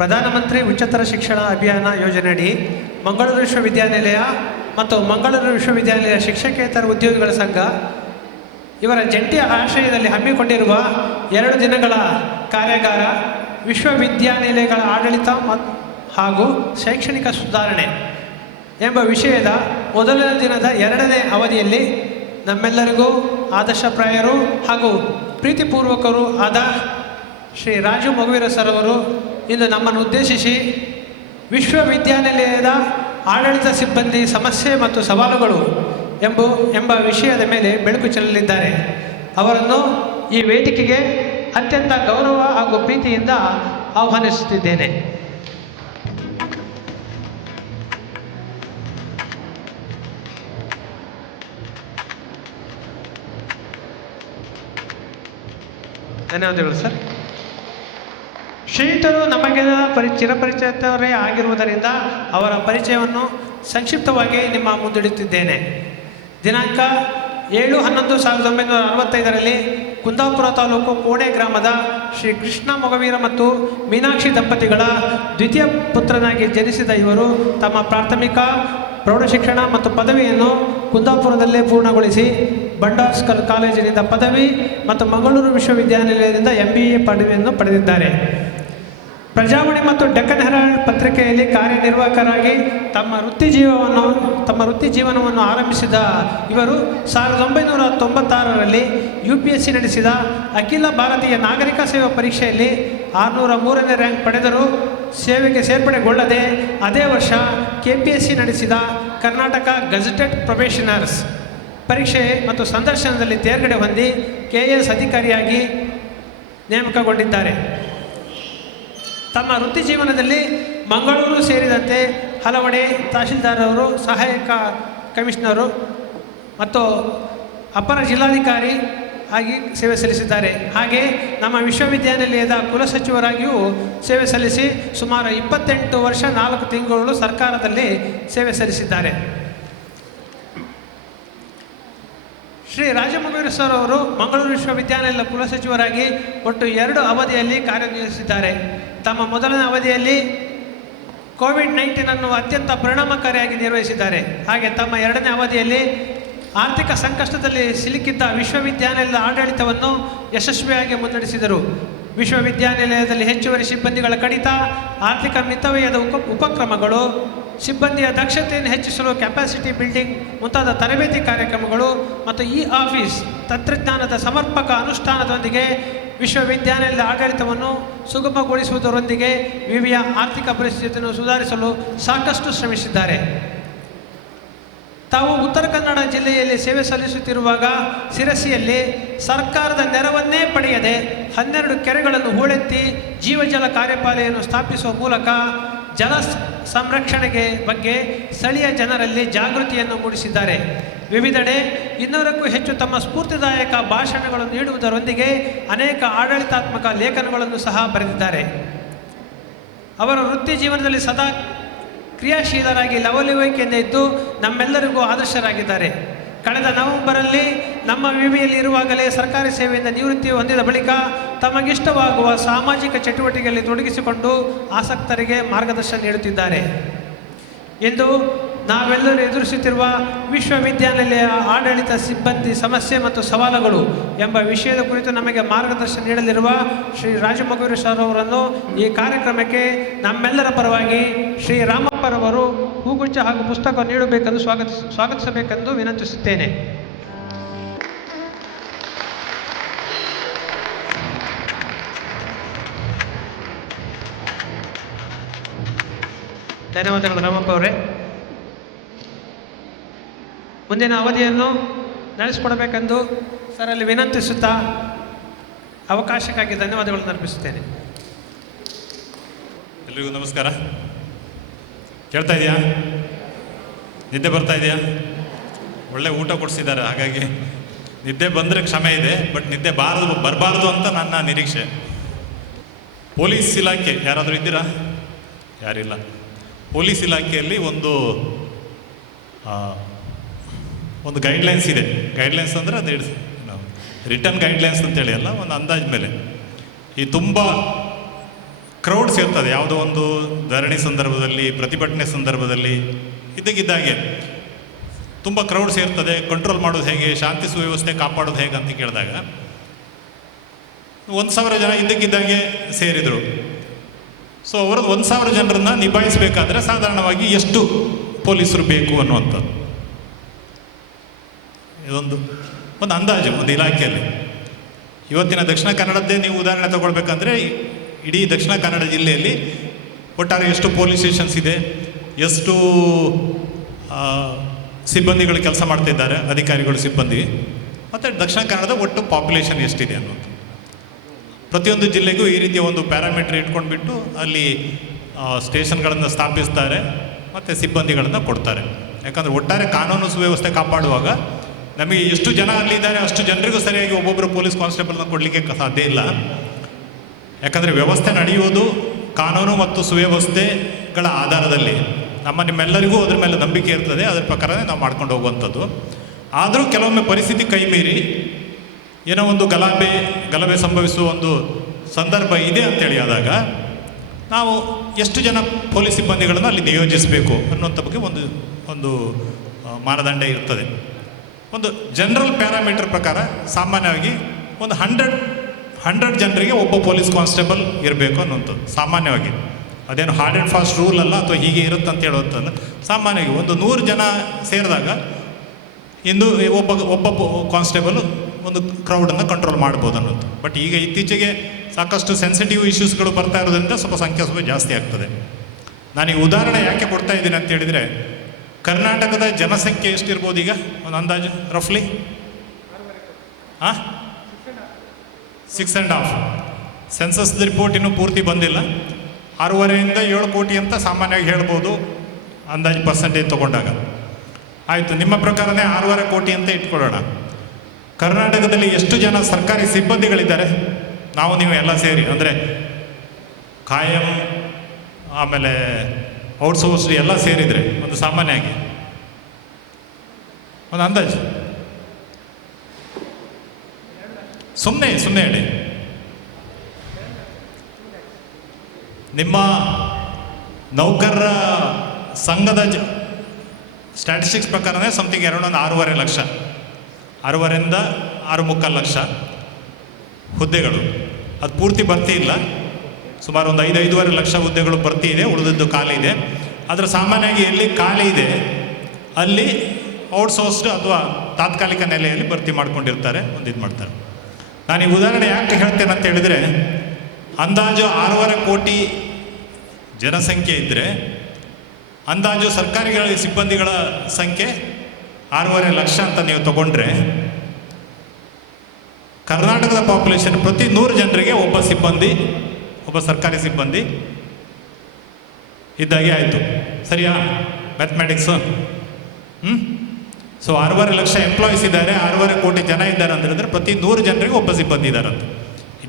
ಪ್ರಧಾನಮಂತ್ರಿ ಉಚ್ಚತರ ಶಿಕ್ಷಣ ಅಭಿಯಾನ ಯೋಜನೆಯಡಿ ಮಂಗಳೂರು ವಿಶ್ವವಿದ್ಯಾನಿಲಯ ಮತ್ತು ಮಂಗಳೂರು ವಿಶ್ವವಿದ್ಯಾನಿಲಯ ಶಿಕ್ಷಕೇತರ ಉದ್ಯೋಗಿಗಳ ಸಂಘ ಇವರ ಜಂಟಿ ಆಶ್ರಯದಲ್ಲಿ ಹಮ್ಮಿಕೊಂಡಿರುವ 2 ದಿನಗಳ ಕಾರ್ಯಾಗಾರ ವಿಶ್ವವಿದ್ಯಾನಿಲಯಗಳ ಆಡಳಿತ ಹಾಗೂ ಶೈಕ್ಷಣಿಕ ಸುಧಾರಣೆ ಎಂಬ ವಿಷಯದ ಮೊದಲನೇ ದಿನದ 2ನೇ ಅವಧಿಯಲ್ಲಿ ನಮ್ಮೆಲ್ಲರಿಗೂ ಆದರ್ಶಪ್ರಾಯರು ಹಾಗೂ ಪ್ರೀತಿಪೂರ್ವಕರು ಆದ ಶ್ರೀ ರಾಜು ಮೊಗವೀರ ಸರ್ ಅವರು ಇಂದು ನಮ್ಮನ್ನು ಉದ್ದೇಶಿಸಿ ವಿಶ್ವವಿದ್ಯಾನಿಲಯದ ಆಡಳಿತ ಸಿಬ್ಬಂದಿ ಸಮಸ್ಯೆ ಮತ್ತು ಸವಾಲುಗಳು ಎಂಬ ವಿಷಯದ ಮೇಲೆ ಬೆಳಕು ಚೆಲ್ಲಲಿದ್ದಾರೆ. ಅವರನ್ನು ಈ ವೇದಿಕೆಗೆ ಅತ್ಯಂತ ಗೌರವ ಹಾಗೂ ಪ್ರೀತಿಯಿಂದ ಆಹ್ವಾನಿಸುತ್ತಿದ್ದೇನೆ. ಧನ್ಯವಾದಗಳು ಸರ್. ಶ್ರೀಯುತರು ನಮಗೆ ಚಿರಪರಿಚಿತವರೇ ಆಗಿರುವುದರಿಂದ ಅವರ ಪರಿಚಯವನ್ನು ಸಂಕ್ಷಿಪ್ತವಾಗಿ ನಿಮ್ಮ ಮುಂದಿಡುತ್ತಿದ್ದೇನೆ. ದಿನಾಂಕ 7/11/1965 ಕುಂದಾಪುರ ತಾಲೂಕು ಕೋಣೆ ಗ್ರಾಮದ ಶ್ರೀ ಕೃಷ್ಣ ಮೊಗವೀರ ಮತ್ತು ಮೀನಾಕ್ಷಿ ದಂಪತಿಗಳ ದ್ವಿತೀಯ ಪುತ್ರನಾಗಿ ಜನಿಸಿದ ಇವರು ತಮ್ಮ ಪ್ರಾಥಮಿಕ ಪ್ರೌಢಶಿಕ್ಷಣ ಮತ್ತು ಪದವಿಯನ್ನು ಕುಂದಾಪುರದಲ್ಲೇ ಪೂರ್ಣಗೊಳಿಸಿ ಬಂಡಾರ್ಸ್ ಕಾಲೇಜಿನಿಂದ ಪದವಿ ಮತ್ತು ಮಂಗಳೂರು ವಿಶ್ವವಿದ್ಯಾನಿಲಯದಿಂದ MBA ಪದವಿಯನ್ನು ಪಡೆದಿದ್ದಾರೆ. ಪ್ರಜಾವಾಣಿ ಮತ್ತು ಡೆಕ್ಕನ್ ಹೆರಾಲ್ಡ್ ಪತ್ರಿಕೆಯಲ್ಲಿ ಕಾರ್ಯನಿರ್ವಾಹಕರಾಗಿ ತಮ್ಮ ವೃತ್ತಿ ಜೀವನವನ್ನು ಆರಂಭಿಸಿದ ಇವರು 1996ರಲ್ಲಿ UPSC ನಡೆಸಿದ ಅಖಿಲ ಭಾರತೀಯ ನಾಗರಿಕ ಸೇವಾ ಪರೀಕ್ಷೆಯಲ್ಲಿ 603ನೇ ರ್ಯಾಂಕ್ ಪಡೆದರೂ ಸೇವೆಗೆ ಸೇರ್ಪಡೆಗೊಳ್ಳದೆ ಅದೇ ವರ್ಷ KPSC ನಡೆಸಿದ ಕರ್ನಾಟಕ ಗೆಜೆಟೆಡ್ ಪ್ರೊಬೇಷನರ್ಸ್ ಪರೀಕ್ಷೆ ಮತ್ತು ಸಂದರ್ಶನದಲ್ಲಿ ತೇರ್ಗಡೆ ಹೊಂದಿ KS ಅಧಿಕಾರಿಯಾಗಿ ನೇಮಕಗೊಂಡಿದ್ದಾರೆ. ತಮ್ಮ ವೃತ್ತಿ ಜೀವನದಲ್ಲಿ ಮಂಗಳೂರು ಸೇರಿದಂತೆ ಹಲವೆಡೆ ತಹಶೀಲ್ದಾರರು, ಸಹಾಯಕ ಕಮಿಷನರು ಮತ್ತು ಅಪರ ಜಿಲ್ಲಾಧಿಕಾರಿ ಆಗಿ ಸೇವೆ ಸಲ್ಲಿಸಿದ್ದಾರೆ. ಹಾಗೆ ನಮ್ಮ ವಿಶ್ವವಿದ್ಯಾನಿಲಯದ ಕುಲಸಚಿವರಾಗಿಯೂ ಸೇವೆ ಸಲ್ಲಿಸಿ ಸುಮಾರು 28 ವರ್ಷ 4 ತಿಂಗಳು ಸರ್ಕಾರದಲ್ಲಿ ಸೇವೆ ಸಲ್ಲಿಸಿದ್ದಾರೆ. ಶ್ರೀ ರಾಜು ಮೊಗವೀರ ಸರ್ ಅವರು ಮಂಗಳೂರು ವಿಶ್ವವಿದ್ಯಾನಿಲಯದ ಕುಲಸಚಿವರಾಗಿ ಒಟ್ಟು 2 ಅವಧಿಯಲ್ಲಿ ಕಾರ್ಯನಿರ್ವಹಿಸಿದ್ದಾರೆ. ತಮ್ಮ ಮೊದಲನೇ ಅವಧಿಯಲ್ಲಿ ಕೋವಿಡ್-19 ಅತ್ಯಂತ ಪರಿಣಾಮಕಾರಿಯಾಗಿ ನಿರ್ವಹಿಸಿದ್ದಾರೆ. ಹಾಗೆ ತಮ್ಮ 2ನೇ ಅವಧಿಯಲ್ಲಿ ಆರ್ಥಿಕ ಸಂಕಷ್ಟದಲ್ಲಿ ಸಿಲುಕಿದ್ದ ವಿಶ್ವವಿದ್ಯಾನಿಲಯದ ಆಡಳಿತವನ್ನು ಯಶಸ್ವಿಯಾಗಿ ಮುನ್ನಡೆಸಿದರು. ವಿಶ್ವವಿದ್ಯಾನಿಲಯದಲ್ಲಿ ಹೆಚ್ಚುವರಿ ಸಿಬ್ಬಂದಿಗಳ ಕಡಿತ, ಆರ್ಥಿಕ ಮಿತವ್ಯಯದ ಉಪಕ್ರಮಗಳು, ಸಿಬ್ಬಂದಿಯ ದಕ್ಷತೆಯನ್ನು ಹೆಚ್ಚಿಸಲು ಕೆಪಾಸಿಟಿ ಬಿಲ್ಡಿಂಗ್ ಮುಂತಾದ ತರಬೇತಿ ಕಾರ್ಯಕ್ರಮಗಳು ಮತ್ತು ಆಫೀಸ್ ತಂತ್ರಜ್ಞಾನದ ಸಮರ್ಪಕ ಅನುಷ್ಠಾನದೊಂದಿಗೆ ವಿಶ್ವವಿದ್ಯಾನಿಲಯದ ಆಡಳಿತವನ್ನು ಸುಗಮಗೊಳಿಸುವುದರೊಂದಿಗೆ ವಿವಿಧ ಆರ್ಥಿಕ ಪರಿಸ್ಥಿತಿಯನ್ನು ಸುಧಾರಿಸಲು ಸಾಕಷ್ಟು ಶ್ರಮಿಸಿದ್ದಾರೆ. ತಾವು ಉತ್ತರ ಕನ್ನಡ ಜಿಲ್ಲೆಯಲ್ಲಿ ಸೇವೆ ಸಲ್ಲಿಸುತ್ತಿರುವಾಗ ಶಿರಸಿಯಲ್ಲಿ ಸರ್ಕಾರದ ನೆರವನ್ನೇ ಪಡೆಯದೆ 12 ಕೆರೆಗಳನ್ನು ಹೂಳೆತ್ತಿ ಜೀವಜಲ ಕಾರ್ಯಪಾಲೆಯನ್ನು ಸ್ಥಾಪಿಸುವ ಮೂಲಕ ಜಲ ಸಂರಕ್ಷಣೆಗೆ ಬಗ್ಗೆ ಸ್ಥಳೀಯ ಜನರಲ್ಲಿ ಜಾಗೃತಿಯನ್ನು ಮೂಡಿಸಿದ್ದಾರೆ. ವಿವಿಧೆಡೆ 200ಕ್ಕೂ ಹೆಚ್ಚು ತಮ್ಮ ಸ್ಫೂರ್ತಿದಾಯಕ ಭಾಷಣಗಳನ್ನು ನೀಡುವುದರೊಂದಿಗೆ ಅನೇಕ ಆಡಳಿತಾತ್ಮಕ ಲೇಖನಗಳನ್ನು ಸಹ ಬರೆದಿದ್ದಾರೆ. ಅವರ ವೃತ್ತಿ ಜೀವನದಲ್ಲಿ ಸದಾ ಕ್ರಿಯಾಶೀಲರಾಗಿ ಲವಲವಿಕೆಯಿಂದ ಇದ್ದು ನಮ್ಮೆಲ್ಲರಿಗೂ ಆದರ್ಶರಾಗಿದ್ದಾರೆ. ಕಳೆದ ನವೆಂಬರಲ್ಲಿ ನಮ್ಮ ವಿವಿಯಲ್ಲಿ ಇರುವಾಗಲೇ ಸರ್ಕಾರಿ ಸೇವೆಯಿಂದ ನಿವೃತ್ತಿ ಹೊಂದಿದ ಬಳಿಕ ತಮಗಿಷ್ಟವಾಗುವ ಸಾಮಾಜಿಕ ಚಟುವಟಿಕೆಯಲ್ಲಿ ತೊಡಗಿಸಿಕೊಂಡು ಆಸಕ್ತರಿಗೆ ಮಾರ್ಗದರ್ಶನ ನೀಡುತ್ತಿದ್ದಾರೆ. ಇಂದು ನಾವೆಲ್ಲರೂ ಎದುರಿಸುತ್ತಿರುವ ವಿಶ್ವವಿದ್ಯಾನಿಲಯ ಆಡಳಿತ ಸಿಬ್ಬಂದಿ ಸಮಸ್ಯೆ ಮತ್ತು ಸವಾಲುಗಳು ಎಂಬ ವಿಷಯದ ಕುರಿತು ನಮಗೆ ಮಾರ್ಗದರ್ಶನ ನೀಡಲಿರುವ ಶ್ರೀ ರಾಜು ಮೊಗವೀರ ಸರ್ ಅವರನ್ನು ಈ ಕಾರ್ಯಕ್ರಮಕ್ಕೆ ನಮ್ಮೆಲ್ಲರ ಪರವಾಗಿ ಶ್ರೀ ರಾಮಪ್ಪರವರು ಹೂಗುಚ್ಛ ಹಾಗೂ ಪುಸ್ತಕ ನೀಡಬೇಕೆಂದು ಸ್ವಾಗತಿಸಬೇಕೆಂದು ವಿನಂತಿಸುತ್ತೇನೆ. ಧನ್ಯವಾದಗಳು ರಾಮಪ್ಪ ಅವರೇ. ಮುಂದಿನ ಅವಧಿಯನ್ನು ನಡೆಸಿಕೊಡಬೇಕೆಂದು ಸರಲ್ಲಿ ವಿನಂತಿಸುತ್ತಾ ಅವಕಾಶಕ್ಕಾಗಿ ಧನ್ಯವಾದಗಳನ್ನು ಅರ್ಪಿಸುತ್ತೇನೆ. ಎಲ್ರಿಗೂ ನಮಸ್ಕಾರ. ಕೇಳ್ತಾ ಇದೆಯಾ? ನಿದ್ದೆ ಬರ್ತಾ ಇದೆಯಾ? ಒಳ್ಳೆ ಊಟ ಕೊಡಿಸಿದ್ದಾರೆ, ಹಾಗಾಗಿ ನಿದ್ದೆ ಬಂದರೆ ಕ್ಷಮೆ ಇದೆ, ಬಟ್ ನಿದ್ದೆ ಬರಬಾರ್ದು ಅಂತ ನನ್ನ ನಿರೀಕ್ಷೆ. ಪೊಲೀಸ್ ಇಲಾಖೆ ಯಾರಾದರೂ ಇದ್ದೀರಾ? ಯಾರಿಲ್ಲ. ಪೊಲೀಸ್ ಇಲಾಖೆಯಲ್ಲಿ ಒಂದು ಗೈಡ್ಲೈನ್ಸ್ ಇದೆ. ಗೈಡ್ಲೈನ್ಸ್ ಅಂದರೆ ಅದು ರಿಟರ್ನ್ ಗೈಡ್ಲೈನ್ಸ್ ಅಂತೇಳಿ ಅಲ್ಲ, ಒಂದು ಅಂದಾಜು ಮೇಲೆ ಈ ತುಂಬ ಕ್ರೌಡ್ಸ್ ಇರ್ತದೆ, ಯಾವುದೋ ಒಂದು ಧರಣಿ ಸಂದರ್ಭದಲ್ಲಿ, ಪ್ರತಿಭಟನೆ ಸಂದರ್ಭದಲ್ಲಿ ಇದ್ದಕ್ಕಿದ್ದಾಗೆ ತುಂಬ ಕ್ರೌಡ್ಸ್ ಇರ್ತದೆ. ಕಂಟ್ರೋಲ್ ಮಾಡೋದು ಹೇಗೆ, ಶಾಂತಿ ಸುವ್ಯವಸ್ಥೆ ಕಾಪಾಡೋದು ಹೇಗೆ ಅಂತ ಕೇಳಿದಾಗ 1,000 ಜನ ಇದ್ದಕ್ಕಿದ್ದಾಗೆ ಸೇರಿದರು. ಸೊ ಅವರು 1,000 ಜನರನ್ನು ನಿಭಾಯಿಸಬೇಕಾದ್ರೆ ಸಾಧಾರಣವಾಗಿ ಎಷ್ಟು ಪೊಲೀಸರು ಬೇಕು ಅನ್ನುವಂಥದ್ದು ಇದೊಂದು ಅಂದಾಜು ಒಂದು ಇಲಾಖೆಯಲ್ಲಿ. ಇವತ್ತಿನ ದಕ್ಷಿಣ ಕನ್ನಡದ್ದೇ ನೀವು ಉದಾಹರಣೆ ತಗೊಳ್ಬೇಕಂದ್ರೆ, ಇಡೀ ದಕ್ಷಿಣ ಕನ್ನಡ ಜಿಲ್ಲೆಯಲ್ಲಿ ಒಟ್ಟಾರೆ ಎಷ್ಟು ಪೊಲೀಸ್ ಸ್ಟೇಷನ್ಸ್ ಇದೆ, ಎಷ್ಟು ಸಿಬ್ಬಂದಿಗಳು ಕೆಲಸ ಮಾಡ್ತಿದ್ದಾರೆ, ಅಧಿಕಾರಿಗಳು, ಸಿಬ್ಬಂದಿ, ಮತ್ತು ದಕ್ಷಿಣ ಕನ್ನಡದ ಒಟ್ಟು ಪಾಪ್ಯುಲೇಷನ್ ಎಷ್ಟಿದೆ ಅನ್ನೋದು. ಪ್ರತಿಯೊಂದು ಜಿಲ್ಲೆಗೂ ಈ ರೀತಿಯ ಒಂದು ಪ್ಯಾರಾಮೀಟರ್ ಇಟ್ಕೊಂಡ್ಬಿಟ್ಟು ಅಲ್ಲಿ ಸ್ಟೇಷನ್ಗಳನ್ನು ಸ್ಥಾಪಿಸ್ತಾರೆ ಮತ್ತು ಸಿಬ್ಬಂದಿಗಳನ್ನು ಕೊಡ್ತಾರೆ. ಯಾಕಂದರೆ ಒಟ್ಟಾರೆ ಕಾನೂನು ಸುವ್ಯವಸ್ಥೆ ಕಾಪಾಡುವಾಗ ನಮಗೆ ಎಷ್ಟು ಜನ ಅಲ್ಲಿದ್ದಾರೆ ಅಷ್ಟು ಜನರಿಗೂ ಸರಿಯಾಗಿ ಒಬ್ಬೊಬ್ಬರು ಪೊಲೀಸ್ ಕಾನ್ಸ್ಟೇಬಲ್ನ ಕೊಡಲಿಕ್ಕೆ ಸಾಧ್ಯ ಇಲ್ಲ. ಯಾಕಂದರೆ ವ್ಯವಸ್ಥೆ ನಡೆಯುವುದು ಕಾನೂನು ಮತ್ತು ಸುವ್ಯವಸ್ಥೆಗಳ ಆಧಾರದಲ್ಲಿ. ನಿಮ್ಮೆಲ್ಲರಿಗೂ ಅದ್ರ ಮೇಲೆ ನಂಬಿಕೆ ಇರ್ತದೆ, ಅದರ ಪ್ರಕಾರನೇ ನಾವು ಮಾಡ್ಕೊಂಡು ಹೋಗುವಂಥದ್ದು. ಆದರೂ ಕೆಲವೊಮ್ಮೆ ಪರಿಸ್ಥಿತಿ ಕೈ ಮೀರಿ ಏನೋ ಒಂದು ಗಲಭೆ ಸಂಭವಿಸುವ ಒಂದು ಸಂದರ್ಭ ಇದೆ ಅಂತೇಳಿ ಆದಾಗ ನಾವು ಎಷ್ಟು ಜನ ಪೊಲೀಸ್ ಸಿಬ್ಬಂದಿಗಳನ್ನು ಅಲ್ಲಿ ನಿಯೋಜಿಸಬೇಕು ಅನ್ನೋಂಥ ಬಗ್ಗೆ ಒಂದು ಮಾನದಂಡ ಇರ್ತದೆ. ಒಂದು ಜನರಲ್ ಪ್ಯಾರಾಮೀಟರ್ ಪ್ರಕಾರ ಸಾಮಾನ್ಯವಾಗಿ ಒಂದು 100 ಜನರಿಗೆ ಒಬ್ಬ ಪೊಲೀಸ್ ಕಾನ್ಸ್ಟೇಬಲ್ ಇರಬೇಕು ಅನ್ನುವಂಥದ್ದು ಸಾಮಾನ್ಯವಾಗಿ. ಅದೇನು ಹಾರ್ಡ್ ಆ್ಯಂಡ್ ಫಾಸ್ಟ್ ರೂಲ್ ಅಲ್ಲ ಅಥವಾ ಹೀಗೆ ಇರುತ್ತೆ ಅಂತ ಹೇಳುವಂಥದ್ದು. ಸಾಮಾನ್ಯವಾಗಿ ಒಂದು 100 ಜನ ಸೇರಿದಾಗ ಒಬ್ಬ ಕಾನ್ಸ್ಟೇಬಲು ಒಂದು ಕ್ರೌಡನ್ನು ಕಂಟ್ರೋಲ್ ಮಾಡ್ಬೋದು ಅನ್ನೋದು. ಬಟ್ ಈಗ ಇತ್ತೀಚೆಗೆ ಸಾಕಷ್ಟು ಸೆನ್ಸಿಟಿವ್ ಇಶ್ಯೂಸ್ಗಳು ಬರ್ತಾ ಇರೋದ್ರಿಂದ ಸಂಖ್ಯೆ ಸ್ವಲ್ಪ ಜಾಸ್ತಿ ಆಗ್ತದೆ. ನಾನು ಈ ಉದಾಹರಣೆ ಯಾಕೆ ಕೊಡ್ತಾ ಇದ್ದೀನಿ ಅಂತ ಹೇಳಿದರೆ, ಕರ್ನಾಟಕದ ಜನಸಂಖ್ಯೆ ಎಷ್ಟಿರ್ಬೋದು ಈಗ ಒಂದು ಅಂದಾಜು ರಫ್ಲಿ 6.5. ಸೆನ್ಸಸ್ ರಿಪೋರ್ಟ್ ಇನ್ನೂ ಪೂರ್ತಿ ಬಂದಿಲ್ಲ. 6.5 ಇಂದ 7 ಕೋಟಿ ಅಂತ ಸಾಮಾನ್ಯವಾಗಿ ಹೇಳ್ಬೋದು ಅಂದಾಜು ಪರ್ಸೆಂಟೇಜ್ ತೊಗೊಂಡಾಗ. ಆಯಿತು, ನಿಮ್ಮ ಪ್ರಕಾರನೇ 6.5 ಕೋಟಿ ಅಂತ ಇಟ್ಕೊಳ್ಳೋಣ. ಕರ್ನಾಟಕದಲ್ಲಿ ಎಷ್ಟು ಜನ ಸರ್ಕಾರಿ ಸಿಬ್ಬಂದಿಗಳಿದ್ದಾರೆ? ನಾವು ನೀವು ಎಲ್ಲ ಸೇರಿ, ಅಂದರೆ ಕಾಯಂ ಆಮೇಲೆ ಔಟ್ಸೋರ್ಸ್ಡ್ ಎಲ್ಲ ಸೇರಿದರೆ ಒಂದು ಸಾಮಾನ್ಯವಾಗಿ ಒಂದು ಅಂದಾಜು ಸುಮ್ಮನೆ ಹೇಳಿ. ನಿಮ್ಮ ನೌಕರರ ಸಂಘದ ಸ್ಟ್ಯಾಟಿಸ್ಟಿಕ್ಸ್ ಪ್ರಕಾರನೇ ಸಮಥಿಂಗ್ ಅರೌಂಡ್ ಒಂದು 6.5 ಲಕ್ಷ, 6.5 ಇಂದ 6.75 ಲಕ್ಷ ಹುದ್ದೆಗಳು. ಅದು ಪೂರ್ತಿ ಭರ್ತಿ ಇಲ್ಲ, ಸುಮಾರು ಒಂದು 5-5.5 ಲಕ್ಷ ಹುದ್ದೆಗಳು ಭರ್ತಿ ಇದೆ, ಉಳಿದದ್ದು ಖಾಲಿ ಇದೆ. ಆದರೆ ಸಾಮಾನ್ಯವಾಗಿ ಎಲ್ಲಿ ಖಾಲಿ ಇದೆ ಅಲ್ಲಿ ಔಟ್ಸೋರ್ಸ್ಡ್ ಅಥವಾ ತಾತ್ಕಾಲಿಕ ನೆಲೆಯಲ್ಲಿ ಭರ್ತಿ ಮಾಡ್ಕೊಂಡಿರ್ತಾರೆ, ಇದು ಮಾಡ್ತಾರೆ. ನಾನು ಈ ಉದಾಹರಣೆ ಯಾಕೆ ಹೇಳ್ತೇನೆ ಅಂತ ಹೇಳಿದರೆ, ಅಂದಾಜು 6.5 ಕೋಟಿ ಜನಸಂಖ್ಯೆ ಇದ್ದರೆ ಅಂದಾಜು ಸರ್ಕಾರಿಗಳ ಸಿಬ್ಬಂದಿಗಳ ಸಂಖ್ಯೆ 6.5 ಲಕ್ಷ ಅಂತ ನೀವು ತಗೊಂಡ್ರೆ, ಕರ್ನಾಟಕದ ಪಾಪ್ಯುಲೇಷನ್ ಪ್ರತಿ 100 ಜನರಿಗೆ ಒಬ್ಬ ಸರ್ಕಾರಿ ಸಿಬ್ಬಂದಿ ಇದ್ದಾಗೆ ಆಯಿತು. ಸರಿಯಾ ಮ್ಯಾಥಮೆಟಿಕ್ಸು? ಸೊ 6.5 ಲಕ್ಷ ಎಂಪ್ಲಾಯೀಸ್ ಇದ್ದಾರೆ, 6.5 ಕೋಟಿ ಜನ ಇದ್ದಾರೆ ಅಂದರೆ ಪ್ರತಿ 100 ಜನರಿಗೆ ಒಬ್ಬ ಸಿಬ್ಬಂದಿ ಇದ್ದಾರಂತ.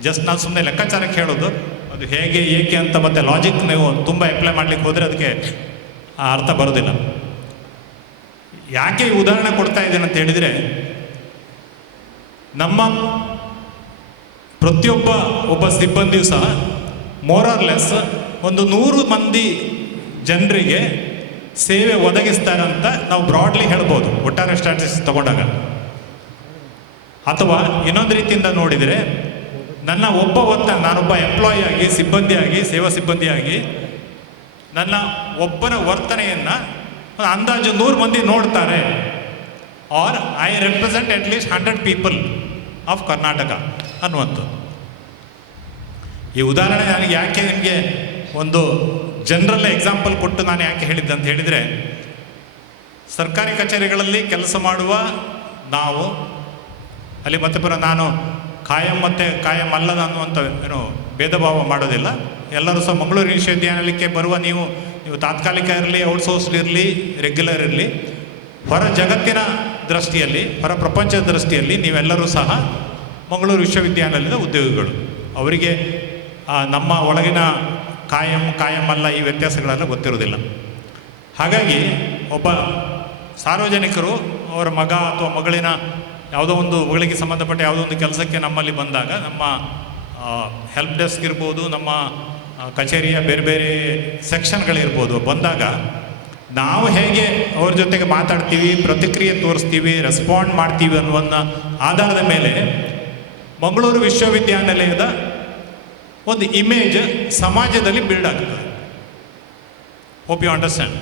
ಜಸ್ಟ್ ನಾನು ಸುಮ್ಮನೆ ಲೆಕ್ಕಾಚಾರಕ್ಕೆ ಹೇಳೋದು. ಅದು ಹೇಗೆ ಏಕೆ ಅಂತ ಮತ್ತೆ ಲಾಜಿಕ್ ನೀವು ತುಂಬ ಅಪ್ಲೈ ಮಾಡಲಿಕ್ಕೆ ಹೋದರೆ ಅದಕ್ಕೆ ಅರ್ಥ ಬರೋದಿಲ್ಲ. ಯಾಕೆ ಈ ಉದಾಹರಣೆ ಕೊಡ್ತಾ ಇದ್ದೇನೆ ಅಂತ ಹೇಳಿದರೆ, ನಮ್ಮ ಒಬ್ಬ ಸಿಬ್ಬಂದಿಯೂ ಸಹ ಮೋರ್ ಆರ್ ಲೆಸ್ ಒಂದು 100 ಮಂದಿ ಜನರಿಗೆ ಸೇವೆ ಒದಗಿಸ್ತಾರೆ ಅಂತ ನಾವು ಬ್ರಾಡ್ಲಿ ಹೇಳ್ಬೋದು ಒಟ್ಟಾರೆ ಸ್ಟ್ಯಾಟಿಸ್ಟಿಕ್ಸ್ ತಗೊಂಡಾಗ. ಅಥವಾ ಇನ್ನೊಂದು ರೀತಿಯಿಂದ ನೋಡಿದರೆ, ನಾನೊಬ್ಬ ಎಂಪ್ಲಾಯಿ ಆಗಿ, ಸಿಬ್ಬಂದಿಯಾಗಿ, ಸೇವಾ ಸಿಬ್ಬಂದಿಯಾಗಿ ನನ್ನ ಒಬ್ಬನ ವರ್ತನೆಯನ್ನು ಅಂದಾಜು 100 ಮಂದಿ ನೋಡ್ತಾರೆ. Or I represent at least 100 people of Karnataka ಅನ್ನುವಂಥದ್ದು. ಈ ಉದಾಹರಣೆ ನನಗೆ ಯಾಕೆ ನಿಮಗೆ ಒಂದು ಜನರಲ್ ಎಕ್ಸಾಂಪಲ್ ಕೊಟ್ಟು ನಾನು ಯಾಕೆ ಹೇಳಿದ್ದೆ ಅಂತ ಹೇಳಿದರೆ, ಸರ್ಕಾರಿ ಕಚೇರಿಗಳಲ್ಲಿ ಕೆಲಸ ಮಾಡುವ ನಾವು ಅಲ್ಲಿ ಮತ್ತೆ ನಾನು ಕಾಯಂ ಮತ್ತು ಕಾಯಂ ಅಲ್ಲದ ಅನ್ನುವಂಥ ಭೇದ ಭಾವ ಮಾಡೋದಿಲ್ಲ. ಎಲ್ಲರೂ ಸಹ ಮಂಗಳೂರು ವಿಶ್ವವಿದ್ಯಾನಿಲಯಕ್ಕೆ ಬರುವ ನೀವು ತಾತ್ಕಾಲಿಕ ಇರಲಿ, ಔಟ್ಸೋರ್ಸ್ಡ್ ಇರಲಿ, ರೆಗ್ಯುಲರ್ ಇರಲಿ, ಹೊರ ಜಗತ್ತಿನ ದೃಷ್ಟಿಯಲ್ಲಿ, ಹೊರ ಪ್ರಪಂಚದ ದೃಷ್ಟಿಯಲ್ಲಿ ನೀವೆಲ್ಲರೂ ಸಹ ಮಂಗಳೂರು ವಿಶ್ವವಿದ್ಯಾನಿಲಯದ ಉದ್ಯೋಗಿಗಳು. ಅವರಿಗೆ ನಮ್ಮ ಒಳಗಿನ ಕಾಯಂ ಅಲ್ಲ ಈ ವ್ಯತ್ಯಾಸಗಳೆಲ್ಲ ಗೊತ್ತಿರೋದಿಲ್ಲ. ಹಾಗಾಗಿ ಒಬ್ಬ ಸಾರ್ವಜನಿಕರು ಅವರ ಮಗ ಅಥವಾ ಮಗಳಿಗೆ ಸಂಬಂಧಪಟ್ಟ ಯಾವುದೋ ಒಂದು ಕೆಲಸಕ್ಕೆ ನಮ್ಮಲ್ಲಿ ಬಂದಾಗ, ನಮ್ಮ ಹೆಲ್ಪ್ ಡೆಸ್ಕ್ ಇರ್ಬೋದು, ನಮ್ಮ ಕಚೇರಿಯ ಬೇರೆ ಬೇರೆ ಸೆಕ್ಷನ್ಗಳಿರ್ಬೋದು ಬಂದಾಗ ನಾವು ಹೇಗೆ ಅವ್ರ ಜೊತೆಗೆ ಮಾತಾಡ್ತೀವಿ, ಪ್ರತಿಕ್ರಿಯೆ ತೋರಿಸ್ತೀವಿ, ರೆಸ್ಪಾಂಡ್ ಮಾಡ್ತೀವಿ ಅನ್ನುವ ಆಧಾರದ ಮೇಲೆ ಮಂಗಳೂರು ವಿಶ್ವವಿದ್ಯಾನಿಲಯದ ಒಂದು ಇಮೇಜ್ ಸಮಾಜದಲ್ಲಿ ಬಿಲ್ಡ್ ಆಗ್ತದೆ. Hope you understand.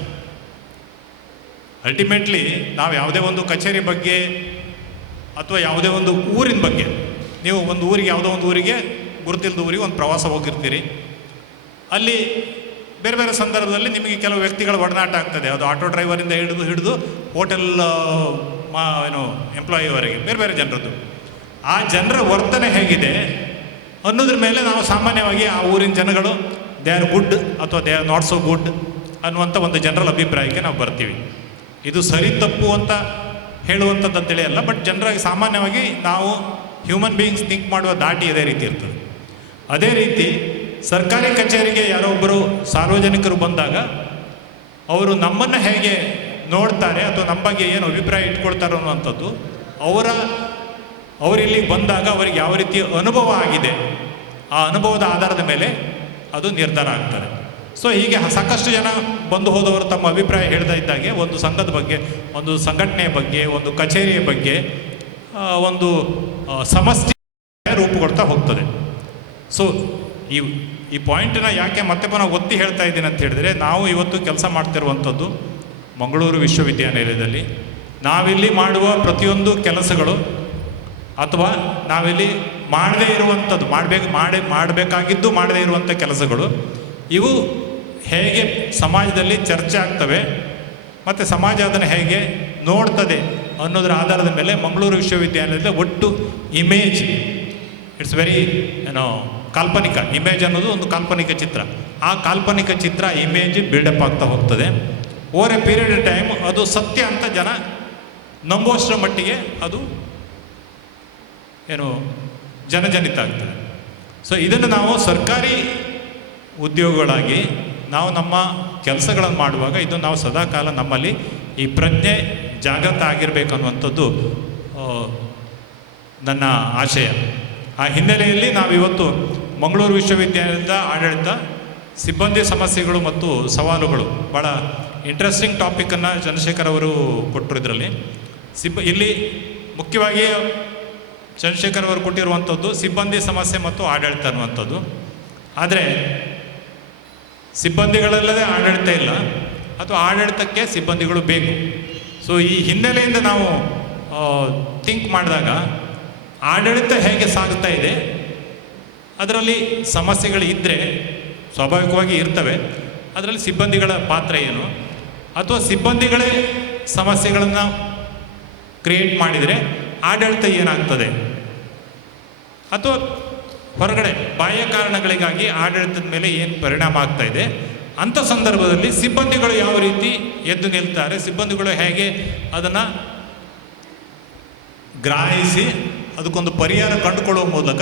ಅಲ್ಟಿಮೇಟ್ಲಿ ನಾವು ಯಾವುದೇ ಒಂದು ಕಚೇರಿ ಬಗ್ಗೆ ಅಥವಾ ಯಾವುದೇ ಒಂದು ಊರಿನ ಬಗ್ಗೆ, ನೀವು ಒಂದು ಊರಿಗೆ ಯಾವುದೋ ಒಂದು ಊರಿಗೆ ಗುರುತಿಲ್ಲದ ಊರಿಗೆ ಒಂದು ಪ್ರವಾಸ ಹೋಗಿರ್ತೀರಿ. ಅಲ್ಲಿ ಬೇರೆ ಬೇರೆ ಸಂದರ್ಭದಲ್ಲಿ ನಿಮಗೆ ಕೆಲವು ವ್ಯಕ್ತಿಗಳ ಒಡನಾಟ ಆಗ್ತದೆ. ಅದು ಆಟೋ ಡ್ರೈವರಿಂದ ಹಿಡಿದು ಹೋಟೆಲ್ ಎಂಪ್ಲಾಯಿವರೆಗೆ ಬೇರೆ ಬೇರೆ ಜನರದ್ದು. ಆ ಜನರ ವರ್ತನೆ ಹೇಗಿದೆ ಅನ್ನೋದ್ರ ಮೇಲೆ ನಾವು ಸಾಮಾನ್ಯವಾಗಿ ಆ ಊರಿನ ಜನಗಳು ದೇ ಆರ್ ಗುಡ್ ಅಥವಾ they are not so good ಅನ್ನುವಂಥ ಒಂದು ಜನರಲ್ ಅಭಿಪ್ರಾಯಕ್ಕೆ ನಾವು ಬರ್ತೀವಿ. ಇದು ಸರಿ ತಪ್ಪು ಅಂತ ಹೇಳುವಂಥದ್ದು ಅಂತೇಳಿ ಅಲ್ಲ, ಬಟ್ ಜನರಾಗಿ ಸಾಮಾನ್ಯವಾಗಿ ನಾವು ಹ್ಯೂಮನ್ ಬೀಯಿಂಗ್ಸ್ ಥಿಂಕ್ ಮಾಡುವ ದಾಟಿ ಅದೇ ರೀತಿ ಇರ್ತದೆ. ಅದೇ ರೀತಿ ಸರ್ಕಾರಿ ಕಚೇರಿಗೆ ಯಾರೋ ಒಬ್ಬರು ಸಾರ್ವಜನಿಕರು ಬಂದಾಗ ಅವರು ನಮ್ಮನ್ನು ಹೇಗೆ ನೋಡ್ತಾರೆ ಅಥವಾ ನಮ್ಮ ಬಗ್ಗೆ ಏನು ಅಭಿಪ್ರಾಯ ಇಟ್ಕೊಳ್ತಾರೆ ಅನ್ನುವಂಥದ್ದು ಅವರಿಲ್ಲಿ ಬಂದಾಗ ಅವರಿಗೆ ಯಾವ ರೀತಿಯ ಅನುಭವ ಆಗಿದೆ ಆ ಅನುಭವದ ಆಧಾರದ ಮೇಲೆ ಅದು ನಿರ್ಧಾರ ಆಗ್ತದೆ. ಸೊ ಹೀಗೆ ಸಾಕಷ್ಟು ಜನ ಬಂದು ಹೋದವರು ತಮ್ಮ ಅಭಿಪ್ರಾಯ ಹೇಳ್ತಾ ಇದ್ದಾಗೆ ಒಂದು ಸಂಘದ ಬಗ್ಗೆ, ಒಂದು ಸಂಘಟನೆಯ ಬಗ್ಗೆ, ಒಂದು ಕಚೇರಿಯ ಬಗ್ಗೆ ಒಂದು ಸಮಸ್ಯೆ ರೂಪುಗೊಳ್ತಾ ಹೋಗ್ತದೆ. ಸೊ ಈ ಪಾಯಿಂಟನ್ನ ಯಾಕೆ ಮತ್ತೆ ಪುನಃ ಒತ್ತಿ ಹೇಳ್ತಾ ಇದ್ದೀನಿ ಅಂತ ಹೇಳಿದರೆ, ನಾವು ಇವತ್ತು ಕೆಲಸ ಮಾಡ್ತಿರುವಂಥದ್ದು ಮಂಗಳೂರು ವಿಶ್ವವಿದ್ಯಾನಿಲಯದಲ್ಲಿ. ನಾವಿಲ್ಲಿ ಮಾಡುವ ಪ್ರತಿಯೊಂದು ಕೆಲಸಗಳು ಅಥವಾ ನಾವಿಲ್ಲಿ ಮಾಡದೇ ಇರುವಂಥದ್ದು ಮಾಡಬೇಕಾಗಿದ್ದು ಮಾಡದೇ ಇರುವಂಥ ಕೆಲಸಗಳು ಇವು ಹೇಗೆ ಸಮಾಜದಲ್ಲಿ ಚರ್ಚೆ ಆಗ್ತವೆ ಮತ್ತು ಸಮಾಜ ಅದನ್ನು ಹೇಗೆ ನೋಡ್ತದೆ ಅನ್ನೋದರ ಆಧಾರದ ಮೇಲೆ ಮಂಗಳೂರು ವಿಶ್ವವಿದ್ಯಾನಿಲಯದ ಒಟ್ಟು ಇಮೇಜ್, ಇಟ್ಸ್ ವೆರಿ ಕಾಲ್ಪನಿಕ ಇಮೇಜ್ ಅನ್ನೋದು ಒಂದು ಕಾಲ್ಪನಿಕ ಚಿತ್ರ. ಆ ಕಾಲ್ಪನಿಕ ಚಿತ್ರ ಇಮೇಜ್ ಬಿಲ್ಡಪ್ ಆಗ್ತಾ ಹೋಗ್ತದೆ. Over a period of time ಅದು ಸತ್ಯ ಅಂತ ಜನ ನಂಬುವಷ್ಟರ ಮಟ್ಟಿಗೆ ಅದು ಜನಜನಿತ ಆಗ್ತದೆ. ಸೊ ಇದನ್ನು ನಾವು ಸರ್ಕಾರಿ ಉದ್ಯೋಗಗಳಾಗಿ ನಾವು ನಮ್ಮ ಕೆಲಸಗಳನ್ನು ಮಾಡುವಾಗ ಇದು ನಾವು ಸದಾಕಾಲ ನಮ್ಮಲ್ಲಿ ಈ ಪ್ರಜ್ಞೆ ಜಾಗೃತ ಆಗಿರಬೇಕು ಅನ್ನುವಂಥದ್ದು ನನ್ನ ಆಶಯ. ಆ ಹಿನ್ನೆಲೆಯಲ್ಲಿ ನಾವಿವತ್ತು ಮಂಗಳೂರು ವಿಶ್ವವಿದ್ಯಾಲಯದ ಆಡಳಿತ ಸಿಬ್ಬಂದಿ ಸಮಸ್ಯೆಗಳು ಮತ್ತು ಸವಾಲುಗಳು, ಭಾಳ ಇಂಟ್ರೆಸ್ಟಿಂಗ್ ಟಾಪಿಕನ್ನು ಚಂದ್ರಶೇಖರ್ ಅವರು ಕೊಟ್ಟರು. ಇದರಲ್ಲಿ ಇಲ್ಲಿ ಮುಖ್ಯವಾಗಿ ಚಂದ್ರಶೇಖರ್ ಅವರು ಕೊಟ್ಟಿರುವಂಥದ್ದು ಸಿಬ್ಬಂದಿ ಸಮಸ್ಯೆ ಮತ್ತು ಆಡಳಿತ ಅನ್ನುವಂಥದ್ದು. ಆದರೆ ಸಿಬ್ಬಂದಿಗಳಲ್ಲದೆ ಆಡಳಿತ ಇಲ್ಲ ಅಥವಾ ಆಡಳಿತಕ್ಕೆ ಸಿಬ್ಬಂದಿಗಳು ಬೇಕು. ಸೊ ಈ ಹಿನ್ನೆಲೆಯಿಂದ ನಾವು ಥಿಂಕ್ ಮಾಡಿದಾಗ ಆಡಳಿತ ಹೇಗೆ ಸಾಗ್ತಾ ಇದೆ, ಅದರಲ್ಲಿ ಸಮಸ್ಯೆಗಳು ಇದ್ದರೆ ಸ್ವಾಭಾವಿಕವಾಗಿ ಇರ್ತವೆ. ಅದರಲ್ಲಿ ಸಿಬ್ಬಂದಿಗಳ ಪಾತ್ರ ಏನು, ಅಥವಾ ಸಿಬ್ಬಂದಿಗಳೇ ಸಮಸ್ಯೆಗಳನ್ನು ಕ್ರಿಯೇಟ್ ಮಾಡಿದರೆ ಆಡಳಿತ ಏನಾಗ್ತದೆ, ಅಥವಾ ಹೊರಗಡೆ ಬಾಹ್ಯ ಕಾರಣಗಳಿಗಾಗಿ ಆಡಳಿತದ ಮೇಲೆ ಏನು ಪರಿಣಾಮ ಆಗ್ತಾ ಇದೆ, ಅಂಥ ಸಂದರ್ಭದಲ್ಲಿ ಸಿಬ್ಬಂದಿಗಳು ಯಾವ ರೀತಿ ಎದ್ದು ನಿಲ್ತಾರೆ, ಸಿಬ್ಬಂದಿಗಳು ಹೇಗೆ ಅದನ್ನು ಗ್ರಹಿಸಿ ಅದಕ್ಕೊಂದು ಪರಿಹಾರ ಕಂಡುಕೊಳ್ಳುವ ಮೂಲಕ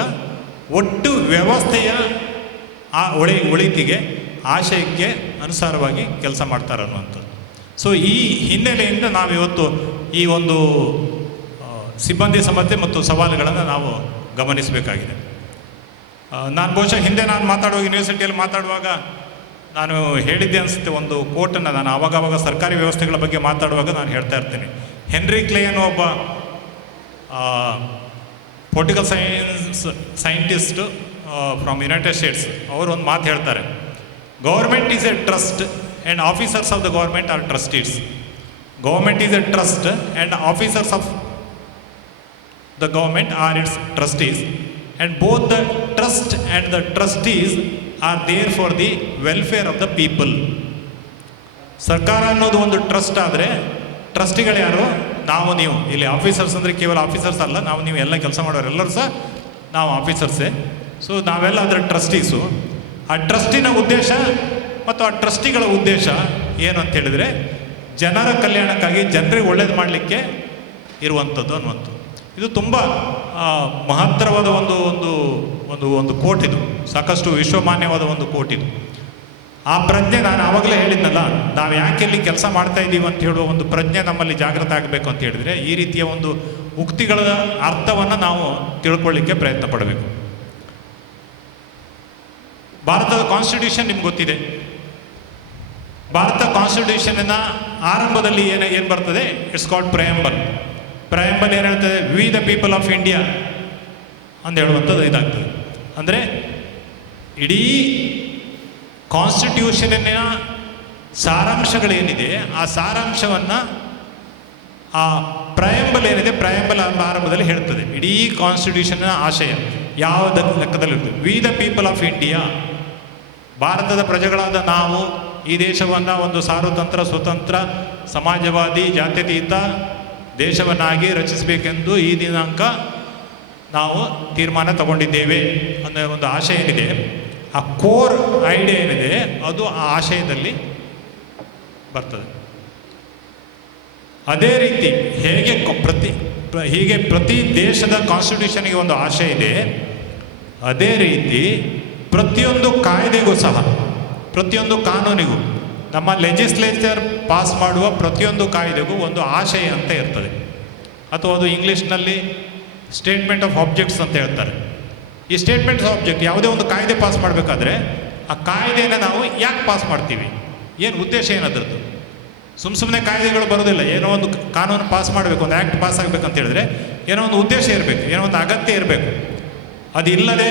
ಒಟ್ಟು ವ್ಯವಸ್ಥೆಯ ಒಳಿತಿಗೆ ಆಶಯಕ್ಕೆ ಅನುಸಾರವಾಗಿ ಕೆಲಸ ಮಾಡ್ತಾರೆ ಅನ್ನುವಂಥದ್ದು. ಸೊ ಈ ಹಿನ್ನೆಲೆಯಿಂದ ನಾವಿವತ್ತು ಈ ಒಂದು ಸಿಬ್ಬಂದಿ ಸಮಸ್ಯೆ ಮತ್ತು ಸವಾಲುಗಳನ್ನು ನಾವು ಗಮನಿಸಬೇಕಾಗಿದೆ. ನಾನು ಬಹುಶಃ ಹಿಂದೆ ನಾನು ಮಾತಾಡುವಾಗ ಯೂನಿವರ್ಸಿಟಿಯಲ್ಲಿ ಮಾತಾಡುವಾಗ ನಾನು ಹೇಳಿದ್ದೆ ಅನಿಸುತ್ತೆ, ಒಂದು ಕೋಟನ್ನು ನಾನು ಆವಾಗವಾಗ ಸರ್ಕಾರಿ ವ್ಯವಸ್ಥೆಗಳ ಬಗ್ಗೆ ಮಾತಾಡುವಾಗ ನಾನು ಹೇಳ್ತಾ ಇರ್ತೀನಿ. ಹೆನ್ರಿ ಕ್ಲೇ ಅನ್ನೋ ಒಬ್ಬ political scientist from United States ಅವರು ಒಂದು ಮಾತು ಹೇಳ್ತಾರೆ, government is A trust and officers of the government or trustees. Government is A trust and officers of the government are its trustees, and both the trust and the trustees are there for the welfare of the people. ಸರ್ಕಾರ ಅನ್ನೋದು ಒಂದು trust ಆದರೆ ಟ್ರಸ್ಟಿಗಳು ಯಾರು? ನಾವು ನೀವು. ಇಲ್ಲಿ officers ಅಂದರೆ ಕೇವಲ ಆಫೀಸರ್ಸ್ ಅಲ್ಲ, ನಾವು ನೀವು ಎಲ್ಲ ಕೆಲಸ ಮಾಡೋರು ಎಲ್ಲರೂ ಸಹ ನಾವು ಆಫೀಸರ್ಸೇ. ಸೊ ನಾವೆಲ್ಲ ಅದರ ಟ್ರಸ್ಟೀಸು. ಆ ಟ್ರಸ್ಟಿನ ಉದ್ದೇಶ ಮತ್ತು ಆ ಟ್ರಸ್ಟಿಗಳ ಉದ್ದೇಶ ಏನು ಅಂತ ಹೇಳಿದರೆ ಜನರ ಕಲ್ಯಾಣಕ್ಕಾಗಿ, ಜನರಿಗೆ ಒಳ್ಳೇದು ಮಾಡಲಿಕ್ಕೆ ಇರುವಂಥದ್ದು ಅನ್ನುವಂಥದ್ದು. ಇದು ತುಂಬ ಮಹತ್ತರವಾದ ಒಂದು ಒಂದು ಒಂದು ಒಂದು ಕೋಟ್. ಇದು ಸಾಕಷ್ಟು ವಿಶ್ವಮಾನ್ಯವಾದ ಒಂದು ಕೋಟ್. ಇದು ಆ ಪ್ರಜ್ಞೆ ನಾನು ಆವಾಗಲೇ ಹೇಳಿದ್ನಲ್ಲ, ನಾವು ಯಾಕೆ ಇಲ್ಲಿ ಕೆಲಸ ಮಾಡ್ತಾ ಇದ್ದೀವಿ ಅಂತ ಹೇಳುವ ಒಂದು ಪ್ರಜ್ಞೆ ನಮ್ಮಲ್ಲಿ ಜಾಗೃತ ಆಗಬೇಕು ಅಂತ ಹೇಳಿದರೆ ಈ ರೀತಿಯ ಒಂದು ಉಕ್ತಿಗಳ ಅರ್ಥವನ್ನು ನಾವು ತಿಳ್ಕೊಳ್ಳಿಕ್ಕೆ ಪ್ರಯತ್ನ ಪಡಬೇಕು. ಭಾರತದ ಕಾನ್ಸ್ಟಿಟ್ಯೂಷನ್ ನಿಮ್ಗೆ ಗೊತ್ತಿದೆ. ಭಾರತ ಕಾನ್ಸ್ಟಿಟ್ಯೂಷನ್ನ ಆರಂಭದಲ್ಲಿ ಏನು ಬರ್ತದೆ, ಇಟ್ಸ್ ಕಾಲ್ಡ್ ಪ್ರಯಾಂಬಲ್. ಪ್ರಯಾಂಬಲ್ ಏನು ಹೇಳ್ತದೆ, V the people of India ಅಂತ ಹೇಳುವಂಥದ್ದು ಇದಾಗ್ತದೆ. ಅಂದರೆ ಇಡೀ ಕಾನ್ಸ್ಟಿಟ್ಯೂಷನ್ನಿನ ಸಾರಾಂಶಗಳೇನಿದೆ ಆ ಸಾರಾಂಶವನ್ನು ಆ ಪ್ರಯಾಂಬಲ್ ಏನಿದೆ, ಪ್ರಯಾಂಬಲ್ ಆರಂಭದಲ್ಲಿ ಹೇಳ್ತದೆ. ಇಡೀ ಕಾನ್ಸ್ಟಿಟ್ಯೂಷನ್ನ ಆಶಯ ಯಾವ ಲೆಕ್ಕದಲ್ಲಿರ್ತದೆ, we the people of India, ಭಾರತದ ಪ್ರಜೆಗಳಾದ ನಾವು ಈ ದೇಶವನ್ನು ಒಂದು ಸಾರ್ವತಂತ್ರ, ಸ್ವತಂತ್ರ, ಸಮಾಜವಾದಿ, ಜಾತ್ಯತೀತ ದೇಶವನ್ನಾಗಿ ರಚಿಸಬೇಕೆಂದು ಈ ದಿನಾಂಕ ನಾವು ತೀರ್ಮಾನ ತಗೊಂಡಿದ್ದೇವೆ ಅನ್ನೋ ಒಂದು ಆಶಯ ಏನಿದೆ, ಆ ಕೋರ್ ಐಡಿಯಾ ಏನಿದೆ ಅದು ಆ ಆಶಯದಲ್ಲಿ ಬರ್ತದೆ. ಅದೇ ರೀತಿ ಹೀಗೆ ಪ್ರತಿ ದೇಶದ ಕಾನ್ಸ್ಟಿಟ್ಯೂಷನ್ಗೆ ಒಂದು ಆಶಯ ಇದೆ, ಅದೇ ರೀತಿ ಪ್ರತಿಯೊಂದು ಕಾಯ್ದೆಗೂ ಸಹ, ಪ್ರತಿಯೊಂದು ಕಾನೂನಿಗೂ, ನಮ್ಮ ಲೆಜಿಸ್ಲೇಚರ್ ಪಾಸ್ ಮಾಡುವ ಪ್ರತಿಯೊಂದು ಕಾಯ್ದೆಗೂ ಒಂದು ಆಶಯ ಅಂತ ಇರ್ತದೆ. ಅಥವಾ ಅದು ಇಂಗ್ಲೀಷ್ನಲ್ಲಿ ಸ್ಟೇಟ್ಮೆಂಟ್ ಆಫ್ ಆಬ್ಜೆಕ್ಟ್ಸ್ ಅಂತ ಹೇಳ್ತಾರೆ. ಈ ಸ್ಟೇಟ್ಮೆಂಟ್ ಆಫ್ ಆಬ್ಜೆಕ್ಟ್, ಯಾವುದೇ ಒಂದು ಕಾಯ್ದೆ ಪಾಸ್ ಮಾಡಬೇಕಾದ್ರೆ ಆ ಕಾಯ್ದೆಯನ್ನು ನಾವು ಯಾಕೆ ಪಾಸ್ ಮಾಡ್ತೀವಿ, ಏನು ಉದ್ದೇಶ ಏನದ್ರದ್ದು. ಸುಮ್ಮನೆ ಕಾಯ್ದೆಗಳು ಬರೋದಿಲ್ಲ. ಏನೋ ಒಂದು ಕಾನೂನು ಪಾಸ್ ಮಾಡಬೇಕು, ಒಂದು ಆ್ಯಕ್ಟ್ ಪಾಸ್ ಆಗಬೇಕಂತ ಹೇಳಿದ್ರೆ ಏನೋ ಒಂದು ಉದ್ದೇಶ ಇರಬೇಕು, ಏನೋ ಒಂದು ಅಗತ್ಯ ಇರಬೇಕು. ಅದಿಲ್ಲದೆ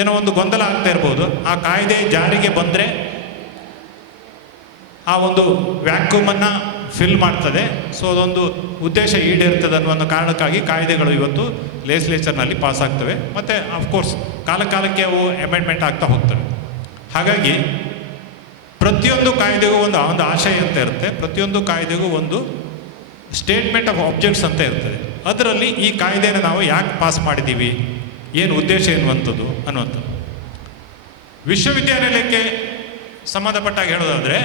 ಏನೋ ಒಂದು ಗೊಂದಲ ಆಗ್ತಾ ಇರ್ಬೋದು. ಆ ಕಾಯ್ದೆ ಜಾರಿಗೆ ಬಂದರೆ ಆ ಒಂದು ವ್ಯಾಕ್ಯೂಮನ್ನು ಫಿಲ್ ಮಾಡ್ತದೆ. ಸೊ ಅದೊಂದು ಉದ್ದೇಶ ಈಡೇರ್ತದೆ ಅನ್ನೋ ಒಂದು ಕಾರಣಕ್ಕಾಗಿ ಕಾಯ್ದೆಗಳು ಇವತ್ತು ಲೆಜಿಸ್ಲೇಚರ್ನಲ್ಲಿ ಪಾಸ್ ಆಗ್ತವೆ. ಮತ್ತು ಅಫ್ಕೋರ್ಸ್ ಕಾಲಕ್ಕೆ ಅವು ಅಮೆಂಡ್ಮೆಂಟ್ ಆಗ್ತಾ ಹೋಗ್ತವೆ. ಹಾಗಾಗಿ ಪ್ರತಿಯೊಂದು ಕಾಯ್ದೆಗೂ ಒಂದು ಆಶಯ ಅಂತ ಇರುತ್ತೆ, ಪ್ರತಿಯೊಂದು ಕಾಯ್ದೆಗೂ ಒಂದು ಸ್ಟೇಟ್ಮೆಂಟ್ ಆಫ್ ಆಬ್ಜೆಕ್ಟ್ಸ್ ಅಂತ ಇರ್ತದೆ. ಅದರಲ್ಲಿ ಈ ಕಾಯ್ದೆನ ನಾವು ಯಾಕೆ ಪಾಸ್ ಮಾಡಿದ್ದೀವಿ, ಏನು ಉದ್ದೇಶ ಎನ್ನುವಂಥದ್ದು ಅನ್ನುವಂಥದ್ದು. ವಿಶ್ವವಿದ್ಯಾನಿಲಯಕ್ಕೆ ಸಂಬಂಧಪಟ್ಟಾಗ ಹೇಳೋದಾದರೆ,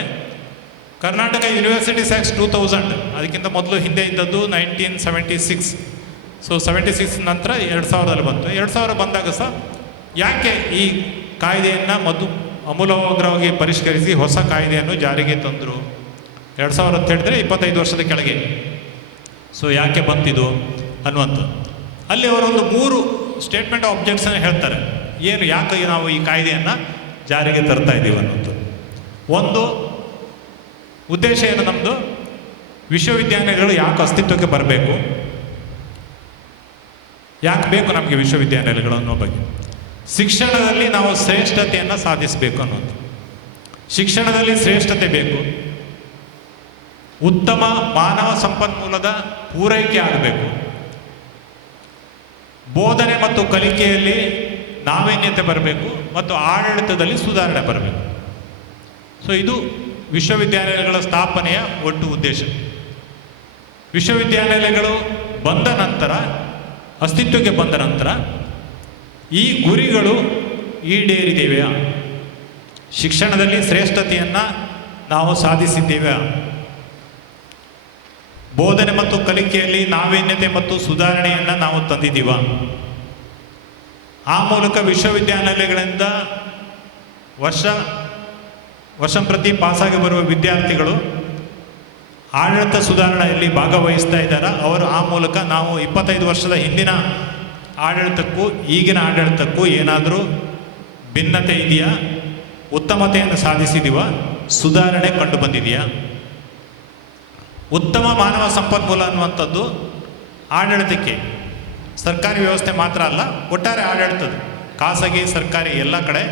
ಕರ್ನಾಟಕ ಯೂನಿವರ್ಸಿಟೀಸ್ ಆ್ಯಕ್ಟ್ 2000, ಅದಕ್ಕಿಂತ ಮೊದಲು ಹಿಂದೆ ಇದ್ದದ್ದು 1976. ಸೊ 76 ನಂತರ 2000 ಬಂತು. 2000 ಬಂದಾಗ ಸಹ ಯಾಕೆ ಈ ಕಾಯ್ದೆಯನ್ನು ಅಮೂಲಾಗ್ರವಾಗಿ ಪರಿಷ್ಕರಿಸಿ ಹೊಸ ಕಾಯ್ದೆಯನ್ನು ಜಾರಿಗೆ ತಂದರು 2000 ಅಂತ ಹೇಳಿದ್ರೆ 25 ವರ್ಷದ ಕೆಳಗೆ. ಸೊ ಯಾಕೆ ಬಂತಿದ್ದು ಅನ್ನುವಂಥದ್ದು. ಅಲ್ಲಿ ಅವರೊಂದು 3 ಸ್ಟೇಟ್ಮೆಂಟ್ ಆಫ್ ಆಬ್ಜೆಕ್ಟ್ಸನ್ನು ಹೇಳ್ತಾರೆ. ಯಾಕೆ ನಾವು ಈ ಕಾಯ್ದೆಯನ್ನು ಜಾರಿಗೆ ತರ್ತಾ ಇದ್ದೀವಿ ಅನ್ನೋಂಥದ್ದು. ಒಂದು ಉದ್ದೇಶ ಏನು ನಮ್ಮದು, ವಿಶ್ವವಿದ್ಯಾನಿಲಯಗಳು ಯಾಕೆ ಅಸ್ತಿತ್ವಕ್ಕೆ ಬರಬೇಕು, ಯಾಕೆ ಬೇಕು ನಮಗೆ ವಿಶ್ವವಿದ್ಯಾನಿಲಯಗಳು ಅನ್ನೋ ಬಗ್ಗೆ. ಶಿಕ್ಷಣದಲ್ಲಿ ನಾವು ಶ್ರೇಷ್ಠತೆಯನ್ನು ಸಾಧಿಸಬೇಕು ಅನ್ನೋದು. ಶಿಕ್ಷಣದಲ್ಲಿ ಶ್ರೇಷ್ಠತೆ ಬೇಕು. ಉತ್ತಮ ಮಾನವ ಸಂಪನ್ಮೂಲದ ಪೂರೈಕೆ ಆಗಬೇಕು. ಬೋಧನೆ ಮತ್ತು ಕಲಿಕೆಯಲ್ಲಿ ನಾವೀನ್ಯತೆ ಬರಬೇಕು ಮತ್ತು ಆಡಳಿತದಲ್ಲಿ ಸುಧಾರಣೆ ಬರಬೇಕು. ಸೊ ಇದು ವಿಶ್ವವಿದ್ಯಾನಿಲಯಗಳ ಸ್ಥಾಪನೆಯ ಒಟ್ಟು ಉದ್ದೇಶ. ವಿಶ್ವವಿದ್ಯಾನಿಲಯಗಳು ಬಂದ ನಂತರ, ಅಸ್ತಿತ್ವಕ್ಕೆ ಬಂದ ನಂತರ ಈ ಗುರಿಗಳು ಈಡೇರಿದ್ದೇವೆಯಾ, ಶಿಕ್ಷಣದಲ್ಲಿ ಶ್ರೇಷ್ಠತೆಯನ್ನು ನಾವು ಸಾಧಿಸಿದ್ದೇವೆ, ಬೋಧನೆ ಮತ್ತು ಕಲಿಕೆಯಲ್ಲಿ ನಾವೀನ್ಯತೆ ಮತ್ತು ಸುಧಾರಣೆಯನ್ನು ನಾವು ತಂದಿದ್ದೀವ, ಆ ಮೂಲಕ ವಿಶ್ವವಿದ್ಯಾನಿಲಯಗಳಿಂದ ವರ್ಷಂಪ್ರತಿ ಪಾಸಾಗಿ ಬರುವ ವಿದ್ಯಾರ್ಥಿಗಳು ಆಡಳಿತ ಸುಧಾರಣೆಯಲ್ಲಿ ಭಾಗವಹಿಸ್ತಾ ಇದ್ದಾರೆ. ಅವರು ಆ ಮೂಲಕ ನಾವು 25 ವರ್ಷದ ಹಿಂದಿನ ಆಡಳಿತಕ್ಕೂ ಈಗಿನ ಆಡಳಿತಕ್ಕೂ ಏನಾದರೂ ಭಿನ್ನತೆ ಇದೆಯಾ, ಉತ್ತಮತೆಯನ್ನು ಸಾಧಿಸಿದೀವ, ಸುಧಾರಣೆ ಕಂಡು ಬಂದಿದೆಯಾ. ಉತ್ತಮ ಮಾನವ ಸಂಪನ್ಮೂಲ ಅನ್ನುವಂಥದ್ದು ಆಡಳಿತಕ್ಕೆ ಸರ್ಕಾರಿ ವ್ಯವಸ್ಥೆ ಮಾತ್ರ ಅಲ್ಲ, ಒಟ್ಟಾರೆ ಆಡಳಿತದ ಖಾಸಗಿ ಸರ್ಕಾರಿ ಎಲ್ಲ ಕಡೆ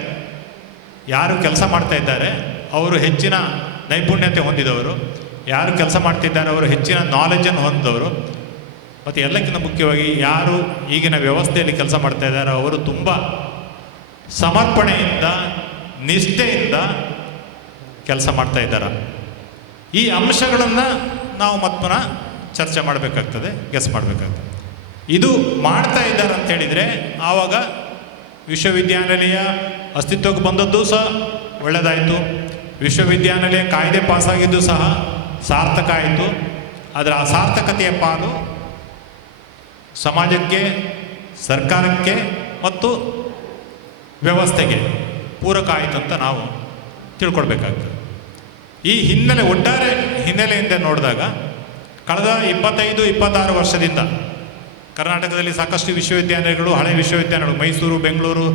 ಯಾರು ಕೆಲಸ ಮಾಡ್ತಾ ಇದ್ದಾರೆ ಅವರು ಹೆಚ್ಚಿನ ನೈಪುಣ್ಯತೆ ಹೊಂದಿದವರು, ಯಾರು ಕೆಲಸ ಮಾಡ್ತಿದ್ದಾರೆ ಅವರು ಹೆಚ್ಚಿನ ನಾಲೆಜನ್ನು ಹೊಂದಿದವರು, ಮತ್ತು ಎಲ್ಲಕ್ಕಿಂತ ಮುಖ್ಯವಾಗಿ ಯಾರು ಈಗಿನ ವ್ಯವಸ್ಥೆಯಲ್ಲಿ ಕೆಲಸ ಮಾಡ್ತಾ ಇದ್ದಾರೆ ಅವರು ತುಂಬ ಸಮರ್ಪಣೆಯಿಂದ ನಿಷ್ಠೆಯಿಂದ ಕೆಲಸ ಮಾಡ್ತಾ ಇದ್ದಾರೆ. ಈ ಅಂಶಗಳನ್ನು ನಾವು ಮತ್ತೆ ಚರ್ಚೆ ಮಾಡಬೇಕಾಗ್ತದೆ, ಗೆಸ್ ಮಾಡಬೇಕಾಗ್ತದೆ. ಇದು ಮಾಡ್ತಾ ಇದ್ದಾರೆ ಅಂತ ಹೇಳಿದರೆ ಆವಾಗ ವಿಶ್ವವಿದ್ಯಾನಿಲಯ ಅಸ್ತಿತ್ವಕ್ಕೆ ಬಂದದ್ದು ಸಹ ಒಳ್ಳೆಯದಾಯಿತು, ವಿಶ್ವವಿದ್ಯಾನಿಲಯ ಕಾಯ್ದೆ ಪಾಸಾಗಿದ್ದು ಸಹ ಸಾರ್ಥಕ ಆಯಿತು. ಅದರ ಅಸಾರ್ಥಕತೆಯ ಪಾಲು ಸಮಾಜಕ್ಕೆ, ಸರ್ಕಾರಕ್ಕೆ ಮತ್ತು ವ್ಯವಸ್ಥೆಗೆ ಪೂರಕ ಆಯಿತು ಅಂತ ನಾವು ತಿಳ್ಕೊಳ್ಬೇಕಾಗ್ತದೆ. ಈ ಹಿನ್ನೆಲೆ, ಒಟ್ಟಾರೆ ಹಿನ್ನೆಲೆಯಿಂದ ನೋಡಿದಾಗ ಕಳೆದ 25-26 ವರ್ಷದಿಂದ ಕರ್ನಾಟಕದಲ್ಲಿ ಸಾಕಷ್ಟು ವಿಶ್ವವಿದ್ಯಾನಿಲಯಗಳು, ಹಳೆ ವಿಶ್ವವಿದ್ಯಾನಿಲಯಗಳು, ಮೈಸೂರು, ಬೆಂಗಳೂರು,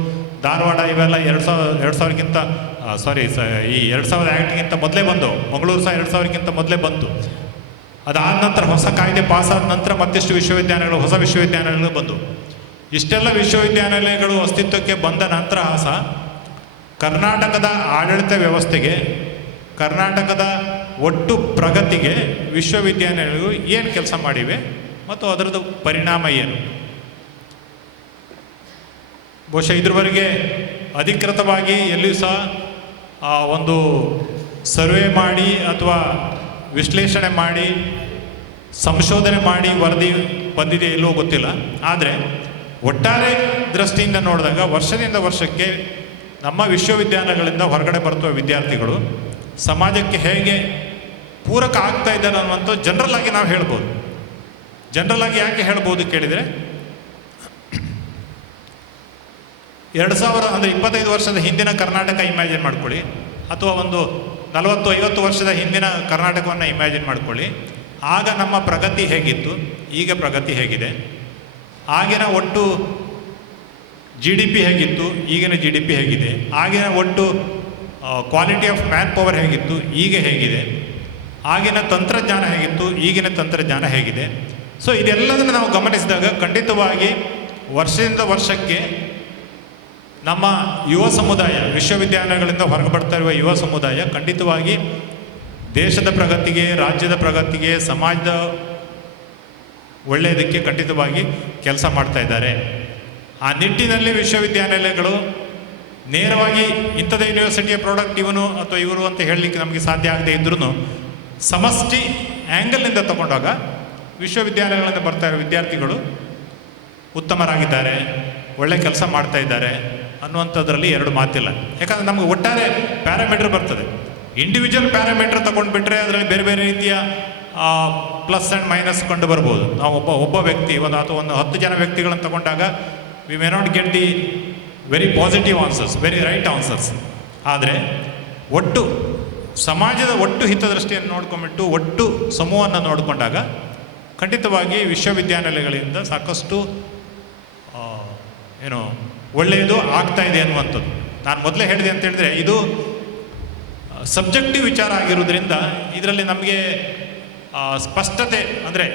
ಧಾರವಾಡ ಇವೆಲ್ಲ 2000ಕ್ಕಿಂತ ಈ 2000 ಆ್ಯಕ್ಟ್ಗಿಂತ ಮೊದಲೇ ಬಂದು, ಮಂಗಳೂರು ಸಹ 2000ಕ್ಕಿಂತ ಮೊದಲೇ ಬಂತು. ಅದಾದ ನಂತರ ಹೊಸ ಕಾಯ್ದೆ ಪಾಸಾದ ನಂತರ ಮತ್ತಿಷ್ಟು ಹೊಸ ವಿಶ್ವವಿದ್ಯಾನಿಲಯಗಳು ಬಂದು, ಇಷ್ಟೆಲ್ಲ ವಿಶ್ವವಿದ್ಯಾನಿಲಯಗಳು ಅಸ್ತಿತ್ವಕ್ಕೆ ಬಂದ ನಂತರ ಸಹ ಕರ್ನಾಟಕದ ಆಡಳಿತ ವ್ಯವಸ್ಥೆಗೆ, ಕರ್ನಾಟಕದ ಒಟ್ಟು ಪ್ರಗತಿಗೆ ವಿಶ್ವವಿದ್ಯಾನಿಲಯಗಳು ಏನು ಕೆಲಸ ಮಾಡಿವೆ ಮತ್ತು ಅದರದ್ದು ಪರಿಣಾಮ ಏನು? ಬಹುಶಃ ಇದ್ರವರೆಗೆ ಅಧಿಕೃತವಾಗಿ ಎಲ್ಲಿಯೂ ಸಹ ಒಂದು ಸರ್ವೆ ಮಾಡಿ ಅಥವಾ ವಿಶ್ಲೇಷಣೆ ಮಾಡಿ ಸಂಶೋಧನೆ ಮಾಡಿ ವರದಿ ಬಂದಿದೆ ಎಲ್ಲೋ ಗೊತ್ತಿಲ್ಲ. ಆದರೆ ಒಟ್ಟಾರೆ ದೃಷ್ಟಿಯಿಂದ ನೋಡಿದಾಗ ವರ್ಷದಿಂದ ವರ್ಷಕ್ಕೆ ನಮ್ಮ ವಿಶ್ವವಿದ್ಯಾಲಯಗಳಿಂದ ಹೊರಗಡೆ ಬರ್ತುವ ವಿದ್ಯಾರ್ಥಿಗಳು ಸಮಾಜಕ್ಕೆ ಹೇಗೆ ಪೂರಕ ಆಗ್ತಾ ಇದ್ದಾರೆ ಅನ್ನುವಂಥ ಜನರಲ್ ಆಗಿ ನಾವು ಹೇಳ್ಬೋದು. ಜನರಲ್ ಆಗಿ ಯಾಕೆ ಹೇಳ್ಬೋದು ಕೇಳಿದರೆ, 2000 ಅಂದರೆ 25 ವರ್ಷದ ಹಿಂದಿನ ಕರ್ನಾಟಕ ಇಮ್ಯಾಜಿನ್ ಮಾಡ್ಕೊಳ್ಳಿ, ಅಥವಾ ಒಂದು 40-50 ವರ್ಷದ ಹಿಂದಿನ ಕರ್ನಾಟಕವನ್ನು ಇಮ್ಯಾಜಿನ್ ಮಾಡ್ಕೊಳ್ಳಿ. ಆಗ ನಮ್ಮ ಪ್ರಗತಿ ಹೇಗಿತ್ತು, ಈಗ ಪ್ರಗತಿ ಹೇಗಿದೆ. ಆಗಿನ ಒಟ್ಟು GDP ಹೇಗಿತ್ತು, ಈಗಿನ GDP ಹೇಗಿದೆ. ಆಗಿನ ಒಟ್ಟು ಕ್ವಾಲಿಟಿ ಆಫ್ ಮ್ಯಾನ್ ಪವರ್ ಹೇಗಿತ್ತು, ಈಗ ಹೇಗಿದೆ. ಆಗಿನ ತಂತ್ರಜ್ಞಾನ ಹೇಗಿತ್ತು, ಈಗಿನ ತಂತ್ರಜ್ಞಾನ ಹೇಗಿದೆ. ಸೊ ಇದೆಲ್ಲದನ್ನು ನಾವು ಗಮನಿಸಿದಾಗ ಖಂಡಿತವಾಗಿ ವರ್ಷದಿಂದ ವರ್ಷಕ್ಕೆ ನಮ್ಮ ಯುವ ಸಮುದಾಯ, ವಿಶ್ವವಿದ್ಯಾಲಯಗಳಿಂದ ಹೊರಗೆ ಬರ್ತಾ ಇರುವ ಯುವ ಸಮುದಾಯ ಖಂಡಿತವಾಗಿ ದೇಶದ ಪ್ರಗತಿಗೆ, ರಾಜ್ಯದ ಪ್ರಗತಿಗೆ, ಸಮಾಜದ ಒಳ್ಳೆಯದಕ್ಕೆ ಖಂಡಿತವಾಗಿ ಕೆಲಸ ಮಾಡ್ತಾ ಇದ್ದಾರೆ. ಆ ನಿಟ್ಟಿನಲ್ಲಿ ವಿಶ್ವವಿದ್ಯಾನಿಲಯಗಳು ನೇರವಾಗಿ ಇಂಥದೇ ಯೂನಿವರ್ಸಿಟಿಯ ಪ್ರಾಡಕ್ಟ್ ಇವನು ಅಥವಾ ಇವರು ಅಂತ ಹೇಳಲಿಕ್ಕೆ ನಮಗೆ ಸಾಧ್ಯ ಆಗದೆ ಇದ್ರೂ ಸಮಷ್ಟಿ ಆ್ಯಂಗಲ್ನಿಂದ ತಗೊಂಡಾಗ ವಿಶ್ವವಿದ್ಯಾಲಯಗಳಿಂದ ಬರ್ತಾ ಇರೋ ವಿದ್ಯಾರ್ಥಿಗಳು ಉತ್ತಮರಾಗಿದ್ದಾರೆ, ಒಳ್ಳೆ ಕೆಲಸ ಮಾಡ್ತಾ ಇದ್ದಾರೆ ಅನ್ನುವಂಥದ್ರಲ್ಲಿ ಎರಡು ಮಾತಿಲ್ಲ. ಯಾಕಂದರೆ ನಮಗೆ ಒಟ್ಟಾರೆ ಪ್ಯಾರಾಮೀಟರ್ ಬರ್ತದೆ. ಇಂಡಿವಿಜುವಲ್ ಪ್ಯಾರಾಮೀಟರ್ ತಗೊಂಡ್ಬಿಟ್ರೆ ಅದರಲ್ಲಿ ಬೇರೆ ಬೇರೆ ರೀತಿಯ ಪ್ಲಸ್ ಆ್ಯಂಡ್ ಮೈನಸ್ ಕಂಡು ಬರ್ಬೋದು. ನಾವು ಒಬ್ಬ ವ್ಯಕ್ತಿ ಅಥವಾ ಒಂದು 10 ಜನ ವ್ಯಕ್ತಿಗಳನ್ನು ತಗೊಂಡಾಗ we may not get the very positive answers, very right answers. ಆದರೆ ಒಟ್ಟು ಸಮಾಜದ ಒಟ್ಟು ಹಿತದೃಷ್ಟಿಯನ್ನು ನೋಡ್ಕೊಂಡ್ಬಿಟ್ಟು ಒಟ್ಟು ಸಮೂಹವನ್ನು ನೋಡಿಕೊಂಡಾಗ ಖಂಡಿತವಾಗಿ ವಿಶ್ವವಿದ್ಯಾನಿಲಯಗಳಿಂದ ಸಾಕಷ್ಟು ಒಳ್ಳೆಯದು ಆಗ್ತಾ ಇದೆ ಅನ್ನುವಂಥದ್ದು. ನಾನು ಮೊದಲೇ ಹೇಳಿದೆ ಅಂತ ಹೇಳಿದ್ರೆ, ಇದು ಸಬ್ಜೆಕ್ಟಿವ್ ವಿಚಾರ ಆಗಿರೋದ್ರಿಂದ ಇದರಲ್ಲಿ ನಮಗೆ ಸ್ಪಷ್ಟತೆ ಅಂದರೆ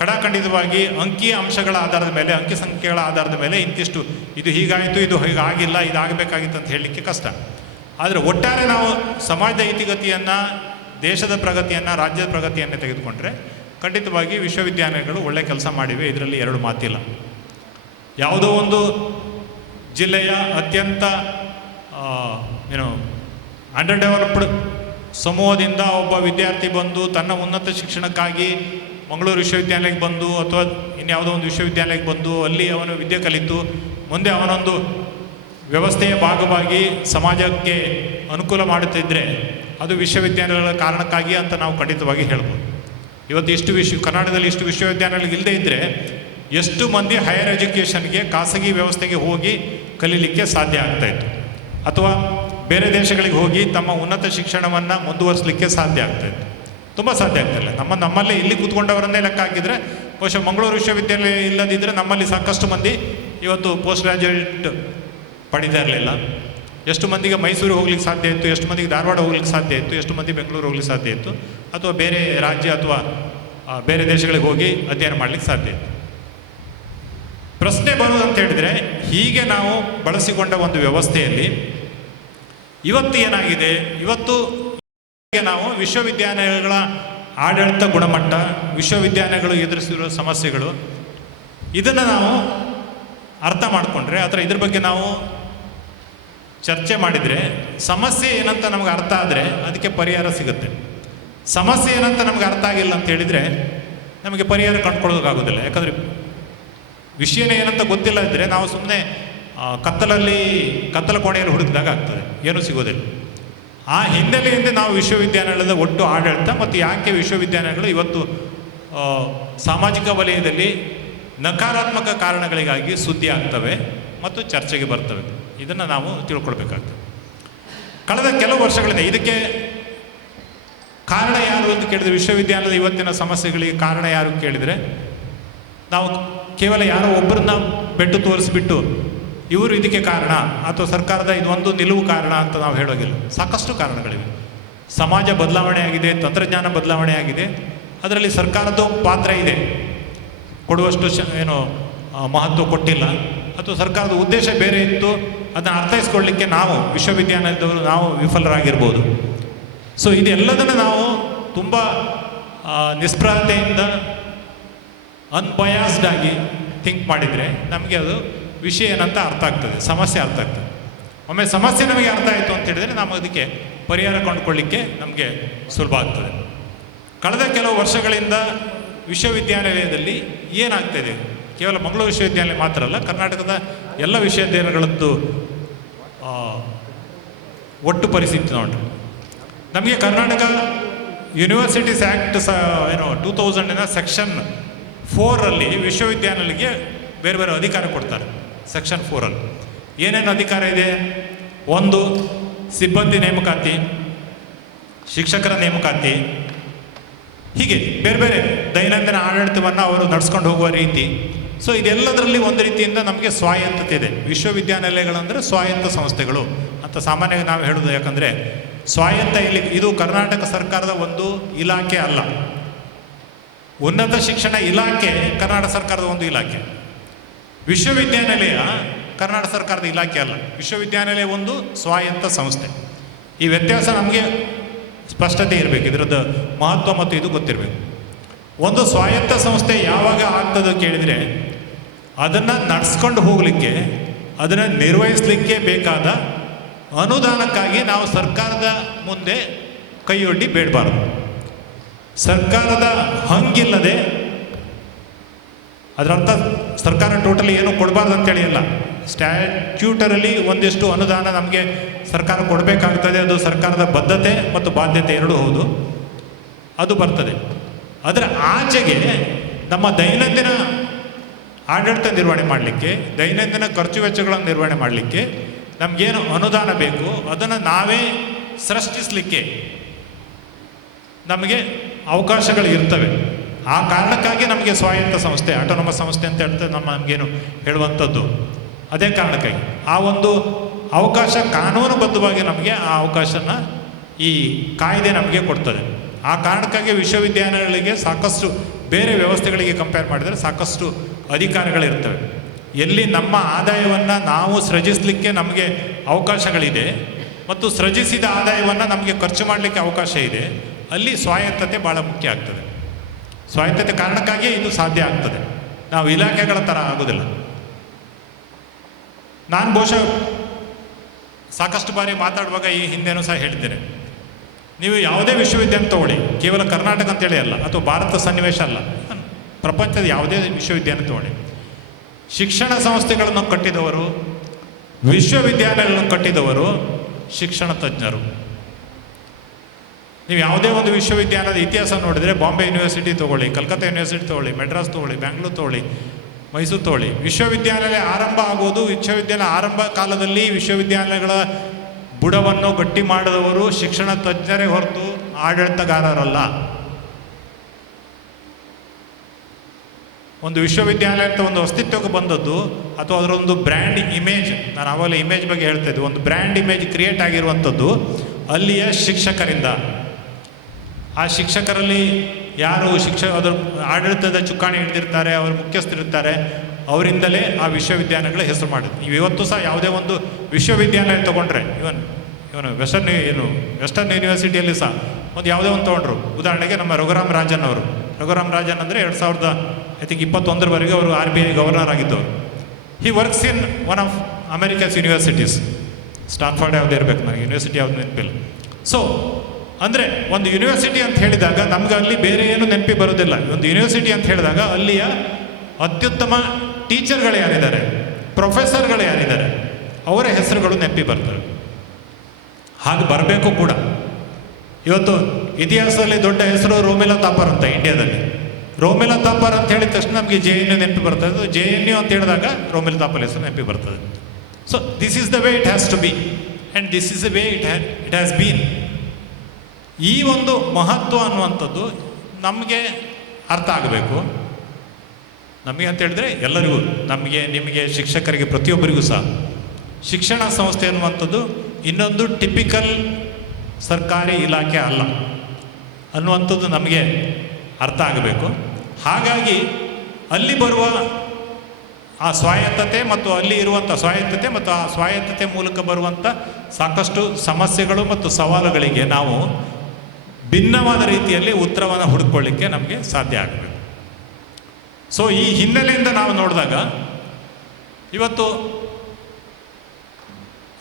ಖಡಾಖಂಡಿತವಾಗಿ ಅಂಕಿ ಅಂಶಗಳ ಆಧಾರದ ಮೇಲೆ, ಅಂಕಿ ಸಂಖ್ಯೆಗಳ ಆಧಾರದ ಮೇಲೆ ಇಂತಿಷ್ಟು ಇದು ಹೀಗಾಯಿತು, ಇದು ಹೀಗಾಗಿಲ್ಲ, ಇದಾಗಬೇಕಾಗಿತ್ತು ಅಂತ ಹೇಳಲಿಕ್ಕೆ ಕಷ್ಟ. ಆದರೆ ಒಟ್ಟಾರೆ ನಾವು ಸಮಾಜದ ಇತಿಗತಿಯನ್ನು, ದೇಶದ ಪ್ರಗತಿಯನ್ನು, ರಾಜ್ಯದ ಪ್ರಗತಿಯನ್ನು ತೆಗೆದುಕೊಂಡ್ರೆ ಖಂಡಿತವಾಗಿ ವಿಶ್ವವಿದ್ಯಾಲಯಗಳು ಒಳ್ಳೆ ಕೆಲಸ ಮಾಡಿವೆ, ಇದರಲ್ಲಿ ಎರಡು ಮಾತಿಲ್ಲ. ಯಾವುದೋ ಒಂದು ಜಿಲ್ಲೆಯ ಅತ್ಯಂತ ಅಂಡರ್ ಡೆವಲಪ್ಡ್ ಸಮೂಹದಿಂದ ಒಬ್ಬ ವಿದ್ಯಾರ್ಥಿ ಬಂದು ತನ್ನ ಉನ್ನತ ಶಿಕ್ಷಣಕ್ಕಾಗಿ ಮಂಗಳೂರು ವಿಶ್ವವಿದ್ಯಾಲಯಕ್ಕೆ ಬಂದು ಅಥವಾ ಇನ್ಯಾವುದೋ ಒಂದು ವಿಶ್ವವಿದ್ಯಾಲಯಕ್ಕೆ ಬಂದು ಅಲ್ಲಿ ಅವನು ವಿದ್ಯೆ ಕಲಿತು ಮುಂದೆ ಅವನೊಂದು ವ್ಯವಸ್ಥೆಯ ಭಾಗವಾಗಿ ಸಮಾಜಕ್ಕೆ ಅನುಕೂಲ ಮಾಡುತ್ತಿದ್ದರೆ ಅದು ವಿಶ್ವವಿದ್ಯಾಲಯಗಳ ಕಾರಣಕ್ಕಾಗಿ ಅಂತ ನಾವು ಖಂಡಿತವಾಗಿ ಹೇಳ್ಬೋದು. ಇವತ್ತು ಕರ್ನಾಟಕದಲ್ಲಿ ಇಷ್ಟು ವಿಶ್ವವಿದ್ಯಾಲಯಗಳು ಇಲ್ಲದೇ ಇದ್ದರೆ ಎಷ್ಟು ಮಂದಿ ಹೈಯರ್ ಎಜುಕೇಷನ್ಗೆ ಖಾಸಗಿ ವ್ಯವಸ್ಥೆಗೆ ಹೋಗಿ ಕಲೀಲಿಕ್ಕೆ ಸಾಧ್ಯ ಆಗ್ತಾಯಿತ್ತು, ಅಥವಾ ಬೇರೆ ದೇಶಗಳಿಗೆ ಹೋಗಿ ತಮ್ಮ ಉನ್ನತ ಶಿಕ್ಷಣವನ್ನು ಮುಂದುವರಿಸಲಿಕ್ಕೆ ಸಾಧ್ಯ ಆಗ್ತಾಯಿತ್ತು. ತುಂಬ ಸಾಧ್ಯ ಆಗ್ತಿಲ್ಲ. ನಮ್ಮಲ್ಲೇ ಇಲ್ಲಿ ಕೂತ್ಕೊಂಡವರನ್ನೇ ಲೆಕ್ಕ ಹಾಕಿದರೆ ಬಹುಶಃ ಮಂಗಳೂರು ವಿಶ್ವವಿದ್ಯಾಲಯ ಇಲ್ಲದಿದ್ದರೆ ನಮ್ಮಲ್ಲಿ ಸಾಕಷ್ಟು ಮಂದಿ ಇವತ್ತು ಪೋಸ್ಟ್ ಗ್ರ್ಯಾಜುಯೇಟ್ ಪಡಿತಾ ಇರಲಿಲ್ಲ. ಎಷ್ಟು ಮಂದಿಗೆ ಮೈಸೂರು ಹೋಗ್ಲಿಕ್ಕೆ ಸಾಧ್ಯ ಇತ್ತು, ಎಷ್ಟು ಮಂದಿಗೆ ಧಾರವಾಡ ಹೋಗ್ಲಿಕ್ಕೆ ಸಾಧ್ಯ ಇತ್ತು, ಎಷ್ಟು ಮಂದಿ ಬೆಂಗಳೂರು ಹೋಗ್ಲಿಕ್ಕೆ ಸಾಧ್ಯ ಇತ್ತು, ಅಥವಾ ಬೇರೆ ರಾಜ್ಯ ಅಥವಾ ಬೇರೆ ದೇಶಗಳಿಗೆ ಹೋಗಿ ಅಧ್ಯಯನ ಮಾಡಲಿಕ್ಕೆ ಸಾಧ್ಯ ಇತ್ತು. ಪ್ರಶ್ನೆ ಬರೋದಂತ ಹೇಳಿದರೆ, ಹೀಗೆ ನಾವು ಬಳಸಿಕೊಂಡ ಒಂದು ವ್ಯವಸ್ಥೆಯಲ್ಲಿ ಇವತ್ತು ಏನಾಗಿದೆ, ಇವತ್ತು ನಾವು ವಿಶ್ವವಿದ್ಯಾಲಯಗಳ ಆಡಳಿತ ಗುಣಮಟ್ಟ, ವಿಶ್ವವಿದ್ಯಾಲಯಗಳು ಎದುರಿಸಿರುವ ಸಮಸ್ಯೆಗಳು, ಇದನ್ನು ನಾವು ಅರ್ಥ ಮಾಡಿಕೊಂಡ್ರೆ ಅಥವಾ ಇದ್ರ ಬಗ್ಗೆ ನಾವು ಚರ್ಚೆ ಮಾಡಿದರೆ ಸಮಸ್ಯೆ ಏನಂತ ನಮಗೆ ಅರ್ಥ ಆದರೆ ಅದಕ್ಕೆ ಪರಿಹಾರ ಸಿಗುತ್ತೆ. ಸಮಸ್ಯೆ ಏನಂತ ನಮಗೆ ಅರ್ಥ ಆಗಿಲ್ಲ ಅಂತ ಹೇಳಿದರೆ ನಮಗೆ ಪರಿಹಾರ ಕಂಡುಕೊಳ್ಳೋಕ್ಕಾಗೋದಿಲ್ಲ. ಯಾಕಂದರೆ ವಿಷಯನೇ ಏನಂತ ಗೊತ್ತಿಲ್ಲ ಇದ್ದರೆ ನಾವು ಸುಮ್ಮನೆ ಕತ್ತಲ ಕೋಣೆಯಲ್ಲಿ ಹುಡುಕಿದಾಗ ಆಗ್ತದೆ, ಏನೂ ಸಿಗೋದಿಲ್ಲ. ಆ ಹಿನ್ನೆಲೆಯಿಂದ ನಾವು ವಿಶ್ವವಿದ್ಯಾನಿಲಯದ ಒಟ್ಟು ಆಡಳಿತ ಮತ್ತು ಯಾಕೆ ವಿಶ್ವವಿದ್ಯಾನಿಲಯಗಳು ಇವತ್ತು ಸಾಮಾಜಿಕ ವಲಯದಲ್ಲಿ ನಕಾರಾತ್ಮಕ ಕಾರಣಗಳಿಗಾಗಿ ಸುದ್ದಿ ಆಗ್ತವೆ ಮತ್ತು ಚರ್ಚೆಗೆ ಬರ್ತವೆ, ಇದನ್ನು ನಾವು ತಿಳ್ಕೊಳ್ಬೇಕಾಗ್ತದೆ. ಕಳೆದ ಕೆಲವು ವರ್ಷಗಳಿಂದ ಇದಕ್ಕೆ ಕಾರಣ ಯಾರು ಅಂತ ಕೇಳಿದರೆ, ವಿಶ್ವವಿದ್ಯಾಲಯದ ಇವತ್ತಿನ ಸಮಸ್ಯೆಗಳಿಗೆ ಕಾರಣ ಯಾರು ಕೇಳಿದರೆ, ನಾವು ಕೇವಲ ಯಾರೋ ಒಬ್ಬರನ್ನ ಬೆಟ್ಟು ತೋರಿಸ್ಬಿಟ್ಟು ಇವರು ಇದಕ್ಕೆ ಕಾರಣ ಅಥವಾ ಸರ್ಕಾರದ ಇದೊಂದು ನಿಲುವು ಕಾರಣ ಅಂತ ನಾವು ಹೇಳೋಗಿಲ್ಲ. ಸಾಕಷ್ಟು ಕಾರಣಗಳಿವೆ. ಸಮಾಜ ಬದಲಾವಣೆ ಆಗಿದೆ, ತಂತ್ರಜ್ಞಾನ ಬದಲಾವಣೆ ಆಗಿದೆ, ಅದರಲ್ಲಿ ಸರ್ಕಾರದ ಪಾತ್ರ ಇದೆ. ಕೊಡುವಷ್ಟು ಮಹತ್ವ ಕೊಟ್ಟಿಲ್ಲ, ಅಥವಾ ಸರ್ಕಾರದ ಉದ್ದೇಶ ಬೇರೆ ಇತ್ತು, ಅದನ್ನು ಅರ್ಥೈಸ್ಕೊಳ್ಳಿಕ್ಕೆ ನಾವು ವಿಶ್ವವಿದ್ಯಾನಿಲಯದವರು ನಾವು ವಿಫಲರಾಗಿರ್ಬೋದು. ಸೊ ಇದೆಲ್ಲದನ್ನು ನಾವು ತುಂಬ ನಿಸ್ಪೃಹತೆಯಿಂದ ಅನ್ಬಯಾಸ್ಡ್ ಆಗಿ ಥಿಂಕ್ ಮಾಡಿದರೆ ನಮಗೆ ಅದು ವಿಷಯ ಏನಂತ ಅರ್ಥ ಆಗ್ತದೆ, ಸಮಸ್ಯೆ ಅರ್ಥ ಆಗ್ತದೆ. ಒಮ್ಮೆ ಸಮಸ್ಯೆ ನಮಗೆ ಅರ್ಥ ಆಯಿತು ಅಂತ ಹೇಳಿದರೆ ನಾವು ಅದಕ್ಕೆ ಪರಿಹಾರ ಕಂಡುಕೊಳ್ಳಿಕ್ಕೆ ನಮಗೆ ಸುಲಭ ಆಗ್ತದೆ. ಕಳೆದ ಕೆಲವು ವರ್ಷಗಳಿಂದ ವಿಶ್ವವಿದ್ಯಾನಿಲಯದಲ್ಲಿ ಏನಾಗ್ತಾಯಿದೆ, ಕೇವಲ ಮಂಗಳೂರು ವಿಶ್ವವಿದ್ಯಾನಿಲಯ ಮಾತ್ರ ಅಲ್ಲ, ಕರ್ನಾಟಕದ ಎಲ್ಲ ವಿಶ್ವವಿದ್ಯಾಲಯಗಳದ್ದು ಒಟ್ಟು ಪರಿಸ್ಥಿತಿ ನೋಡ್ರಿ. ನಮಗೆ ಕರ್ನಾಟಕ ಯೂನಿವರ್ಸಿಟೀಸ್ ಆ್ಯಕ್ಟ್ 2000 ಸೆಕ್ಷನ್ 4 ವಿಶ್ವವಿದ್ಯಾನಿಲಯಕ್ಕೆ ಬೇರೆ ಬೇರೆ ಅಧಿಕಾರ ಕೊಡ್ತಾರೆ. ಸೆಕ್ಷನ್ 4 ಏನೇನು ಅಧಿಕಾರ ಇದೆ? 1 ಸಿಬ್ಬಂದಿ ನೇಮಕಾತಿ, ಶಿಕ್ಷಕರ ನೇಮಕಾತಿ, ಹೀಗೆ ಬೇರೆ ಬೇರೆ ದೈನಂದಿನ ಆಡಳಿತವನ್ನು ಅವರು ನಡೆಸ್ಕೊಂಡು ಹೋಗುವ ರೀತಿ. ಸೊ ಇದೆಲ್ಲದರಲ್ಲಿ ಒಂದು ರೀತಿಯಿಂದ ನಮಗೆ ಸ್ವಾಯತ್ತತೆ ಇದೆ. ವಿಶ್ವವಿದ್ಯಾನಿಲಯಗಳಂದರೆ ಸ್ವಾಯತ್ತ ಸಂಸ್ಥೆಗಳು ಅಂತ ಸಾಮಾನ್ಯವಾಗಿ ನಾವು ಹೇಳೋದು. ಯಾಕಂದರೆ ಸ್ವಾಯತ್ತ ಇದು ಕರ್ನಾಟಕ ಸರ್ಕಾರದ ಒಂದು ಇಲಾಖೆ ಅಲ್ಲ. ಉನ್ನತ ಶಿಕ್ಷಣ ಇಲಾಖೆ ಕರ್ನಾಟಕ ಸರ್ಕಾರದ ಒಂದು ಇಲಾಖೆ. ವಿಶ್ವವಿದ್ಯಾನಿಲಯ ಕರ್ನಾಟಕ ಸರ್ಕಾರದ ಇಲಾಖೆ ಅಲ್ಲ. ವಿಶ್ವವಿದ್ಯಾನಿಲಯ ಒಂದು ಸ್ವಾಯತ್ತ ಸಂಸ್ಥೆ. ಈ ವ್ಯತ್ಯಾಸ ನಮಗೆ ಸ್ಪಷ್ಟತೆ ಇರಬೇಕು, ಇದರದ್ದು ಮಹತ್ವ ಮತ್ತು ಇದು ಗೊತ್ತಿರಬೇಕು. ಒಂದು ಸ್ವಾಯತ್ತ ಸಂಸ್ಥೆ ಯಾವಾಗ ಆಗ್ತದೆ ಕೇಳಿದರೆ, ಅದನ್ನು ನಡೆಸ್ಕೊಂಡು ಹೋಗಲಿಕ್ಕೆ, ಅದನ್ನು ನಿರ್ವಹಿಸಲಿಕ್ಕೆ ಬೇಕಾದ ಅನುದಾನಕ್ಕಾಗಿ ನಾವು ಸರ್ಕಾರದ ಮುಂದೆ ಕೈಯೊಡ್ಡಿ ಬೇಡಬಾರ್ದು. ಸರ್ಕಾರದ ಹಂಗಿಲ್ಲದೆ, ಅದರರ್ಥ ಸರ್ಕಾರ ಟೋಟಲಿ ಏನೂ ಕೊಡಬಾರ್ದು ಅಂತೇಳಿ ಅಲ್ಲ. ಸ್ಟ್ಯಾಟ್ಯೂಟರಲ್ಲಿ ಒಂದಿಷ್ಟು ಅನುದಾನ ನಮಗೆ ಸರ್ಕಾರ ಕೊಡಬೇಕಾಗ್ತದೆ. ಅದು ಸರ್ಕಾರದ ಬದ್ಧತೆ ಮತ್ತು ಬಾಧ್ಯತೆ ಎರಡೂ ಹೌದು, ಅದು ಬರ್ತದೆ. ಅದರ ಆಚೆಗೆ ನಮ್ಮ ದೈನಂದಿನ ಆಡಳಿತ ನಿರ್ವಹಣೆ ಮಾಡಲಿಕ್ಕೆ, ದೈನಂದಿನ ಖರ್ಚು ವೆಚ್ಚಗಳನ್ನು ನಿರ್ವಹಣೆ ಮಾಡಲಿಕ್ಕೆ ನಮಗೇನು ಅನುದಾನ ಬೇಕು ಅದನ್ನು ನಾವೇ ಸೃಷ್ಟಿಸಲಿಕ್ಕೆ ನಮಗೆ ಅವಕಾಶಗಳು ಇರ್ತವೆ. ಆ ಕಾರಣಕ್ಕಾಗಿ ನಮಗೆ ಸ್ವಾಯತ್ತ ಸಂಸ್ಥೆ, ಆಟೋನಮಸ್ ಸಂಸ್ಥೆ ಅಂತ ಹೇಳ್ತಾರೆ ನಮಗೇನು ಹೇಳುವಂಥದ್ದು. ಅದೇ ಕಾರಣಕ್ಕಾಗಿ ಆ ಒಂದು ಅವಕಾಶ ಕಾನೂನುಬದ್ಧವಾಗಿ ನಮಗೆ ಆ ಅವಕಾಶನ ಈ ಕಾಯ್ದೆ ನಮಗೆ ಕೊಡ್ತದೆ. ಆ ಕಾರಣಕ್ಕಾಗಿ ವಿಶ್ವವಿದ್ಯಾನಿಲಯಗಳಿಗೆ ಸಾಕಷ್ಟು ಬೇರೆ ವ್ಯವಸ್ಥೆಗಳಿಗೆ ಕಂಪೇರ್ ಮಾಡಿದರೆ ಸಾಕಷ್ಟು ಅಧಿಕಾರಗಳಿರ್ತವೆ. ಎಲ್ಲಿ ನಮ್ಮ ಆದಾಯವನ್ನು ನಾವು ಸೃಜಿಸಲಿಕ್ಕೆ ನಮಗೆ ಅವಕಾಶಗಳಿದೆ ಮತ್ತು ಸೃಜಿಸಿದ ಆದಾಯವನ್ನು ನಮಗೆ ಖರ್ಚು ಮಾಡಲಿಕ್ಕೆ ಅವಕಾಶ ಇದೆ, ಅಲ್ಲಿ ಸ್ವಾಯತ್ತತೆ ಭಾಳ ಮುಖ್ಯ ಆಗ್ತದೆ. ಸ್ವಾಯತ್ತತೆ ಕಾರಣಕ್ಕಾಗಿಯೇ ಇದು ಸಾಧ್ಯ ಆಗ್ತದೆ. ನಾವು ಇಲಾಖೆಗಳ ಥರ ಆಗೋದಿಲ್ಲ. ನಾನು ಬಹುಶಃ ಸಾಕಷ್ಟು ಬಾರಿ ಮಾತಾಡುವಾಗ ಈ ಹಿಂದೆನೂ ಸಹ ಹೇಳಿದ್ದೇನೆ, ನೀವು ಯಾವುದೇ ವಿಶ್ವವಿದ್ಯಾಲಯ ತಗೊಳ್ಳಿ, ಕೇವಲ ಕರ್ನಾಟಕ ಅಂತೇಳಿ ಅಲ್ಲ, ಅಥವಾ ಭಾರತ ಸನ್ನಿವೇಶ ಅಲ್ಲ, ಪ್ರಪಂಚದ ಯಾವುದೇ ವಿಶ್ವವಿದ್ಯಾಲಯ ತಗೊಳ್ಳಿ, ಶಿಕ್ಷಣ ಸಂಸ್ಥೆಗಳನ್ನು ಕಟ್ಟಿದವರು, ವಿಶ್ವವಿದ್ಯಾಲಯಗಳನ್ನು ಕಟ್ಟಿದವರು ಶಿಕ್ಷಣ ತಜ್ಞರು. ನೀವು ಯಾವುದೇ ಒಂದು ವಿಶ್ವವಿದ್ಯಾಲಯದ ಇತಿಹಾಸ ನೋಡಿದರೆ, ಬಾಂಬೆ ಯೂನಿವರ್ಸಿಟಿ ತೊಗೊಳ್ಳಿ, ಕಲ್ಕತ್ತಾ ಯೂನಿವರ್ಸಿಟಿ ತೊಗೊಳ್ಳಿ, ಮೆಡ್ರಾಸ್ ತೊಗೊಳ್ಳಿ, ಬ್ಯಾಂಗ್ಳೂರು ತೊಗೊಳ್ಳಿ, ಮೈಸೂರು ತೊಗೊಳ್ಳಿ, ವಿಶ್ವವಿದ್ಯಾಲಯ ಆರಂಭ ಆಗೋದು, ವಿಶ್ವವಿದ್ಯಾಲಯ ಆರಂಭ ಕಾಲದಲ್ಲಿ ವಿಶ್ವವಿದ್ಯಾಲಯಗಳ ಬುಡವನ್ನು ಗಟ್ಟಿ ಮಾಡಿದವರು ಶಿಕ್ಷಣ ತಜ್ಞರೇ ಹೊರತು ಆಡಳಿತಗಾರರಲ್ಲ. ಒಂದು ವಿಶ್ವವಿದ್ಯಾಲಯ ಅಂತ ಒಂದು ಅಸ್ತಿತ್ವಕ್ಕೆ ಬಂದದ್ದು, ಅಥವಾ ಅದರೊಂದು ಬ್ರ್ಯಾಂಡ್ ಇಮೇಜ್, ನಾನು ಆವಾಗಲೇ ಇಮೇಜ್ ಬಗ್ಗೆ ಹೇಳ್ತಾ ಇದ್ದೆ, ಒಂದು ಬ್ರ್ಯಾಂಡ್ ಇಮೇಜ್ ಕ್ರಿಯೇಟ್ ಆಗಿರುವಂಥದ್ದು ಅಲ್ಲಿಯ ಶಿಕ್ಷಕರಿಂದ. ಆ ಶಿಕ್ಷಕರಲ್ಲಿ ಯಾರು ಅದರ ಆಡಳಿತದ ಚುಕ್ಕಾಣಿ ಹಿಡಿದಿರ್ತಾರೆ, ಅವರು ಮುಖ್ಯಸ್ಥರಿರ್ತಾರೆ, ಅವರಿಂದಲೇ ಆ ವಿಶ್ವವಿದ್ಯಾಲಯಗಳ ಹೆಸರು ಮಾಡಿದ್ರು. ನೀವು ಇವತ್ತು ಸಹ ಯಾವುದೇ ಒಂದು ವಿಶ್ವವಿದ್ಯಾಲಯ ತೊಗೊಂಡ್ರೆ, ಇವನು ವೆಸ್ಟರ್ನ್ ಯೂನಿವರ್ಸಿಟಿಯಲ್ಲಿ ಸಹ ಒಂದು ಯಾವುದೇ ಒಂದು ತೊಗೊಂಡ್ರು, ಉದಾಹರಣೆಗೆ ನಮ್ಮ ರಘುರಾಮ್ ರಾಜನ್ ಅವರು. ರಘುರಾಮ್ ರಾಜನ್ ಅಂದರೆ 2021 ಅವರು RBI ಗವರ್ನರ್ ಆಗಿದ್ದವರು. He works in one of America's universities. Stanford ಯಾವುದೇ ಇರಬೇಕು, ನನಗೆ ಯೂನಿವರ್ಸಿಟಿ ಯಾವ್ದು ನೆನಪಿಲ್ಲ. ಸೊ ಅಂದರೆ ಒಂದು ಯೂನಿವರ್ಸಿಟಿ ಅಂತ ಹೇಳಿದಾಗ ನಮ್ಗೆ ಅಲ್ಲಿ ಬೇರೆ ಏನು ನೆನಪಿ ಬರೋದಿಲ್ಲ. ಒಂದು ಯೂನಿವರ್ಸಿಟಿ ಅಂತ ಹೇಳಿದಾಗ ಅಲ್ಲಿಯ ಅತ್ಯುತ್ತಮ ಟೀಚರ್ಗಳು ಯಾರಿದ್ದಾರೆ, ಪ್ರೊಫೆಸರ್ಗಳು ಯಾರಿದ್ದಾರೆ, ಅವರ ಹೆಸರುಗಳು ನೆನಪಿ ಬರ್ತವೆ. ಹಾಗೆ ಬರಬೇಕು ಕೂಡ. ಇವತ್ತು ಇತಿಹಾಸದಲ್ಲಿ ದೊಡ್ಡ ಹೆಸರು ರೋಮಿಲಾ ಥಾಪರ್ ಅಂತ, ಇಂಡಿಯಾದಲ್ಲಿ. ರೋಮಿಲಾ ಥಾಪರ್ ಅಂತ ಹೇಳಿದ ತಕ್ಷಣ ನಮಗೆ JNU ನೆನಪಿ ಬರ್ತದೆ. JNU ಅಂತ ಹೇಳಿದಾಗ ರೋಮಿಲಾ ಥಾಪರ್ ಹೆಸರು ನೆನಪಿ ಬರ್ತದೆ. So this is the way it has to be and this is the way it has been. ಈ ಒಂದು ಮಹತ್ವ ಅನ್ನುವಂಥದ್ದು ನಮಗೆ ಅರ್ಥ ಆಗಬೇಕು. ನಮಗೆ ಅಂತ ಹೇಳಿದ್ರೆ ಎಲ್ಲರಿಗೂ, ನಮಗೆ, ನಿಮಗೆ, ಶಿಕ್ಷಕರಿಗೆ, ಪ್ರತಿಯೊಬ್ಬರಿಗೂ ಸಹ ಶಿಕ್ಷಣ ಸಂಸ್ಥೆ ಅನ್ನುವಂಥದ್ದು ಇನ್ನೊಂದು ಟಿಪಿಕಲ್ ಸರ್ಕಾರಿ ಇಲಾಖೆ ಅಲ್ಲ ಅನ್ನುವಂಥದ್ದು ನಮಗೆ ಅರ್ಥ ಆಗಬೇಕು. ಹಾಗಾಗಿ ಅಲ್ಲಿ ಬರುವ ಆ ಸ್ವಾಯತ್ತತೆ ಮತ್ತು ಅಲ್ಲಿ ಇರುವಂಥ ಸ್ವಾಯತ್ತತೆ ಮತ್ತು ಆ ಸ್ವಾಯತ್ತತೆ ಮೂಲಕ ಬರುವಂಥ ಸಾಕಷ್ಟು ಸಮಸ್ಯೆಗಳು ಮತ್ತು ಸವಾಲುಗಳಿಗೆ ನಾವು ಭಿನ್ನವಾದ ರೀತಿಯಲ್ಲಿ ಉತ್ತರವನ್ನು ಹುಡುಕೊಳ್ಳಿಕ್ಕೆ ನಮಗೆ ಸಾಧ್ಯ ಆಗಬೇಕು. ಸೊ ಈ ಹಿನ್ನೆಲೆಯಿಂದ ನಾವು ನೋಡಿದಾಗ ಇವತ್ತು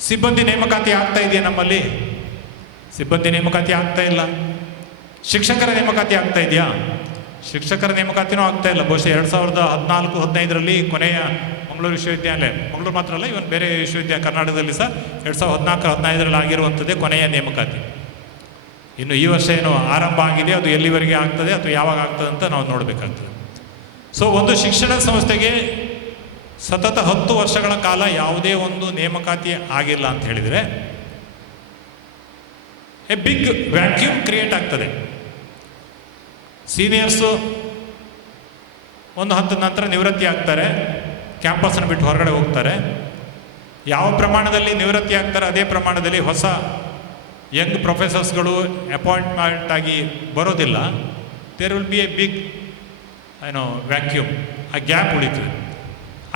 ಸಿಬ್ಬಂದಿ ನೇಮಕಾತಿ ಆಗ್ತಾ ಇದೆಯಾ ನಮ್ಮಲ್ಲಿ? ಸಿಬ್ಬಂದಿ ನೇಮಕಾತಿ ಆಗ್ತಾ ಇಲ್ಲ. ಶಿಕ್ಷಕರ ನೇಮಕಾತಿ ಆಗ್ತಾ ಇದೆಯಾ? ಶಿಕ್ಷಕರ ನೇಮಕಾತಿನೂ ಆಗ್ತಾ ಇಲ್ಲ. ಬಹುಶಃ 2014-15ರಲ್ಲಿ ಕೊನೆಯ ಮಂಗಳೂರು ವಿಶ್ವವಿದ್ಯಾಲಯ, ಮಂಗಳೂರು ಮಾತ್ರ ಅಲ್ಲ, ಇವನ್ ಬೇರೆ ವಿಶ್ವವಿದ್ಯಾಲಯ ಕರ್ನಾಟಕದಲ್ಲಿ ಸಹ 2014-15ರಲ್ಲಿ ಆಗಿರುವಂಥದ್ದೇ ಕೊನೆಯ ನೇಮಕಾತಿ. ಇನ್ನು ಈ ವರ್ಷ ಏನು ಆರಂಭ ಆಗಿದೆ, ಅದು ಎಲ್ಲಿವರೆಗೆ ಆಗ್ತದೆ ಅಥವಾ ಯಾವಾಗ ಆಗ್ತದೆ ಅಂತ ನಾವು ನೋಡಬೇಕಾಗ್ತದೆ. ಸೊ ಒಂದು ಶಿಕ್ಷಣ ಸಂಸ್ಥೆಗೆ ಸತತ 10 ವರ್ಷಗಳ ಕಾಲ ಯಾವುದೇ ಒಂದು ನೇಮಕಾತಿ ಆಗಿಲ್ಲ ಅಂತ ಹೇಳಿದರೆ ಎ ಬಿಗ್ ವ್ಯಾಕ್ಯೂಮ್ ಕ್ರಿಯೇಟ್ ಆಗ್ತದೆ. ಸೀನಿಯರ್ಸು ಒಂದು ಹಂತದ ನಂತರ ನಿವೃತ್ತಿ ಆಗ್ತಾರೆ, ಕ್ಯಾಂಪಸ್ನ ಬಿಟ್ಟು ಹೊರಗಡೆ ಹೋಗ್ತಾರೆ. ಯಾವ ಪ್ರಮಾಣದಲ್ಲಿ ನಿವೃತ್ತಿ ಆಗ್ತಾರೆ ಅದೇ ಪ್ರಮಾಣದಲ್ಲಿ ಹೊಸ ಯಂಗ್ ಪ್ರೊಫೆಸರ್ಸ್ಗಳು ಅಪಾಯಿಂಟ್ಮೆಂಟ್ ಆಗಿ ಬರೋದಿಲ್ಲ. There will be a big vacuum. ಆ ಗ್ಯಾಪ್ ಉಳಿತದೆ.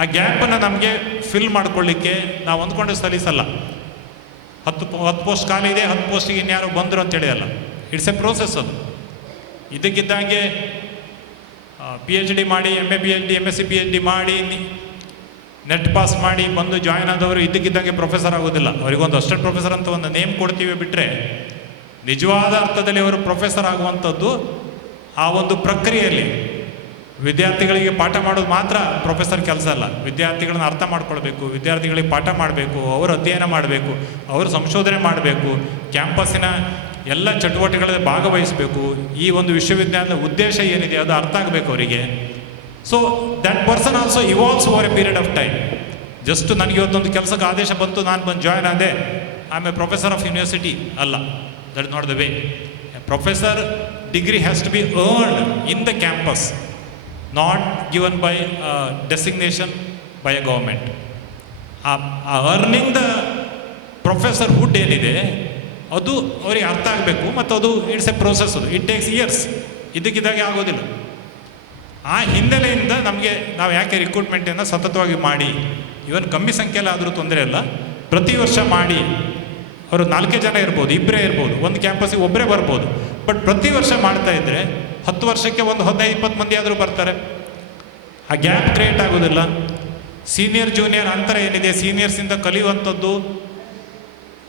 ಆ ಗ್ಯಾಪನ್ನು ನಮಗೆ ಫಿಲ್ ಮಾಡ್ಕೊಳ್ಳಿಕ್ಕೆ ನಾವು ಅಂದ್ಕೊಂಡು ಸಲ್ಲಿಸಲ್ಲ. 10 ಪೋಸ್ಟ್ ಖಾಲಿ ಇದೆ, 10 ಪೋಸ್ಟಿಗೆ ಇನ್ಯಾರು ಬಂದರು ಅಂತೇಳಿ ಅಲ್ಲ. It's a process. ಅದು ಇದಕ್ಕಿದ್ದಂಗೆ PhD ಮಾಡಿ, MA PhD MSc PhD ಮಾಡಿ, ನೆಟ್ ಪಾಸ್ ಮಾಡಿ ಬಂದು ಜಾಯ್ನ್ ಆದವರು ಇದಕ್ಕಿದ್ದಂಗೆ ಪ್ರೊಫೆಸರ್ ಆಗೋದಿಲ್ಲ. ಅವರಿಗೊಂದು ಅಸಿಸ್ಟೆಂಟ್ ಪ್ರೊಫೆಸರ್ ಅಂತ ಒಂದು ನೇಮ್ ಕೊಡ್ತೀವಿ ಬಿಟ್ಟರೆ ನಿಜವಾದ ಅರ್ಥದಲ್ಲಿ ಅವರು ಪ್ರೊಫೆಸರ್ ಆಗುವಂಥದ್ದು ಆ ಒಂದು ಪ್ರಕ್ರಿಯೆಯಲ್ಲಿ ವಿದ್ಯಾರ್ಥಿಗಳಿಗೆ ಪಾಠ ಮಾಡೋದು ಮಾತ್ರ ಪ್ರೊಫೆಸರ್ ಕೆಲಸ ಅಲ್ಲ. ವಿದ್ಯಾರ್ಥಿಗಳನ್ನ ಅರ್ಥ ಮಾಡ್ಕೊಳ್ಬೇಕು, ವಿದ್ಯಾರ್ಥಿಗಳಿಗೆ ಪಾಠ ಮಾಡಬೇಕು, ಅವರು ಅಧ್ಯಯನ ಮಾಡಬೇಕು, ಅವರು ಸಂಶೋಧನೆ ಮಾಡಬೇಕು, ಕ್ಯಾಂಪಸ್ಸಿನ ಎಲ್ಲ ಚಟುವಟಿಕೆಗಳಲ್ಲಿ ಭಾಗವಹಿಸಬೇಕು. ಈ ಒಂದು ವಿಶ್ವವಿದ್ಯಾಲಯದ ಉದ್ದೇಶ ಏನಿದೆ ಅದು ಅರ್ಥ ಆಗಬೇಕು ಅವರಿಗೆ. So that person also evolves over a period of time. Just ನನಗೆ ಇವತ್ತೊಂದು ಕೆಲಸಕ್ಕೆ ಆದೇಶ ಬಂತು, ನಾನು ಬಂದು ಜಾಯ್ನ್ ಆದೆ, I am a professor of university ಅಲ್ಲ. That is not the way. A professor degree has to be earned in the campus, not given by designation by a government. ಆ ಅರ್ನಿಂಗ್ ದ ಪ್ರೊಫೆಸರ್ ಹುಡ್ ಏನಿದೆ ಅದು ಅವರಿಗೆ ಅರ್ಥ ಆಗಬೇಕು. ಮತ್ತು ಅದು it's a process. ಅದು ಇಟ್ ಟೇಕ್ಸ್ ಇಯರ್ಸ್. ಇದಕ್ಕಿದ್ದಾಗೆ ಆಗೋದಿಲ್ಲ. ಆ ಹಿನ್ನೆಲೆಯಿಂದ ನಮಗೆ ನಾವು ಯಾಕೆ ರಿಕ್ರೂಟ್ಮೆಂಟನ್ನು ಸತತವಾಗಿ ಮಾಡಿ, ಇವನ್ ಕಮ್ಮಿ ಸಂಖ್ಯೆಯಲ್ಲಿ ಆದರೂ ತೊಂದರೆ ಇಲ್ಲ, ಪ್ರತಿ ವರ್ಷ ಮಾಡಿ. ಅವರು 4 ಜನ ಇರ್ಬೋದು, 2 ಇರ್ಬೋದು, ಒಂದು ಕ್ಯಾಂಪಸ್ಸಿಗೆ ಒಬ್ಬರೇ ಬರ್ಬೋದು. ಬಟ್ ಪ್ರತಿ ವರ್ಷ ಮಾಡ್ತಾ ಇದ್ದರೆ 10 ವರ್ಷಕ್ಕೆ ಒಂದು 15-20 ಮಂದಿ ಆದರೂ ಬರ್ತಾರೆ. ಆ ಗ್ಯಾಪ್ ಕ್ರಿಯೇಟ್ ಆಗೋದಿಲ್ಲ. ಸೀನಿಯರ್ ಜೂನಿಯರ್ ಅಂತರ ಏನಿದೆ, ಸೀನಿಯರ್ಸಿಂದ ಕಲಿಯುವಂಥದ್ದು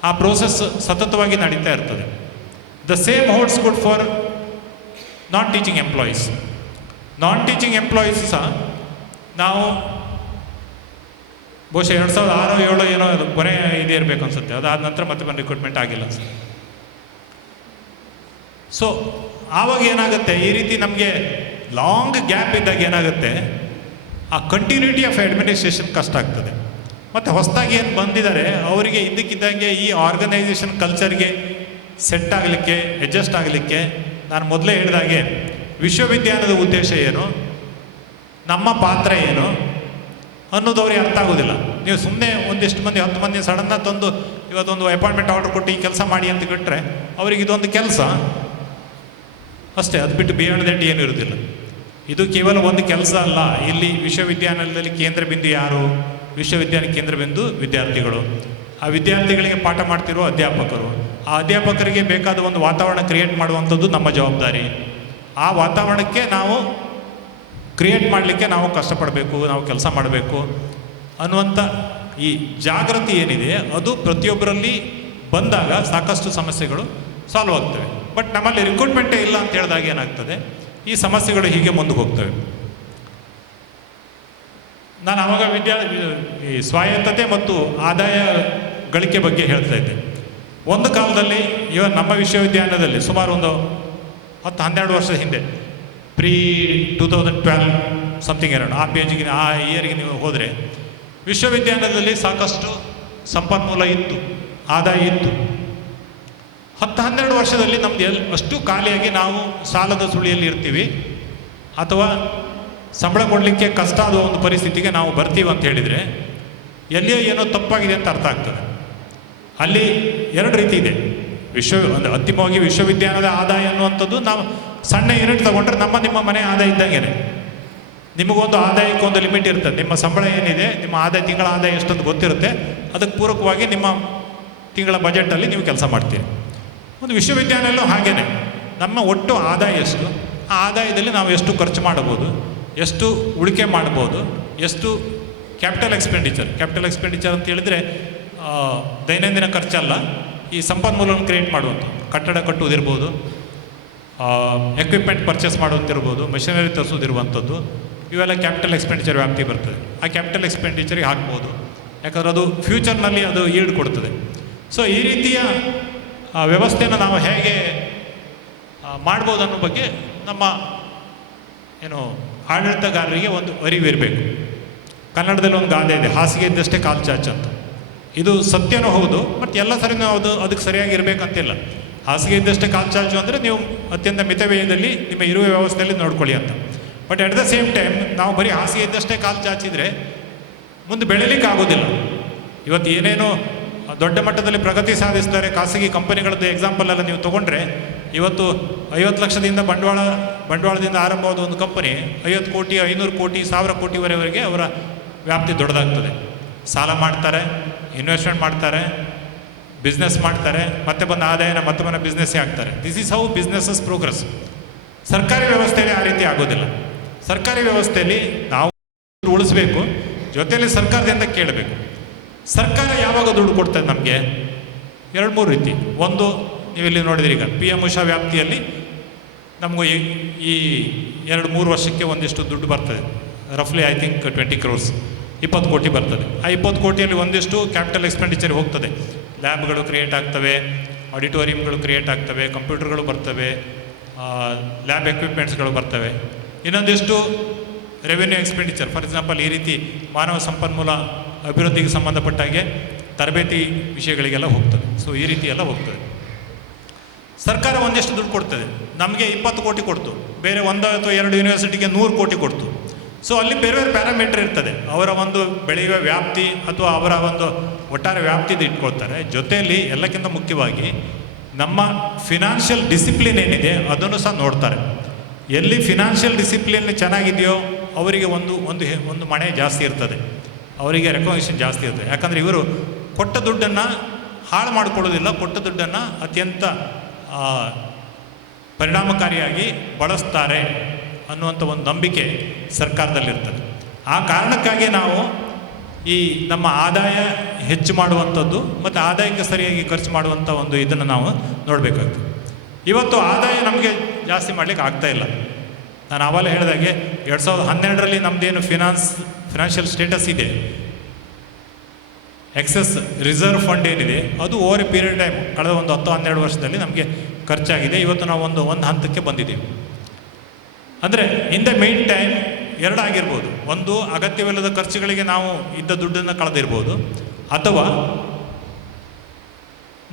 ಆ ಪ್ರೋಸೆಸ್ ಸತತವಾಗಿ ನಡೀತಾ ಇರ್ತದೆ. The same holds good for non teaching employees. Non teaching employees ಸಹ ನಾವು ಬಹುಶಃ 2006-2007 ಏನೋ ಕೊನೆ ಇದೇ ಇರಬೇಕು ಅನ್ಸುತ್ತೆ. ಅದಾದ ನಂತರ ಮತ್ತೆ ಬಂದು ರಿಕ್ರೂಟ್ಮೆಂಟ್ ಆಗಿಲ್ಲ ಅನ್ಸುತ್ತೆ. ಸೊ ಆವಾಗ ಏನಾಗುತ್ತೆ, ಈ ರೀತಿ ನಮಗೆ ಲಾಂಗ್ ಗ್ಯಾಪ್ ಇದ್ದಾಗ ಏನಾಗುತ್ತೆ, ಆ ಕಂಟಿನ್ಯೂಟಿ ಆಫ್ ಅಡ್ಮಿನಿಸ್ಟ್ರೇಷನ್ ಕಷ್ಟ ಆಗ್ತದೆ. ಮತ್ತು ಹೊಸದಾಗಿ ಏನು ಬಂದಿದ್ದಾರೆ ಅವರಿಗೆ ಇದ್ದಕ್ಕಿದ್ದಂಗೆ ಈ ಆರ್ಗನೈಸೇಷನ್ ಕಲ್ಚರ್ಗೆ ಸೆಟ್ ಆಗಲಿಕ್ಕೆ, ಅಡ್ಜಸ್ಟ್ ಆಗಲಿಕ್ಕೆ, ನಾನು ಮೊದಲೇ ಹೇಳಿದಾಗೆ ವಿಶ್ವವಿದ್ಯಾಲಯದ ಉದ್ದೇಶ ಏನು, ನಮ್ಮ ಪಾತ್ರ ಏನು ಅನ್ನೋದು ಅವ್ರಿಗೆ ಅರ್ಥ ಆಗೋದಿಲ್ಲ. ನೀವು ಸುಮ್ಮನೆ ಒಂದಿಷ್ಟು ಮಂದಿ 10 ಮಂದಿ ಸಡನ್ನಾಗಿ ತಂದು ಇವತ್ತೊಂದು ಅಪಾಯಿಂಟ್ಮೆಂಟ್ ಆರ್ಡರ್ ಕೊಟ್ಟು ಈ ಕೆಲಸ ಮಾಡಿ ಅಂತ ಬಿಟ್ಟರೆ ಅವ್ರಿಗೆ ಇದೊಂದು ಕೆಲಸ ಅಷ್ಟೇ. ಅದು ಬಿಟ್ಟು ಬಿಯಾಂಡ್ ದಟ್ ಏನು ಇರೋದಿಲ್ಲ. ಇದು ಕೇವಲ ಒಂದು ಕೆಲಸ ಅಲ್ಲ. ಇಲ್ಲಿ ವಿಶ್ವವಿದ್ಯಾನಿಲಯದಲ್ಲಿ ಕೇಂದ್ರ ಬಿಂದು ಯಾರು? ವಿಶ್ವವಿದ್ಯಾಲಯ ಕೇಂದ್ರ ಬಿಂದು ವಿದ್ಯಾರ್ಥಿಗಳು. ಆ ವಿದ್ಯಾರ್ಥಿಗಳಿಗೆ ಪಾಠ ಮಾಡ್ತಿರೋ ಅಧ್ಯಾಪಕರು. ಆ ಅಧ್ಯಾಪಕರಿಗೆ ಬೇಕಾದ ಒಂದು ವಾತಾವರಣ ಕ್ರಿಯೇಟ್ ಮಾಡುವಂಥದ್ದು ನಮ್ಮ ಜವಾಬ್ದಾರಿ. ಆ ವಾತಾವರಣಕ್ಕೆ ನಾವು ಕ್ರಿಯೇಟ್ ಮಾಡಲಿಕ್ಕೆ ನಾವು ಕಷ್ಟಪಡಬೇಕು, ನಾವು ಕೆಲಸ ಮಾಡಬೇಕು ಅನ್ನುವಂಥ ಈ ಜಾಗೃತಿ ಏನಿದೆ ಅದು ಪ್ರತಿಯೊಬ್ಬರಲ್ಲಿ ಬಂದಾಗ ಸಾಕಷ್ಟು ಸಮಸ್ಯೆಗಳು ಸಾಲ್ವ್ ಆಗ್ತವೆ. ಬಟ್ ನಮ್ಮಲ್ಲಿ ರಿಕ್ರೂಟ್ಮೆಂಟೇ ಇಲ್ಲ ಅಂತ ಹೇಳಿದಾಗ ಏನಾಗ್ತದೆ, ಈ ಸಮಸ್ಯೆಗಳು ಹೀಗೆ ಮುಂದೆ ಹೋಗ್ತವೆ. ನಾನು ಆವಾಗ ಈ ಸ್ವಾಯತ್ತತೆ ಮತ್ತು ಆದಾಯ ಗಳಿಕೆ ಬಗ್ಗೆ ಹೇಳ್ತಾ ಇದ್ದೆ. ಒಂದು ಕಾಲದಲ್ಲಿ ಇವನ್ ನಮ್ಮ ವಿಶ್ವವಿದ್ಯಾಲಯದಲ್ಲಿ ಸುಮಾರು ಒಂದು 10-12 ವರ್ಷದ ಹಿಂದೆ, ಪ್ರೀ 2012 ಸಮಥಿಂಗ್ ಅರೌಂಡ್ ಆ ಪೇಜಿಗೆ, ಆ ಇಯರ್ಗೆ ನೀವು ಹೋದರೆ ವಿಶ್ವವಿದ್ಯಾಲಯದಲ್ಲಿ ಸಾಕಷ್ಟು ಸಂಪನ್ಮೂಲ ಇತ್ತು, ಆದಾಯ ಇತ್ತು. 10-12 ವರ್ಷದಲ್ಲಿ ನಮ್ದು ಅಷ್ಟು ಖಾಲಿಯಾಗಿ ನಾವು ಸಾಲದ ಸುಳಿಯಲ್ಲಿ ಇರ್ತೀವಿ ಅಥವಾ ಸಂಬಳ ಕೊಡಲಿಕ್ಕೆ ಕಷ್ಟ ಆದ ಒಂದು ಪರಿಸ್ಥಿತಿಗೆ ನಾವು ಬರ್ತೀವಿ ಅಂತ ಹೇಳಿದರೆ ಎಲ್ಲಿಯೋ ಏನೋ ತಪ್ಪಾಗಿದೆ ಅಂತ ಅರ್ಥ ಆಗ್ತದೆ. ಅಲ್ಲಿ ಎರಡು ರೀತಿ ಇದೆ. ಒಂದು ಅಂತಿಮವಾಗಿ ವಿಶ್ವವಿದ್ಯಾಲಯದ ಆದಾಯ ಅನ್ನುವಂಥದ್ದು ನಾವು ಸಣ್ಣ ಯೂನಿಟ್ ತಗೊಂಡ್ರೆ ನಿಮ್ಮ ಮನೆ ಆದಾಯ ಇದ್ದಂಗೆ. ನಿಮಗೊಂದು ಆದಾಯಕ್ಕೆ ಒಂದು ಲಿಮಿಟ್ ಇರ್ತದೆ. ನಿಮ್ಮ ಸಂಬಳ ಏನಿದೆ, ನಿಮ್ಮ ಆದಾಯ ತಿಂಗಳ ಆದಾಯ ಎಷ್ಟೊಂದು ಗೊತ್ತಿರುತ್ತೆ, ಅದಕ್ಕೆ ಪೂರಕವಾಗಿ ನಿಮ್ಮ ತಿಂಗಳ ಬಜೆಟಲ್ಲಿ ನೀವು ಕೆಲಸ ಮಾಡ್ತೀರಿ. ಒಂದು ವಿಶ್ವವಿದ್ಯಾಲಯಲ್ಲೂ ಹಾಗೇ ನಮ್ಮ ಒಟ್ಟು ಆದಾಯ ಎಷ್ಟು, ಆ ಆದಾಯದಲ್ಲಿ ನಾವು ಎಷ್ಟು ಖರ್ಚು ಮಾಡ್ಬೋದು, ಎಷ್ಟು ಉಳಿಕೆ ಮಾಡ್ಬೋದು, ಎಷ್ಟು ಕ್ಯಾಪಿಟಲ್ ಎಕ್ಸ್ಪೆಂಡಿಚರ್ ಅಂತ ಹೇಳಿದರೆ ದೈನಂದಿನ ಖರ್ಚಲ್ಲ, ಈ ಸಂಪನ್ಮೂಲವನ್ನು ಕ್ರಿಯೇಟ್ ಮಾಡುವಂಥ ಕಟ್ಟಡ ಕಟ್ಟುವುದಿರ್ಬೋದು, ಎಕ್ವಿಪ್ಮೆಂಟ್ ಪರ್ಚೇಸ್ ಮಾಡುವಂತಿರ್ಬೋದು, ಮೆಷಿನರಿ ತರಿಸೋದಿರುವಂಥದ್ದು, ಇವೆಲ್ಲ ಕ್ಯಾಪಿಟಲ್ ಎಕ್ಸ್ಪೆಂಡಿಚರ್ ವ್ಯಾಪ್ತಿ ಬರ್ತದೆ. ಆ ಕ್ಯಾಪಿಟಲ್ ಎಕ್ಸ್ಪೆಂಡಿಚರಿಗೆ ಹಾಕ್ಬೋದು, ಯಾಕಂದ್ರೆ ಅದು ಫ್ಯೂಚರ್ನಲ್ಲಿ ಅದು ಈಲ್ಡ್ ಕೊಡ್ತದೆ. ಸೊ ಈ ರೀತಿಯ ವ್ಯವಸ್ಥೆಯನ್ನು ನಾವು ಹೇಗೆ ಮಾಡ್ಬೋದು ಅನ್ನೋ ಬಗ್ಗೆ ನಮ್ಮ ಆಡಳಿತಗಾರರಿಗೆ ಒಂದು ಅರಿವಿರಬೇಕು. ಕನ್ನಡದಲ್ಲಿ ಒಂದು ಗಾದೆ ಇದೆ, ಹಾಸಿಗೆ ಇದ್ದಷ್ಟೇ ಕಾಲು ಚಾಚು ಅಂತ. ಇದು ಸತ್ಯನೂ ಹೌದು, ಮತ್ತು ಎಲ್ಲ ಸರಿ ನಾವು ಅದಕ್ಕೆ ಸರಿಯಾಗಿ ಇರಬೇಕಂತಿಲ್ಲ. ಹಾಸಿಗೆ ಇದ್ದಷ್ಟೇ ಕಾಲು ಚಾಚು ಅಂದರೆ ನೀವು ಅತ್ಯಂತ ಮಿತವ್ಯಯದಲ್ಲಿ ನಿಮ್ಮ ಇರುವ ವ್ಯವಸ್ಥೆಯಲ್ಲಿ ನೋಡ್ಕೊಳ್ಳಿ ಅಂತ. But at the same time ನಾವು ಬರೀ ಹಾಸಿಗೆ ಇದ್ದಷ್ಟೇ ಕಾಲು ಚಾಚಿದರೆ ಮುಂದೆ ಬೆಳೀಲಿಕ್ಕೆ ಆಗೋದಿಲ್ಲ. ಇವತ್ತು ಏನೇನೋ ದೊಡ್ಡ ಮಟ್ಟದಲ್ಲಿ ಪ್ರಗತಿ ಸಾಧಿಸ್ತಾರೆ ಖಾಸಗಿ ಕಂಪನಿಗಳದ್ದು ಎಕ್ಸಾಂಪಲ್ ಎಲ್ಲ ನೀವು ತೊಗೊಂಡ್ರೆ, ಇವತ್ತು 50 ಲಕ್ಷದಿಂದ ಬಂಡವಾಳದಿಂದ ಆರಂಭವಾದ ಒಂದು ಕಂಪನಿ 50 ಕೋಟಿ, 500 ಕೋಟಿ, 1000 ಕೋಟಿವರೆಗೆ ಅವರ ವ್ಯಾಪ್ತಿ ದೊಡ್ಡದಾಗ್ತದೆ. ಸಾಲ ಮಾಡ್ತಾರೆ, ಇನ್ವೆಸ್ಟ್ಮೆಂಟ್ ಮಾಡ್ತಾರೆ, ಬಿಸ್ನೆಸ್ ಮಾಡ್ತಾರೆ, ಮತ್ತೆ ಬಂದ ಆದಾಯನ ಮತ್ತೆ ಬಿಸ್ನೆಸ್ಸೇ ಆಗ್ತಾರೆ. This is how businesses progress. ಸರ್ಕಾರಿ ವ್ಯವಸ್ಥೆಯಲ್ಲಿ ಆ ರೀತಿ ಆಗೋದಿಲ್ಲ. ಸರ್ಕಾರಿ ವ್ಯವಸ್ಥೆಯಲ್ಲಿ ನಾವು ಉಳಿಸ್ಬೇಕು, ಜೊತೆಯಲ್ಲಿ ಸರ್ಕಾರದಿಂದ ಕೇಳಬೇಕು. ಸರ್ಕಾರ ಯಾವಾಗ ದುಡ್ಡು ಕೊಡ್ತದೆ ನಮಗೆ? 2-3 ರೀತಿ. ಒಂದು, ನೀವಿಲ್ಲಿ ನೋಡಿದ್ರಿ, ಈಗ PM ಉಷಾ ವ್ಯಾಪ್ತಿಯಲ್ಲಿ ನಮಗೂ ಈ 2-3 ವರ್ಷಕ್ಕೆ ಒಂದಿಷ್ಟು ದುಡ್ಡು ಬರ್ತದೆ. ರಫ್ಲಿ ಐ ಥಿಂಕ್ 20 crores, 20 ಕೋಟಿ ಬರ್ತದೆ. ಆ 20 ಕೋಟಿಯಲ್ಲಿ ಒಂದಿಷ್ಟು ಕ್ಯಾಪಿಟಲ್ ಎಕ್ಸ್ಪೆಂಡಿಚರ್ ಹೋಗ್ತದೆ. ಲ್ಯಾಬ್ಗಳು ಕ್ರಿಯೇಟ್ ಆಗ್ತವೆ, ಆಡಿಟೋರಿಯಂಗಳು ಕ್ರಿಯೇಟ್ ಆಗ್ತವೆ, ಕಂಪ್ಯೂಟರ್ಗಳು ಬರ್ತವೆ, ಲ್ಯಾಬ್ ಎಕ್ವಿಪ್ಮೆಂಟ್ಸ್ಗಳು ಬರ್ತವೆ. ಇನ್ನೊಂದಿಷ್ಟು ರೆವೆನ್ಯೂ ಎಕ್ಸ್ಪೆಂಡಿಚರ್, ಫಾರ್ ಎಕ್ಸಾಂಪಲ್ ಈ ರೀತಿ ಮಾನವ ಸಂಪನ್ಮೂಲ ಅಭಿವೃದ್ಧಿಗೆ ಸಂಬಂಧಪಟ್ಟಾಗೆ ತರಬೇತಿ ವಿಷಯಗಳಿಗೆಲ್ಲ ಹೋಗ್ತದೆ. ಸೊ ಈ ರೀತಿ ಎಲ್ಲ ಹೋಗ್ತದೆ. ಸರ್ಕಾರ ಒಂದಿಷ್ಟು ದುಡ್ಡು ಕೊಡ್ತದೆ. ನಮಗೆ 20 ಕೋಟಿ ಕೊಡ್ತು, ಬೇರೆ 1 ಅಥವಾ 2 ಯೂನಿವರ್ಸಿಟಿಗೆ 100 ಕೋಟಿ ಕೊಡ್ತು. ಸೊ ಅಲ್ಲಿ ಬೇರೆ ಬೇರೆ ಪ್ಯಾರಾಮೀಟರ್ ಇರ್ತದೆ. ಅವರ ಒಂದು ಬೆಳೆಯುವ ವ್ಯಾಪ್ತಿ ಅಥವಾ ಅವರ ಒಂದು ಒಟ್ಟಾರೆ ವ್ಯಾಪ್ತಿದು ಇಟ್ಕೊಳ್ತಾರೆ. ಜೊತೆಯಲ್ಲಿ ಎಲ್ಲಕ್ಕಿಂತ ಮುಖ್ಯವಾಗಿ ನಮ್ಮ ಫಿನಾನ್ಷಿಯಲ್ ಡಿಸಿಪ್ಲಿನ್ ಏನಿದೆ ಅದನ್ನು ಸಹ ನೋಡ್ತಾರೆ. ಎಲ್ಲಿ ಫಿನಾನ್ಷಿಯಲ್ ಡಿಸಿಪ್ಲಿನ್ ಚೆನ್ನಾಗಿದೆಯೋ ಅವರಿಗೆ ಒಂದು ಮಣೆ ಜಾಸ್ತಿ ಇರ್ತದೆ, ಅವರಿಗೆ ರೆಕಗ್ನಿಷನ್ ಜಾಸ್ತಿ ಇರ್ತದೆ. ಯಾಕಂದರೆ ಇವರು ಕೊಟ್ಟ ದುಡ್ಡನ್ನು ಹಾಳು ಮಾಡಿಕೊಳ್ಳೋದಿಲ್ಲ, ಕೊಟ್ಟ ದುಡ್ಡನ್ನು ಅತ್ಯಂತ ಪರಿಣಾಮಕಾರಿಯಾಗಿ ಬಳಸ್ತಾರೆ ಅನ್ನುವಂಥ ಒಂದು ನಂಬಿಕೆ ಸರ್ಕಾರದಲ್ಲಿರ್ತದೆ. ಆ ಕಾರಣಕ್ಕಾಗಿ ನಾವು ಈ ನಮ್ಮ ಆದಾಯ ಹೆಚ್ಚು ಮಾಡುವಂಥದ್ದು ಮತ್ತು ಆದಾಯಕ್ಕೆ ಸರಿಯಾಗಿ ಖರ್ಚು ಮಾಡುವಂಥ ಒಂದು ಇದನ್ನು ನಾವು ನೋಡಬೇಕಾಗ್ತದೆ. ಇವತ್ತು ಆದಾಯ ನಮಗೆ ಜಾಸ್ತಿ ಮಾಡಲಿಕ್ಕೆ ಆಗ್ತಾಯಿಲ್ಲ. ನಾನು ಆವಾಗಲೇ ಹೇಳಿದಾಗೆ 2012ರಲ್ಲಿ ನಮ್ಮದೇನು ಫಿನಾನ್ಷಿಯಲ್ ಸ್ಟೇಟಸ್ ಇದೆ, ಎಕ್ಸೆಸ್ ರಿಸರ್ವ್ ಫಂಡ್ ಏನಿದೆ ಅದು ಓವರ್ ಎ ಪೀರಿಯಡ್ ಟೈಮ್ ಕಳೆದ ಒಂದು 10-12 ವರ್ಷದಲ್ಲಿ ನಮಗೆ ಖರ್ಚಾಗಿದೆ. ಇವತ್ತು ನಾವು ಒಂದು ಹಂತಕ್ಕೆ ಬಂದಿದ್ದೀವಿ. ಅಂದರೆ ಇನ್ ದ ಮೇನ್ ಟೈಮ್ 2 ಆಗಿರ್ಬೋದು. ಒಂದು, ಅಗತ್ಯವಿಲ್ಲದ ಖರ್ಚುಗಳಿಗೆ ನಾವು ಇದ್ದ ದುಡ್ಡನ್ನು ಕಳೆದಿರ್ಬೋದು, ಅಥವಾ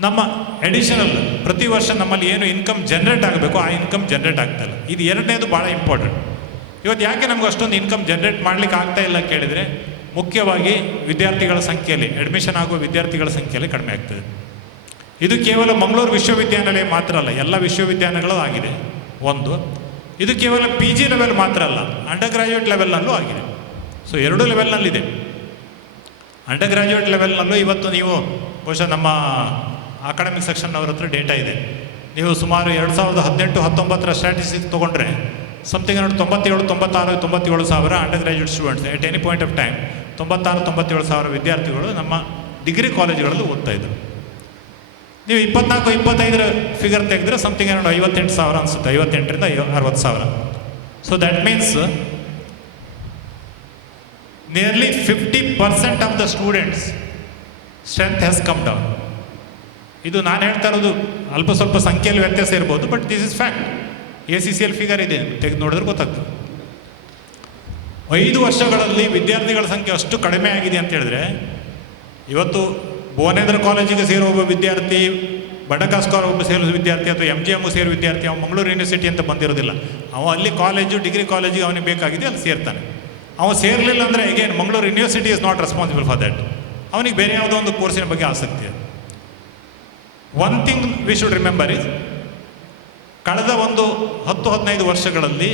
ನಮ್ಮ ಎಡಿಷನಲ್ ಪ್ರತಿ ವರ್ಷ ನಮ್ಮಲ್ಲಿ ಏನು ಇನ್ಕಮ್ ಜನ್ರೇಟ್ ಆಗಬೇಕು ಆ ಇನ್ಕಮ್ ಜನ್ರೇಟ್ ಆಗ್ತಾಯಿಲ್ಲ. ಇದು 2ನೇದು ಭಾಳ ಇಂಪಾರ್ಟೆಂಟ್. ಇವತ್ತು ಯಾಕೆ ನಮ್ಗೆ ಅಷ್ಟೊಂದು ಇನ್ಕಮ್ ಜನ್ರೇಟ್ ಮಾಡಲಿಕ್ಕೆ ಆಗ್ತಾ ಇಲ್ಲ ಕೇಳಿದರೆ, ಮುಖ್ಯವಾಗಿ ವಿದ್ಯಾರ್ಥಿಗಳ ಸಂಖ್ಯೆಯಲ್ಲಿ, ಅಡ್ಮಿಷನ್ ಆಗುವ ವಿದ್ಯಾರ್ಥಿಗಳ ಸಂಖ್ಯೆಯಲ್ಲಿ ಕಡಿಮೆ ಆಗ್ತದೆ. ಇದು ಕೇವಲ ಮಂಗಳೂರು ವಿಶ್ವವಿದ್ಯಾನಿಲಯ ಮಾತ್ರ ಅಲ್ಲ, ಎಲ್ಲ ವಿಶ್ವವಿದ್ಯಾಲಯಗಳು ಆಗಿದೆ. ಒಂದು, ಇದು ಕೇವಲ PG ಲೆವೆಲ್ ಮಾತ್ರ ಅಲ್ಲ, ಅಂಡರ್ ಗ್ರ್ಯಾಜುಯೇಟ್ ಲೆವೆಲ್ನಲ್ಲೂ ಆಗಿದೆ. ಸೊ 2 ಲೆವೆಲ್ನಲ್ಲಿದೆ. ಅಂಡರ್ ಗ್ರ್ಯಾಜುಯೇಟ್ ಲೆವೆಲ್ನಲ್ಲೂ ಇವತ್ತು ನೀವು ಬಹುಶಃ ನಮ್ಮ ಅಕಾಡೆಮಿಕ್ ಸೆಕ್ಷನ್ ಅವ್ರ ಹತ್ರ ಡೇಟಾ ಇದೆ. ನೀವು ಸುಮಾರು 2018-19 ಸ್ಟ್ಯಾಟಿಸ್ಟಿಕ್ಸ್ ತೊಗೊಂಡ್ರೆ ಸಮಥಿಂಗ್ ಅರೌಂಡ್ 97 ಸಾವಿರ under graduate students at any point of time 96-97 ಸಾವಿರ ವಿದ್ಯಾರ್ಥಿಗಳು ನಮ್ಮ ಡಿಗ್ರಿ ಕಾಲೇಜುಗಳಲ್ಲಿ ಓದ್ತಾ ಇದ್ರು. ನೀವು 24-25 ಫಿಗರ್ ತೆಗೆದ್ರೆ ಸಮಥಿಂಗ್ ಅರೌಂಡ್ 58 ಸಾವಿರ ಅನಿಸುತ್ತೆ, 58ರಿಂದ 60 ಸಾವಿರ. So that means nearly 50% of the students strength has come down. ಇದು ನಾನು ಹೇಳ್ತಾ ಇರೋದು ಅಲ್ಪ ಸ್ವಲ್ಪ ಸಂಖ್ಯೆಯಲ್ಲಿ ವ್ಯತ್ಯಾಸ ಇರ್ಬೋದು, but this is fact. ACCL figure ಇದೆ, ತೆಗೆದು ನೋಡಿದ್ರೆ ಗೊತ್ತಾಗ್ತದೆ. 5 ವರ್ಷಗಳಲ್ಲಿ ವಿದ್ಯಾರ್ಥಿಗಳ ಸಂಖ್ಯೆ ಅಷ್ಟು ಕಡಿಮೆ ಆಗಿದೆ ಅಂತ ಹೇಳಿದ್ರೆ, ಇವತ್ತು ಭುವನೇಂದ್ರ ಕಾಲೇಜಿಗೆ ಸೇರೋ ಒಬ್ಬ ವಿದ್ಯಾರ್ಥಿ, ಬಡಕಾಸ್ಕರ್ ಒಬ್ಬ ಸೇರೋ ವಿದ್ಯಾರ್ಥಿ ಅಥವಾ MGM ಸೇರೋ ವಿದ್ಯಾರ್ಥಿ, ಅವ್ನು ಮಂಗಳೂರು ಯೂನಿವರ್ಸಿಟಿ ಅಂತ ಬಂದಿರೋದಿಲ್ಲ. ಅವ ಅಲ್ಲಿ ಕಾಲೇಜು ಡಿಗ್ರಿ ಕಾಲೇಜಿಗೆ ಅವನಿಗೆ ಬೇಕಾಗಿದೆ ಅಲ್ಲಿ ಸೇರ್ತಾನೆ. ಅವ ಸೇರಲಿಲ್ಲ ಅಂದರೆ again Mangaluru university is not responsible for that. ಅವನಿಗೆ ಬೇರೆ ಯಾವುದೋ ಒಂದು ಕೋರ್ಸಿನ ಬಗ್ಗೆ ಆಸಕ್ತಿ ಇದೆ. One thing we should remember is, ಕಳೆದ ಒಂದು 10-15 ವರ್ಷಗಳಲ್ಲಿ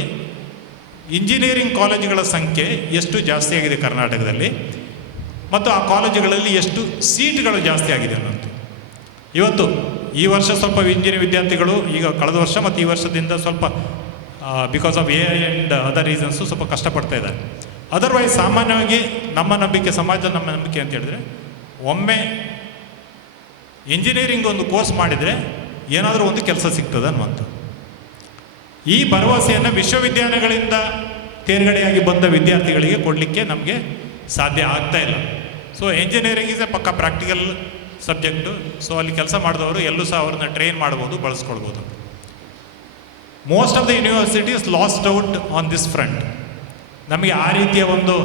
ಇಂಜಿನಿಯರಿಂಗ್ ಕಾಲೇಜುಗಳ ಸಂಖ್ಯೆ ಎಷ್ಟು ಜಾಸ್ತಿ ಆಗಿದೆ ಕರ್ನಾಟಕದಲ್ಲಿ, ಮತ್ತು ಆ ಕಾಲೇಜುಗಳಲ್ಲಿ ಎಷ್ಟು ಸೀಟ್ಗಳು ಜಾಸ್ತಿ ಆಗಿದೆ ಅನ್ನೋದು. ಇವತ್ತು ಈ ವರ್ಷ ಸ್ವಲ್ಪ ಇಂಜಿನಿಯರಿಂಗ್ ವಿದ್ಯಾರ್ಥಿಗಳು, ಈಗ ಕಳೆದ ವರ್ಷ ಮತ್ತು ಈ ವರ್ಷದಿಂದ ಸ್ವಲ್ಪ because of AI and other reasons ಸ್ವಲ್ಪ ಕಷ್ಟಪಡ್ತಾ ಇದ್ದಾರೆ. ಅದರ್ವೈಸ್ ಸಾಮಾನ್ಯವಾಗಿ ನಮ್ಮ ನಂಬಿಕೆ, ಸಮಾಜದ ನಮ್ಮ ನಂಬಿಕೆ ಅಂತ ಹೇಳಿದ್ರೆ, ಒಮ್ಮೆ ಇಂಜಿನಿಯರಿಂಗ್ ಒಂದು ಕೋರ್ಸ್ ಮಾಡಿದರೆ ಏನಾದರೂ ಒಂದು ಕೆಲಸ ಸಿಗ್ತದೆ ಅನ್ನುವಂಥ ಈ ಭರವಸೆಯನ್ನು ವಿಶ್ವವಿದ್ಯಾಲಯಗಳಿಂದ ತೇರ್ಗಡೆಯಾಗಿ ಬಂದ ವಿದ್ಯಾರ್ಥಿಗಳಿಗೆ ಕೊಡಲಿಕ್ಕೆ ನಮಗೆ ಸಾಧ್ಯ ಆಗ್ತಾ ಇಲ್ಲ. ಸೊ ಇಂಜಿನಿಯರಿಂಗ್ ಇಸ್ ಎ ಪಕ್ಕ ಪ್ರಾಕ್ಟಿಕಲ್ ಸಬ್ಜೆಕ್ಟು. ಸೊ ಅಲ್ಲಿ ಕೆಲಸ ಮಾಡಿದವರು ಎಲ್ಲೂ ಸಹ ಅವ್ರನ್ನ ಟ್ರೈನ್ ಮಾಡ್ಬೋದು, ಬಳಸ್ಕೊಳ್ಬೋದು. Most of the universities lost out on this front. ನಮಗೆ ಆ ರೀತಿಯ ಒಂದು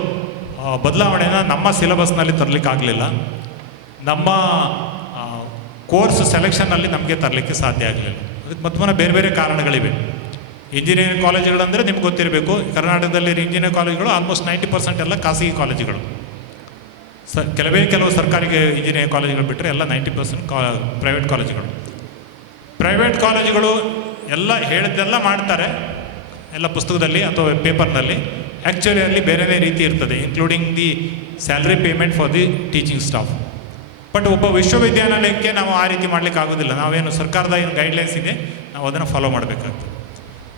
ಬದಲಾವಣೆನ ನಮ್ಮ ಸಿಲೆಬಸ್ನಲ್ಲಿ ತರಲಿಕ್ಕಾಗಲಿಲ್ಲ, ನಮ್ಮ ಕೋರ್ಸ್ ಸೆಲೆಕ್ಷನ್ನಲ್ಲಿ ನಮಗೆ ತರಲಿಕ್ಕೆ ಸಾಧ್ಯ ಆಗಲಿಲ್ಲ. ಅದಕ್ಕೆ ಮತ್ತೊಮ್ಮೆ ಬೇರೆ ಬೇರೆ ಕಾರಣಗಳಿವೆ. ಇಂಜಿನಿಯರಿಂಗ್ ಕಾಲೇಜುಗಳಂದರೆ ನಿಮ್ಗೆ ಗೊತ್ತಿರಬೇಕು, ಕರ್ನಾಟಕದಲ್ಲಿ ಇಂಜಿನಿಯರಿಂಗ್ ಕಾಲೇಜುಗಳು ಆಲ್ಮೋಸ್ಟ್ 90% ಎಲ್ಲ ಖಾಸಗಿ ಕಾಲೇಜುಗಳು. ಕೆಲವು ಸರ್ಕಾರಿ ಇಂಜಿನಿಯರಿಂಗ್ ಕಾಲೇಜುಗಳು ಬಿಟ್ಟರೆ ಎಲ್ಲ 90% ಪ್ರೈವೇಟ್ ಕಾಲೇಜುಗಳು. ಪ್ರೈವೇಟ್ ಕಾಲೇಜುಗಳು ಎಲ್ಲ ಹೇಳಿದ್ದೆಲ್ಲ ಮಾಡ್ತಾರೆ, ಎಲ್ಲ ಪುಸ್ತಕದಲ್ಲಿ ಅಥವಾ ಪೇಪರ್ನಲ್ಲಿ. ಆ್ಯಕ್ಚುಲಿ ಅಲ್ಲಿ ಬೇರೆಯೇ ರೀತಿ ಇರ್ತದೆ, including the salary payment for the teaching staff. But ಒಬ್ಬ ವಿಶ್ವವಿದ್ಯಾನಿಲಯಕ್ಕೆ ನಾವು ಆ ರೀತಿ ಮಾಡಲಿಕ್ಕೆ ಆಗೋದಿಲ್ಲ. ನಾವೇನು ಸರ್ಕಾರದ ಏನು ಗೈಡ್ಲೈನ್ಸ್ ಇದೆ ನಾವು ಅದನ್ನು ಫಾಲೋ ಮಾಡಬೇಕಾಗ್ತದೆ.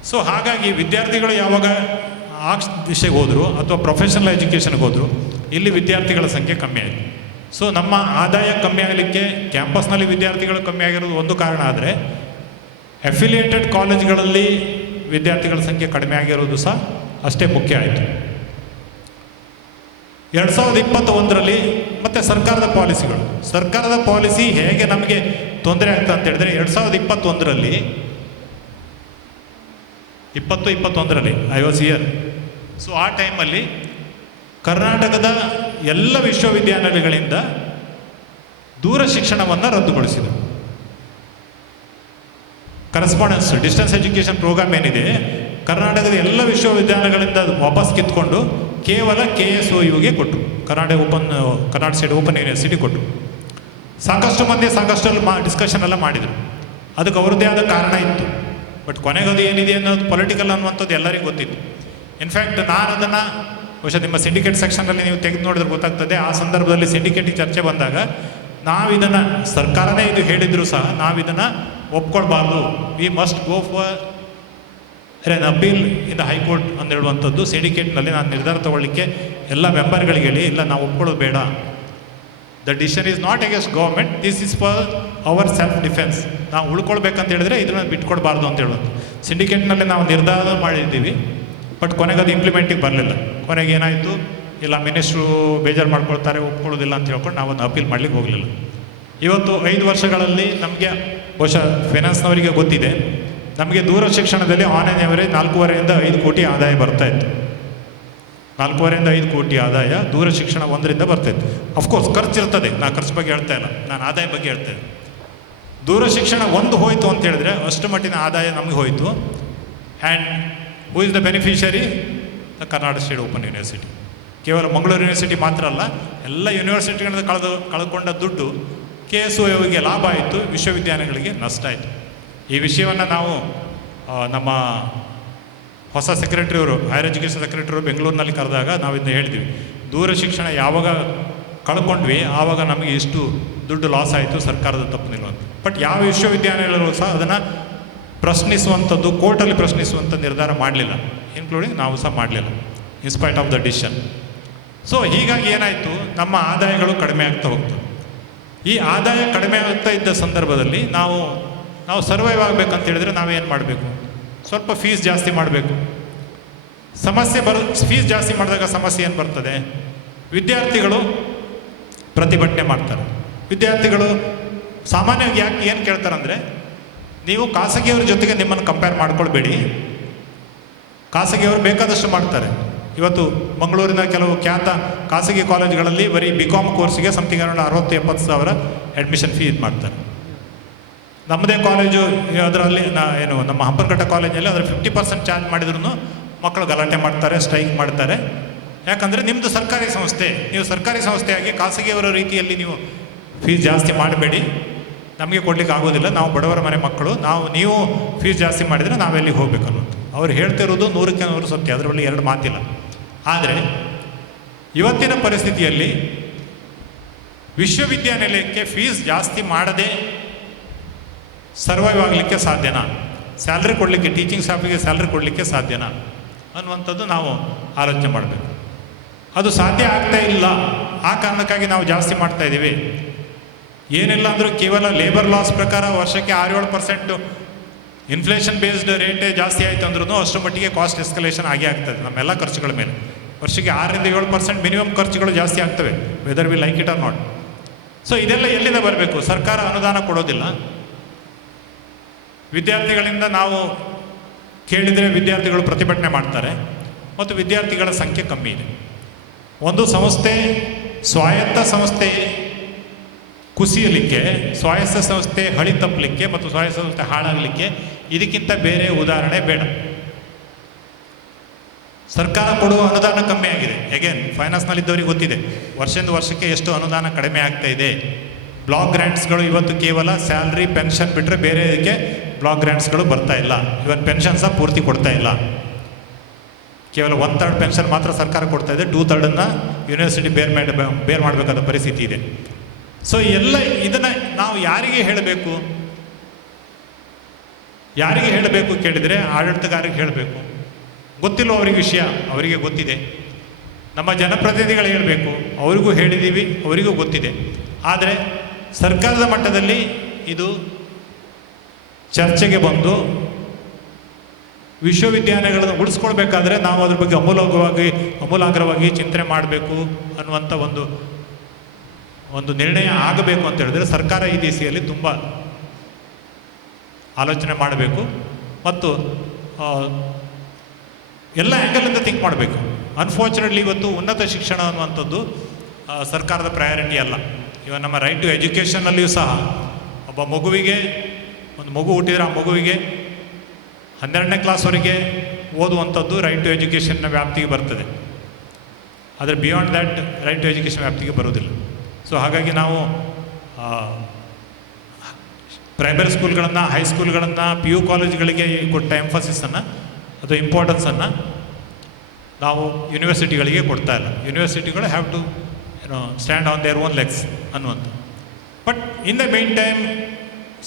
ಸೊ ಹಾಗಾಗಿ ವಿದ್ಯಾರ್ಥಿಗಳು ಯಾವಾಗ ಆ ದಿಶೆಗೆ ಹೋದರು ಅಥವಾ ಪ್ರೊಫೆಷನಲ್ ಎಜುಕೇಷನ್ಗೆ ಹೋದರು, ಇಲ್ಲಿ ವಿದ್ಯಾರ್ಥಿಗಳ ಸಂಖ್ಯೆ ಕಮ್ಮಿ ಆಯಿತು. ಸೊ ನಮ್ಮ ಆದಾಯ ಕಮ್ಮಿ ಆಗಲಿಕ್ಕೆ ಕ್ಯಾಂಪಸ್ನಲ್ಲಿ ವಿದ್ಯಾರ್ಥಿಗಳು ಕಮ್ಮಿ ಆಗಿರೋದು ಒಂದು ಕಾರಣ. ಆದರೆ ಅಫಿಲಿಯೇಟೆಡ್ ಕಾಲೇಜ್ಗಳಲ್ಲಿ ವಿದ್ಯಾರ್ಥಿಗಳ ಸಂಖ್ಯೆ ಕಡಿಮೆ ಆಗಿರೋದು ಸಹ ಅಷ್ಟೇ ಮುಖ್ಯ ಆಯಿತು. 2021ರಲ್ಲಿ ಮತ್ತು ಸರ್ಕಾರದ ಪಾಲಿಸಿ ಹೇಗೆ ನಮಗೆ ತೊಂದರೆ ಆಗ್ತದೆ ಅಂತ ಹೇಳಿದ್ರೆ, 2021ರಲ್ಲಿ ಐ ವಾಸ್ ಹಿಯರ್. ಸೊ ಆ ಟೈಮಲ್ಲಿ ಕರ್ನಾಟಕದ ಎಲ್ಲ ವಿಶ್ವವಿದ್ಯಾನಿಲಯಗಳಿಂದ ದೂರ ಶಿಕ್ಷಣವನ್ನು ರದ್ದುಗೊಳಿಸಿದರು. ಕರೆಸ್ಪಾಂಡೆನ್ಸ್ ಡಿಸ್ಟೆನ್ಸ್ ಎಜುಕೇಷನ್ ಪ್ರೋಗ್ರಾಮ್ ಏನಿದೆ, ಕರ್ನಾಟಕದ ಎಲ್ಲ ವಿಶ್ವವಿದ್ಯಾಲಯಗಳಿಂದ ವಾಪಸ್ ಕಿತ್ಕೊಂಡು ಕೇವಲ KSOUಗೆ ಕೊಟ್ಟರು. ಕರ್ನಾಟಕ ಸ್ಟೇಟ್ ಓಪನ್ ಯೂನಿವರ್ಸಿಟಿ ಕೊಟ್ಟರು. ಸಾಕಷ್ಟು ಮಂದಿ ಸಾಕಷ್ಟು ಡಿಸ್ಕಷನ್ ಎಲ್ಲ ಮಾಡಿದರು. ಅದಕ್ಕೆ ಅವ್ರದ್ದೇ ಆದ ಕಾರಣ ಇತ್ತು. ಬಟ್ ಕೊನೆಗದು ಏನಿದೆ ಅನ್ನೋದು ಪೊಲಿಟಿಕಲ್ ಅನ್ನುವಂಥದ್ದು ಎಲ್ಲರಿಗೂ ಗೊತ್ತಿತ್ತು. ಇನ್ಫ್ಯಾಕ್ಟ್ ನಾನು ಅದನ್ನು ಬಹುಶಃ ನಿಮ್ಮ ಸಿಂಡಿಕೇಟ್ ಸೆಕ್ಷನಲ್ಲಿ ನೀವು ತೆಗೆದು ನೋಡಿದ್ರೆ ಗೊತ್ತಾಗ್ತದೆ. ಆ ಸಂದರ್ಭದಲ್ಲಿ ಸಿಂಡಿಕೇಟಿಗೆ ಚರ್ಚೆ ಬಂದಾಗ ನಾವಿದನ್ನು, ಸರ್ಕಾರನೇ ಇದು ಹೇಳಿದರೂ ಸಹ ನಾವಿದನ್ನು ಒಪ್ಕೊಳ್ಬಾರ್ದು. We must go for an appeal in the high court ಅಂತ ಹೇಳುವಂಥದ್ದು ಸಿಂಡಿಕೇಟ್ನಲ್ಲಿ ನಾನು ನಿರ್ಧಾರ ತೊಗೊಳ್ಳಿಕ್ಕೆ ಎಲ್ಲ ಮೆಂಬರ್ಗಳಿಗೆ ಹೇಳಿ, ಇಲ್ಲ ನಾವು ಒಪ್ಕೊಳ್ಳೋದು ಬೇಡ, the decision is not against government, this is for our self defence. ನಾವು ಉಳ್ಕೊಳ್ಬೇಕಂತ ಹೇಳಿದ್ರೆ ಇದನ್ನು ಬಿಟ್ಕೊಡ್ಬಾರ್ದು ಅಂತ ಹೇಳೋದು ಸಿಂಡಿಕೇಟ್ನಲ್ಲಿ ನಾವು ನಿರ್ಧಾರ ಮಾಡಿದ್ದೀವಿ. ಬಟ್ ಕೊನೆಗೆ ಅದು ಇಂಪ್ಲಿಮೆಂಟಿಗೆ ಬರಲಿಲ್ಲ. ಕೊನೆಗೆ ಏನಾಯಿತು, ಇಲ್ಲ ಮಿನಿಸ್ಟ್ರು ಬೇಜಾರು ಮಾಡ್ಕೊಳ್ತಾರೆ, ಒಪ್ಕೊಳ್ಳೋದಿಲ್ಲ ಅಂತ ಹೇಳ್ಕೊಂಡು ನಾವು ಅದನ್ನು ಅಪೀಲ್ ಮಾಡಲಿಕ್ಕೆ ಹೋಗಲಿಲ್ಲ. ಇವತ್ತು 5 ವರ್ಷಗಳಲ್ಲಿ ನಮಗೆ ಬಹುಶಃ ಫೈನಾನ್ಸ್ನವರಿಗೆ ಗೊತ್ತಿದೆ, ನಮಗೆ ದೂರ ಶಿಕ್ಷಣದಲ್ಲಿ ಆನ್ ಆನ್ ಎವರೇಜ್ 4.5 ರಿಂದ 5 ಕೋಟಿ ಆದಾಯ ಬರ್ತಾಯಿತ್ತು. 4.5 ರಿಂದ 5 ಕೋಟಿ ಆದಾಯ ದೂರ ಶಿಕ್ಷಣ ಒಂದರಿಂದ ಬರ್ತಾಯಿತ್ತು. ಅಫ್ಕೋರ್ಸ್ ಖರ್ಚು ಇರ್ತದೆ, ನಾನು ಖರ್ಚು ಬಗ್ಗೆ ಹೇಳ್ತಾ ಇಲ್ಲ, ನಾನು ಆದಾಯ ಬಗ್ಗೆ ಹೇಳ್ತಾ ಇದ್ದೆ. ದೂರ ಶಿಕ್ಷಣ ಒಂದು ಹೋಯಿತು ಅಂತ ಹೇಳಿದ್ರೆ ಅಷ್ಟು ಮಟ್ಟಿನ ಆದಾಯ ನಮಗೆ ಹೋಯಿತು. And who is the beneficiary? The Karnataka state open university. ಕೇವಲ ಮಂಗಳೂರು ಯೂನಿವರ್ಸಿಟಿ ಮಾತ್ರ ಅಲ್ಲ, ಎಲ್ಲ ಯೂನಿವರ್ಸಿಟಿಗಳಿಂದ ಕಳ್ಕೊಂಡ ದುಡ್ಡು KSOUಗೆ ಲಾಭ ಆಯಿತು, ವಿಶ್ವವಿದ್ಯಾಲಯಗಳಿಗೆ ನಷ್ಟ ಆಯಿತು. ಈ ವಿಷಯವನ್ನು ನಾವು ನಮ್ಮ ಹೊಸ ಸೆಕ್ರೆಟರಿಯವರು, ಹೈಯರ್ ಎಜುಕೇಷನ್ ಸೆಕ್ರೆಟರಿಯವರು ಬೆಂಗಳೂರಿನಲ್ಲಿ ಕರೆದಾಗ ನಾವು ಇದನ್ನ ಹೇಳಿದ್ವಿ. ದೂರ ಶಿಕ್ಷಣ ಯಾವಾಗ ಕಳ್ಕೊಂಡ್ವಿ ಆವಾಗ ನಮಗೆ ಇಷ್ಟು ದುಡ್ಡು ಲಾಸ್ ಆಯಿತು, ಸರ್ಕಾರದ ತಪ್ಪನಿಲ್ಲ ಅಂತ. ಬಟ್ ಯಾವ ವಿಶ್ವವಿದ್ಯಾಲಯಗಳು ಸಹ ಅದನ್ನು ಪ್ರಶ್ನಿಸುವಂಥದ್ದು, ಕೋರ್ಟಲ್ಲಿ ಪ್ರಶ್ನಿಸುವಂಥ ನಿರ್ಧಾರ ಮಾಡಲಿಲ್ಲ, ಇನ್ಕ್ಲೂಡಿಂಗ್ ನಾವು ಸಹ ಮಾಡಲಿಲ್ಲ, in spite of the decision. So ಹೀಗಾಗಿ ಏನಾಯಿತು, ನಮ್ಮ ಆದಾಯಗಳು ಕಡಿಮೆ ಆಗ್ತಾ ಹೋಗ್ತದೆ. ಈ ಆದಾಯ ಕಡಿಮೆ ಆಗ್ತಾ ಇದ್ದ ಸಂದರ್ಭದಲ್ಲಿ ನಾವು ಸರ್ವೈವ್ ಆಗಬೇಕಂತ ಹೇಳಿದ್ರೆ ನಾವೇನು ಮಾಡಬೇಕು? ಸ್ವಲ್ಪ ಫೀಸ್ ಜಾಸ್ತಿ ಮಾಡಬೇಕು. ಫೀಸ್ ಜಾಸ್ತಿ ಮಾಡಿದಾಗ ಸಮಸ್ಯೆ ಏನು ಬರ್ತದೆ? ವಿದ್ಯಾರ್ಥಿಗಳು ಪ್ರತಿಭಟನೆ ಮಾಡ್ತಾರೆ. ವಿದ್ಯಾರ್ಥಿಗಳು ಸಾಮಾನ್ಯವಾಗಿ ಏನು ಕೇಳ್ತಾರಂದರೆ, ನೀವು ಖಾಸಗಿಯವ್ರ ಜೊತೆಗೆ ನಿಮ್ಮನ್ನು ಕಂಪೇರ್ ಮಾಡ್ಕೊಳ್ಬೇಡಿ. ಖಾಸಗಿಯವರು ಬೇಕಾದಷ್ಟು ಮಾಡ್ತಾರೆ. ಇವತ್ತು ಮಂಗಳೂರಿನ ಕೆಲವು ಖ್ಯಾತ ಖಾಸಗಿ ಕಾಲೇಜುಗಳಲ್ಲಿ ಬರೀ BCom ಕೋರ್ಸಿಗೆ ಸಮಥಿಂಗ್ ಅರೌಂಡ್ 60-70 ಸಾವಿರ ಅಡ್ಮಿಷನ್ ಫೀ ಇದು ಮಾಡ್ತಾರೆ. ನಮ್ಮದೇ ಕಾಲೇಜು ಅದರಲ್ಲಿ ಏನು ನಮ್ಮ ಹಂಪನಕಟ್ಟೆ ಕಾಲೇಜಲ್ಲಿ ಅದರ 50% ಚಾರ್ಜ್ ಮಾಡಿದ್ರು ಮಕ್ಕಳು ಗಲಾಟೆ ಮಾಡ್ತಾರೆ, ಸ್ಟ್ರೈಕ್ ಮಾಡ್ತಾರೆ. ಯಾಕಂದರೆ ನಿಮ್ಮದು ಸರ್ಕಾರಿ ಸಂಸ್ಥೆ, ನೀವು ಸರ್ಕಾರಿ ಸಂಸ್ಥೆಯಾಗಿ ಖಾಸಗಿಯವರ ರೀತಿಯಲ್ಲಿ ನೀವು ಫೀಸ್ ಜಾಸ್ತಿ ಮಾಡಬೇಡಿ, ನಮಗೆ ಕೊಡ್ಲಿಕ್ಕೆ ಆಗೋದಿಲ್ಲ, ನಾವು ಬಡವರ ಮನೆ ಮಕ್ಕಳು, ನೀವು ಫೀಸ್ ಜಾಸ್ತಿ ಮಾಡಿದರೆ ನಾವೆಲ್ಲಿಗೆ ಹೋಗ್ಬೇಕು ಅನ್ನೋದು ಅವ್ರು ಹೇಳ್ತಿರೋದು 100ಕ್ಕೆ 100 ಸತ್ಯ, ಅದರಲ್ಲಿ ಎರಡು ಮಾತಿಲ್ಲ. ಆದರೆ ಇವತ್ತಿನ ಪರಿಸ್ಥಿತಿಯಲ್ಲಿ ವಿಶ್ವವಿದ್ಯಾನಿಲಯಕ್ಕೆ ಫೀಸ್ ಜಾಸ್ತಿ ಮಾಡದೆ ಸರ್ವೈವ್ ಆಗಲಿಕ್ಕೆ ಸಾಧ್ಯನಾ, ಸ್ಯಾಲ್ರಿ ಕೊಡಲಿಕ್ಕೆ, ಟೀಚಿಂಗ್ ಸ್ಟಾಫಿಗೆ ಸ್ಯಾಲ್ರಿ ಕೊಡಲಿಕ್ಕೆ ಸಾಧ್ಯನಾ ಅನ್ನುವಂಥದ್ದು ನಾವು ಆಲೋಚನೆ ಮಾಡಬೇಕು. ಅದು ಸಾಧ್ಯ ಆಗ್ತಾ ಇಲ್ಲ. ಆ ಕಾರಣಕ್ಕಾಗಿ ನಾವು ಜಾಸ್ತಿ ಮಾಡ್ತಾ ಇದ್ದೀವಿ. ಏನಿಲ್ಲ ಅಂದರೂ ಕೇವಲ ಲೇಬರ್ ಲಾಸ್ ಪ್ರಕಾರ ವರ್ಷಕ್ಕೆ 6-7% ಇನ್ಫ್ಲೇಷನ್ ಬೇಸ್ಡ್ ರೇಟೇ ಜಾಸ್ತಿ ಆಯಿತು ಅಂದ್ರೂ ಅಷ್ಟರ ಮಟ್ಟಿಗೆ ಕಾಸ್ಟ್ ಎಸ್ಕಲೇಷನ್ ಆಗೇ ಆಗ್ತದೆ ನಮ್ಮೆಲ್ಲ ಖರ್ಚುಗಳ ಮೇಲೆ. ವರ್ಷಕ್ಕೆ 6-7% ಮಿನಿಮಮ್ ಖರ್ಚುಗಳು ಜಾಸ್ತಿ ಆಗ್ತವೆ, whether we like it or not. So ಇದೆಲ್ಲ ಎಲ್ಲಿಂದ ಬರಬೇಕು? ಸರ್ಕಾರ ಅನುದಾನ ಕೊಡೋದಿಲ್ಲ. ವಿದ್ಯಾರ್ಥಿಗಳಿಂದ ನಾವು ಕೇಳಿದರೆ ವಿದ್ಯಾರ್ಥಿಗಳು ಪ್ರತಿಭಟನೆ ಮಾಡ್ತಾರೆ ಮತ್ತು ವಿದ್ಯಾರ್ಥಿಗಳ ಸಂಖ್ಯೆ ಕಮ್ಮಿ ಇದೆ. ಒಂದು ಸಂಸ್ಥೆ, ಸ್ವಾಯತ್ತ ಸಂಸ್ಥೆ ಕುಸಿಯಲಿಕ್ಕೆ, ಸ್ವಾಯತ್ತ ಸಂಸ್ಥೆ ಹಳಿ ತಪ್ಪಲಿಕ್ಕೆ ಮತ್ತು ಸ್ವಾಯತ್ತ ಸಂಸ್ಥೆ ಹಾಳಾಗಲಿಕ್ಕೆ ಇದಕ್ಕಿಂತ ಬೇರೆ ಉದಾಹರಣೆ ಬೇಡ. ಸರ್ಕಾರ ಕೊಡುವ ಅನುದಾನ ಕಮ್ಮಿ ಆಗಿದೆ. ಅಗೇನ್ ಫೈನಾನ್ಸ್ನಲ್ಲಿದ್ದವರಿಗೆ ಗೊತ್ತಿದೆ ವರ್ಷದಿಂದ ವರ್ಷಕ್ಕೆ ಎಷ್ಟು ಅನುದಾನ ಕಡಿಮೆ ಆಗ್ತಾ ಇದೆ. ಬ್ಲಾಕ್ ಗ್ರ್ಯಾಂಟ್ಸ್ಗಳು ಇವತ್ತು ಕೇವಲ ಸ್ಯಾಲ್ರಿ ಪೆನ್ಷನ್ ಬಿಟ್ಟರೆ ಬೇರೆ ಇದಕ್ಕೆ ಬ್ಲಾಕ್ ಗ್ರ್ಯಾಂಟ್ಸ್ಗಳು ಬರ್ತಾ ಇಲ್ಲ. ಇವನ್ ಪೆನ್ಷನ್ ಸಹ ಪೂರ್ತಿ ಕೊಡ್ತಾ ಇಲ್ಲ. ಕೇವಲ 1/3 ಪೆನ್ಷನ್ ಮಾತ್ರ ಸರ್ಕಾರ ಕೊಡ್ತಾ ಇದೆ, 2/3 ಯೂನಿವರ್ಸಿಟಿ ಬೇರ್ ಮಾಡಬೇಕಾದ ಪರಿಸ್ಥಿತಿ ಇದೆ. ಸೊ ಎಲ್ಲ ಇದನ್ನು ನಾವು ಯಾರಿಗೆ ಹೇಳಬೇಕು ಕೇಳಿದರೆ ಆಡಳಿತಗಾರರಿಗೆ ಹೇಳಬೇಕು. ಗೊತ್ತಿಲ್ಲ ಅವರಿಗೆ ವಿಷಯ, ಅವರಿಗೆ ಗೊತ್ತಿದೆ. ನಮ್ಮ ಜನಪ್ರತಿನಿಧಿಗಳು ಹೇಳಬೇಕು, ಅವರಿಗೂ ಹೇಳಿದ್ದೀವಿ, ಅವರಿಗೂ ಗೊತ್ತಿದೆ. ಆದರೆ ಸರ್ಕಾರದ ಮಟ್ಟದಲ್ಲಿ ಇದು ಚರ್ಚೆಗೆ ಬಂದು ವಿಶ್ವವಿದ್ಯಾಲಯಗಳನ್ನು ಉಳಿಸ್ಕೊಳ್ಬೇಕಾದ್ರೆ ನಾವು ಅದ್ರ ಬಗ್ಗೆ ಅಮೂಲಾಗ್ರವಾಗಿ ಚಿಂತನೆ ಮಾಡಬೇಕು ಅನ್ನುವಂಥ ಒಂದು ನಿರ್ಣಯ ಆಗಬೇಕು ಅಂತ ಹೇಳಿದ್ರೆ ಸರ್ಕಾರ ಈ ದಿಸೆಯಲ್ಲಿ ತುಂಬ ಆಲೋಚನೆ ಮಾಡಬೇಕು ಮತ್ತು ಎಲ್ಲ ಆ್ಯಂಗಲಿಂದ ಥಿಂಕ್ ಮಾಡಬೇಕು. ಅನ್ಫಾರ್ಚುನೇಟ್ಲಿ ಇವತ್ತು ಉನ್ನತ ಶಿಕ್ಷಣ ಅನ್ನುವಂಥದ್ದು ಸರ್ಕಾರದ ಪ್ರಯಾರಿಟಿ ಅಲ್ಲ. ಇವಾಗ ನಮ್ಮ ರೈಟ್ ಟು ಎಜುಕೇಷನ್ನಲ್ಲಿಯೂ ಸಹ ಒಬ್ಬ ಮಗುವಿಗೆ, ಒಂದು ಮಗು ಹುಟ್ಟಿದರೆ ಆ ಮಗುವಿಗೆ 12ನೇ ಕ್ಲಾಸ್ವರೆಗೆ ಓದುವಂಥದ್ದು ರೈಟ್ ಟು ಎಜುಕೇಷನ್ನ ವ್ಯಾಪ್ತಿಗೆ ಬರ್ತದೆ. ಆದರೆ beyond that right to education ವ್ಯಾಪ್ತಿಗೆ ಬರೋದಿಲ್ಲ. ಸೊ ಹಾಗಾಗಿ ನಾವು ಪ್ರೈಮರಿ ಸ್ಕೂಲ್ಗಳನ್ನು, ಹೈಸ್ಕೂಲ್ಗಳನ್ನು, PU ಕಾಲೇಜುಗಳಿಗೆ ಕೊಟ್ಟ ಎಂಫಸಿಸನ್ನು ಅಥವಾ ಇಂಪಾರ್ಟೆನ್ಸನ್ನು ನಾವು ಯೂನಿವರ್ಸಿಟಿಗಳಿಗೆ ಕೊಡ್ತಾ ಇಲ್ಲ. ಯೂನಿವರ್ಸಿಟಿಗಳು have to stand on their own legs ಅನ್ನುವಂಥ. But in the meantime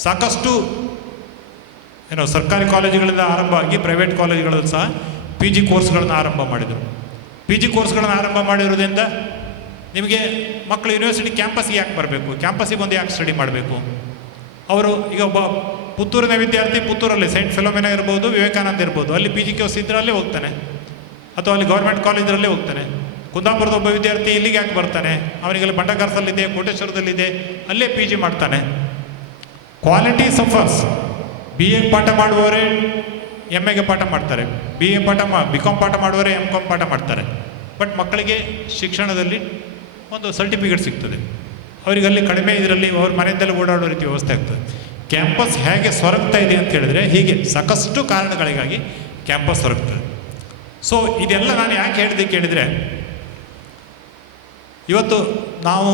ಸಾಕಷ್ಟು ಸರ್ಕಾರಿ ಕಾಲೇಜುಗಳಿಂದ ಆರಂಭ ಆಗಿ ಪ್ರೈವೇಟ್ ಕಾಲೇಜುಗಳಲ್ಲೂ ಸಹ PG ಕೋರ್ಸ್ಗಳನ್ನು ಆರಂಭ ಮಾಡಿದರು. PG ಕೋರ್ಸ್ಗಳನ್ನು ಆರಂಭ ಮಾಡಿರೋದ್ರಿಂದ ನಿಮಗೆ ಮಕ್ಕಳು ಯೂನಿವರ್ಸಿಟಿ ಕ್ಯಾಂಪಸ್ಗೆ ಯಾಕೆ ಬರಬೇಕು, ಕ್ಯಾಂಪಸ್ಸಿಗೆ ಬಂದು ಯಾಕೆ ಸ್ಟಡಿ ಮಾಡಬೇಕು? ಅವರು ಈಗ ಒಬ್ಬ ಪುತ್ತೂರಿನ ವಿದ್ಯಾರ್ಥಿ ಪುತ್ತೂರಲ್ಲಿ ಸೈಂಟ್ ಫಿಲೋಮಿನಾ ಇರ್ಬೋದು, ವಿವೇಕಾನಂದ ಇರ್ಬೋದು, ಅಲ್ಲಿ PG ಕೋರ್ಸ್ ಇದ್ದರೆ ಅಲ್ಲೇ ಹೋಗ್ತಾನೆ, ಅಥವಾ ಅಲ್ಲಿ ಗೌರ್ಮೆಂಟ್ ಕಾಲೇಜರಲ್ಲೇ ಹೋಗ್ತಾನೆ. ಕುಂದಾಪುರದ ಒಬ್ಬ ವಿದ್ಯಾರ್ಥಿ ಇಲ್ಲಿಗೆ ಯಾಕೆ ಬರ್ತಾನೆ? ಅವನಿಗೆಲ್ಲ ಬಂಡಗಾರದಲ್ಲಿದೆ, ಕೋಟೇಶ್ವರದಲ್ಲಿದೆ, ಅಲ್ಲೇ PG ಮಾಡ್ತಾನೆ. Quality suffers. BA ಪಾಠ ಮಾಡುವವರೇ MAಗೆ ಪಾಠ ಮಾಡ್ತಾರೆ, BCom ಪಾಠ ಮಾಡುವವರೇ MCom ಪಾಠ ಮಾಡ್ತಾರೆ. ಬಟ್ ಮಕ್ಕಳಿಗೆ ಶಿಕ್ಷಣದಲ್ಲಿ ಒಂದು ಸರ್ಟಿಫಿಕೇಟ್ ಸಿಗ್ತದೆ. ಅವರಿಗಲ್ಲಿ ಕಡಿಮೆ ಇದರಲ್ಲಿ ಅವ್ರ ಮನೆಯಿಂದಲೇ ಓಡಾಡೋ ರೀತಿ ವ್ಯವಸ್ಥೆ ಆಗ್ತದೆ. ಕ್ಯಾಂಪಸ್ ಹೇಗೆ ಸೊರಗ್ತಾ ಇದೆ ಅಂತ ಹೇಳಿದ್ರೆ ಹೀಗೆ ಸಾಕಷ್ಟು ಕಾರಣಗಳಿಗಾಗಿ ಕ್ಯಾಂಪಸ್ ಸೊರಗ್ತದೆ. ಸೊ ಇದೆಲ್ಲ ನಾನು ಯಾಕೆ ಹೇಳಿದೆ ಕೇಳಿದರೆ, ಇವತ್ತು ನಾವು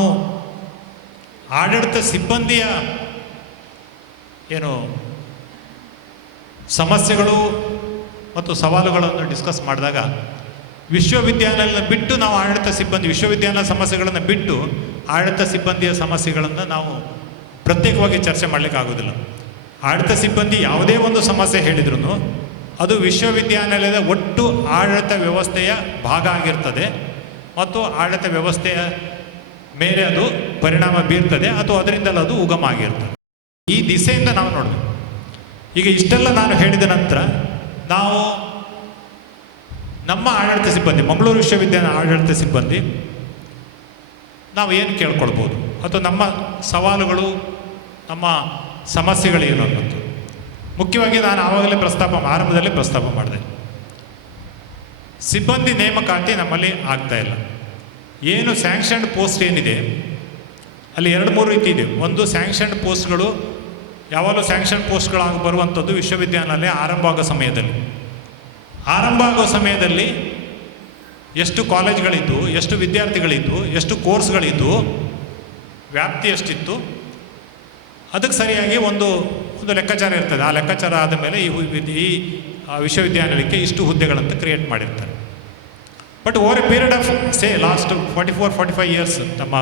ಆಡಳಿತ ಸಿಬ್ಬಂದಿಯ ಸಮಸ್ಯೆಗಳು ಮತ್ತು ಸವಾಲುಗಳನ್ನು ಡಿಸ್ಕಸ್ ಮಾಡಿದಾಗ ವಿಶ್ವವಿದ್ಯಾಲಯ ಬಿಟ್ಟು ನಾವು ವಿಶ್ವವಿದ್ಯಾಲಯ ಸಮಸ್ಯೆಗಳನ್ನು ಬಿಟ್ಟು ಆಡಳಿತ ಸಿಬ್ಬಂದಿಯ ಸಮಸ್ಯೆಗಳನ್ನು ನಾವು ಪ್ರತ್ಯೇಕವಾಗಿ ಚರ್ಚೆ ಮಾಡಲಿಕ್ಕೆ ಆಗೋದಿಲ್ಲ. ಆಡಳಿತ ಸಿಬ್ಬಂದಿ ಯಾವುದೇ ಒಂದು ಸಮಸ್ಯೆ ಹೇಳಿದ್ರು ಅದು ವಿಶ್ವವಿದ್ಯಾನಿಲಯದ ಒಟ್ಟು ಆಡಳಿತ ವ್ಯವಸ್ಥೆಯ ಭಾಗ ಆಗಿರ್ತದೆ ಮತ್ತು ಆಡಳಿತ ವ್ಯವಸ್ಥೆಯ ಮೇಲೆ ಅದು ಪರಿಣಾಮ ಬೀರ್ತದೆ ಅಥವಾ ಅದರಿಂದಲೂ ಅದು ಉಗಮ ಆಗಿರ್ತದೆ. ಈ ದಿಸೆಯಿಂದ ನಾವು ನೋಡಬೇಕು. ಈಗ ಇಷ್ಟೆಲ್ಲ ನಾನು ಹೇಳಿದ ನಂತರ ನಾವು ನಮ್ಮ ಆಡಳಿತ ಸಿಬ್ಬಂದಿ, ಮಂಗಳೂರು ವಿಶ್ವವಿದ್ಯಾಲಯ ಆಡಳಿತ ಸಿಬ್ಬಂದಿ ನಾವು ಏನು ಕೇಳ್ಕೊಳ್ಬೋದು ಅಥವಾ ನಮ್ಮ ಸವಾಲುಗಳು, ನಮ್ಮ ಸಮಸ್ಯೆಗಳೇನು ಅನ್ನೋದು ಮುಖ್ಯವಾಗಿ ನಾನು ಆವಾಗಲೇ ಆರಂಭದಲ್ಲೇ ಪ್ರಸ್ತಾಪ ಮಾಡಿದೆ. ಸಿಬ್ಬಂದಿ ನೇಮಕಾತಿ ನಮ್ಮಲ್ಲಿ ಆಗ್ತಾ ಇಲ್ಲ. ಏನು ಸ್ಯಾಂಕ್ಷನ್ಡ್ ಪೋಸ್ಟ್ ಏನಿದೆ ಅಲ್ಲಿ 2-3 ರೀತಿ ಇದೆ. ಒಂದು ಸ್ಯಾಂಕ್ಷನ್ಡ್ ಪೋಸ್ಟ್ಗಳು ಯಾವಾಗಲೂ ಸ್ಯಾಂಕ್ಷನ್ ಪೋಸ್ಟ್ಗಳಾಗಿ ಬರುವಂಥದ್ದು ವಿಶ್ವವಿದ್ಯಾನಿಲಯ ಆರಂಭ ಆಗೋ ಸಮಯದಲ್ಲಿ ಎಷ್ಟು ಕಾಲೇಜ್ಗಳಿದ್ದು, ಎಷ್ಟು ವಿದ್ಯಾರ್ಥಿಗಳಿದ್ದು, ಎಷ್ಟು ಕೋರ್ಸ್ಗಳಿದ್ದು, ವ್ಯಾಪ್ತಿ ಎಷ್ಟಿತ್ತು, ಅದಕ್ಕೆ ಸರಿಯಾಗಿ ಒಂದು ಲೆಕ್ಕಾಚಾರ ಇರ್ತದೆ. ಆ ಲೆಕ್ಕಾಚಾರ ಆದ ಮೇಲೆ ಈ ವಿಶ್ವವಿದ್ಯಾನಿಲಯಕ್ಕೆ ಇಷ್ಟು ಹುದ್ದೆಗಳಂತ ಕ್ರಿಯೇಟ್ ಮಾಡಿರ್ತಾರೆ. But over a period of last 44-45 years ನಮ್ಮ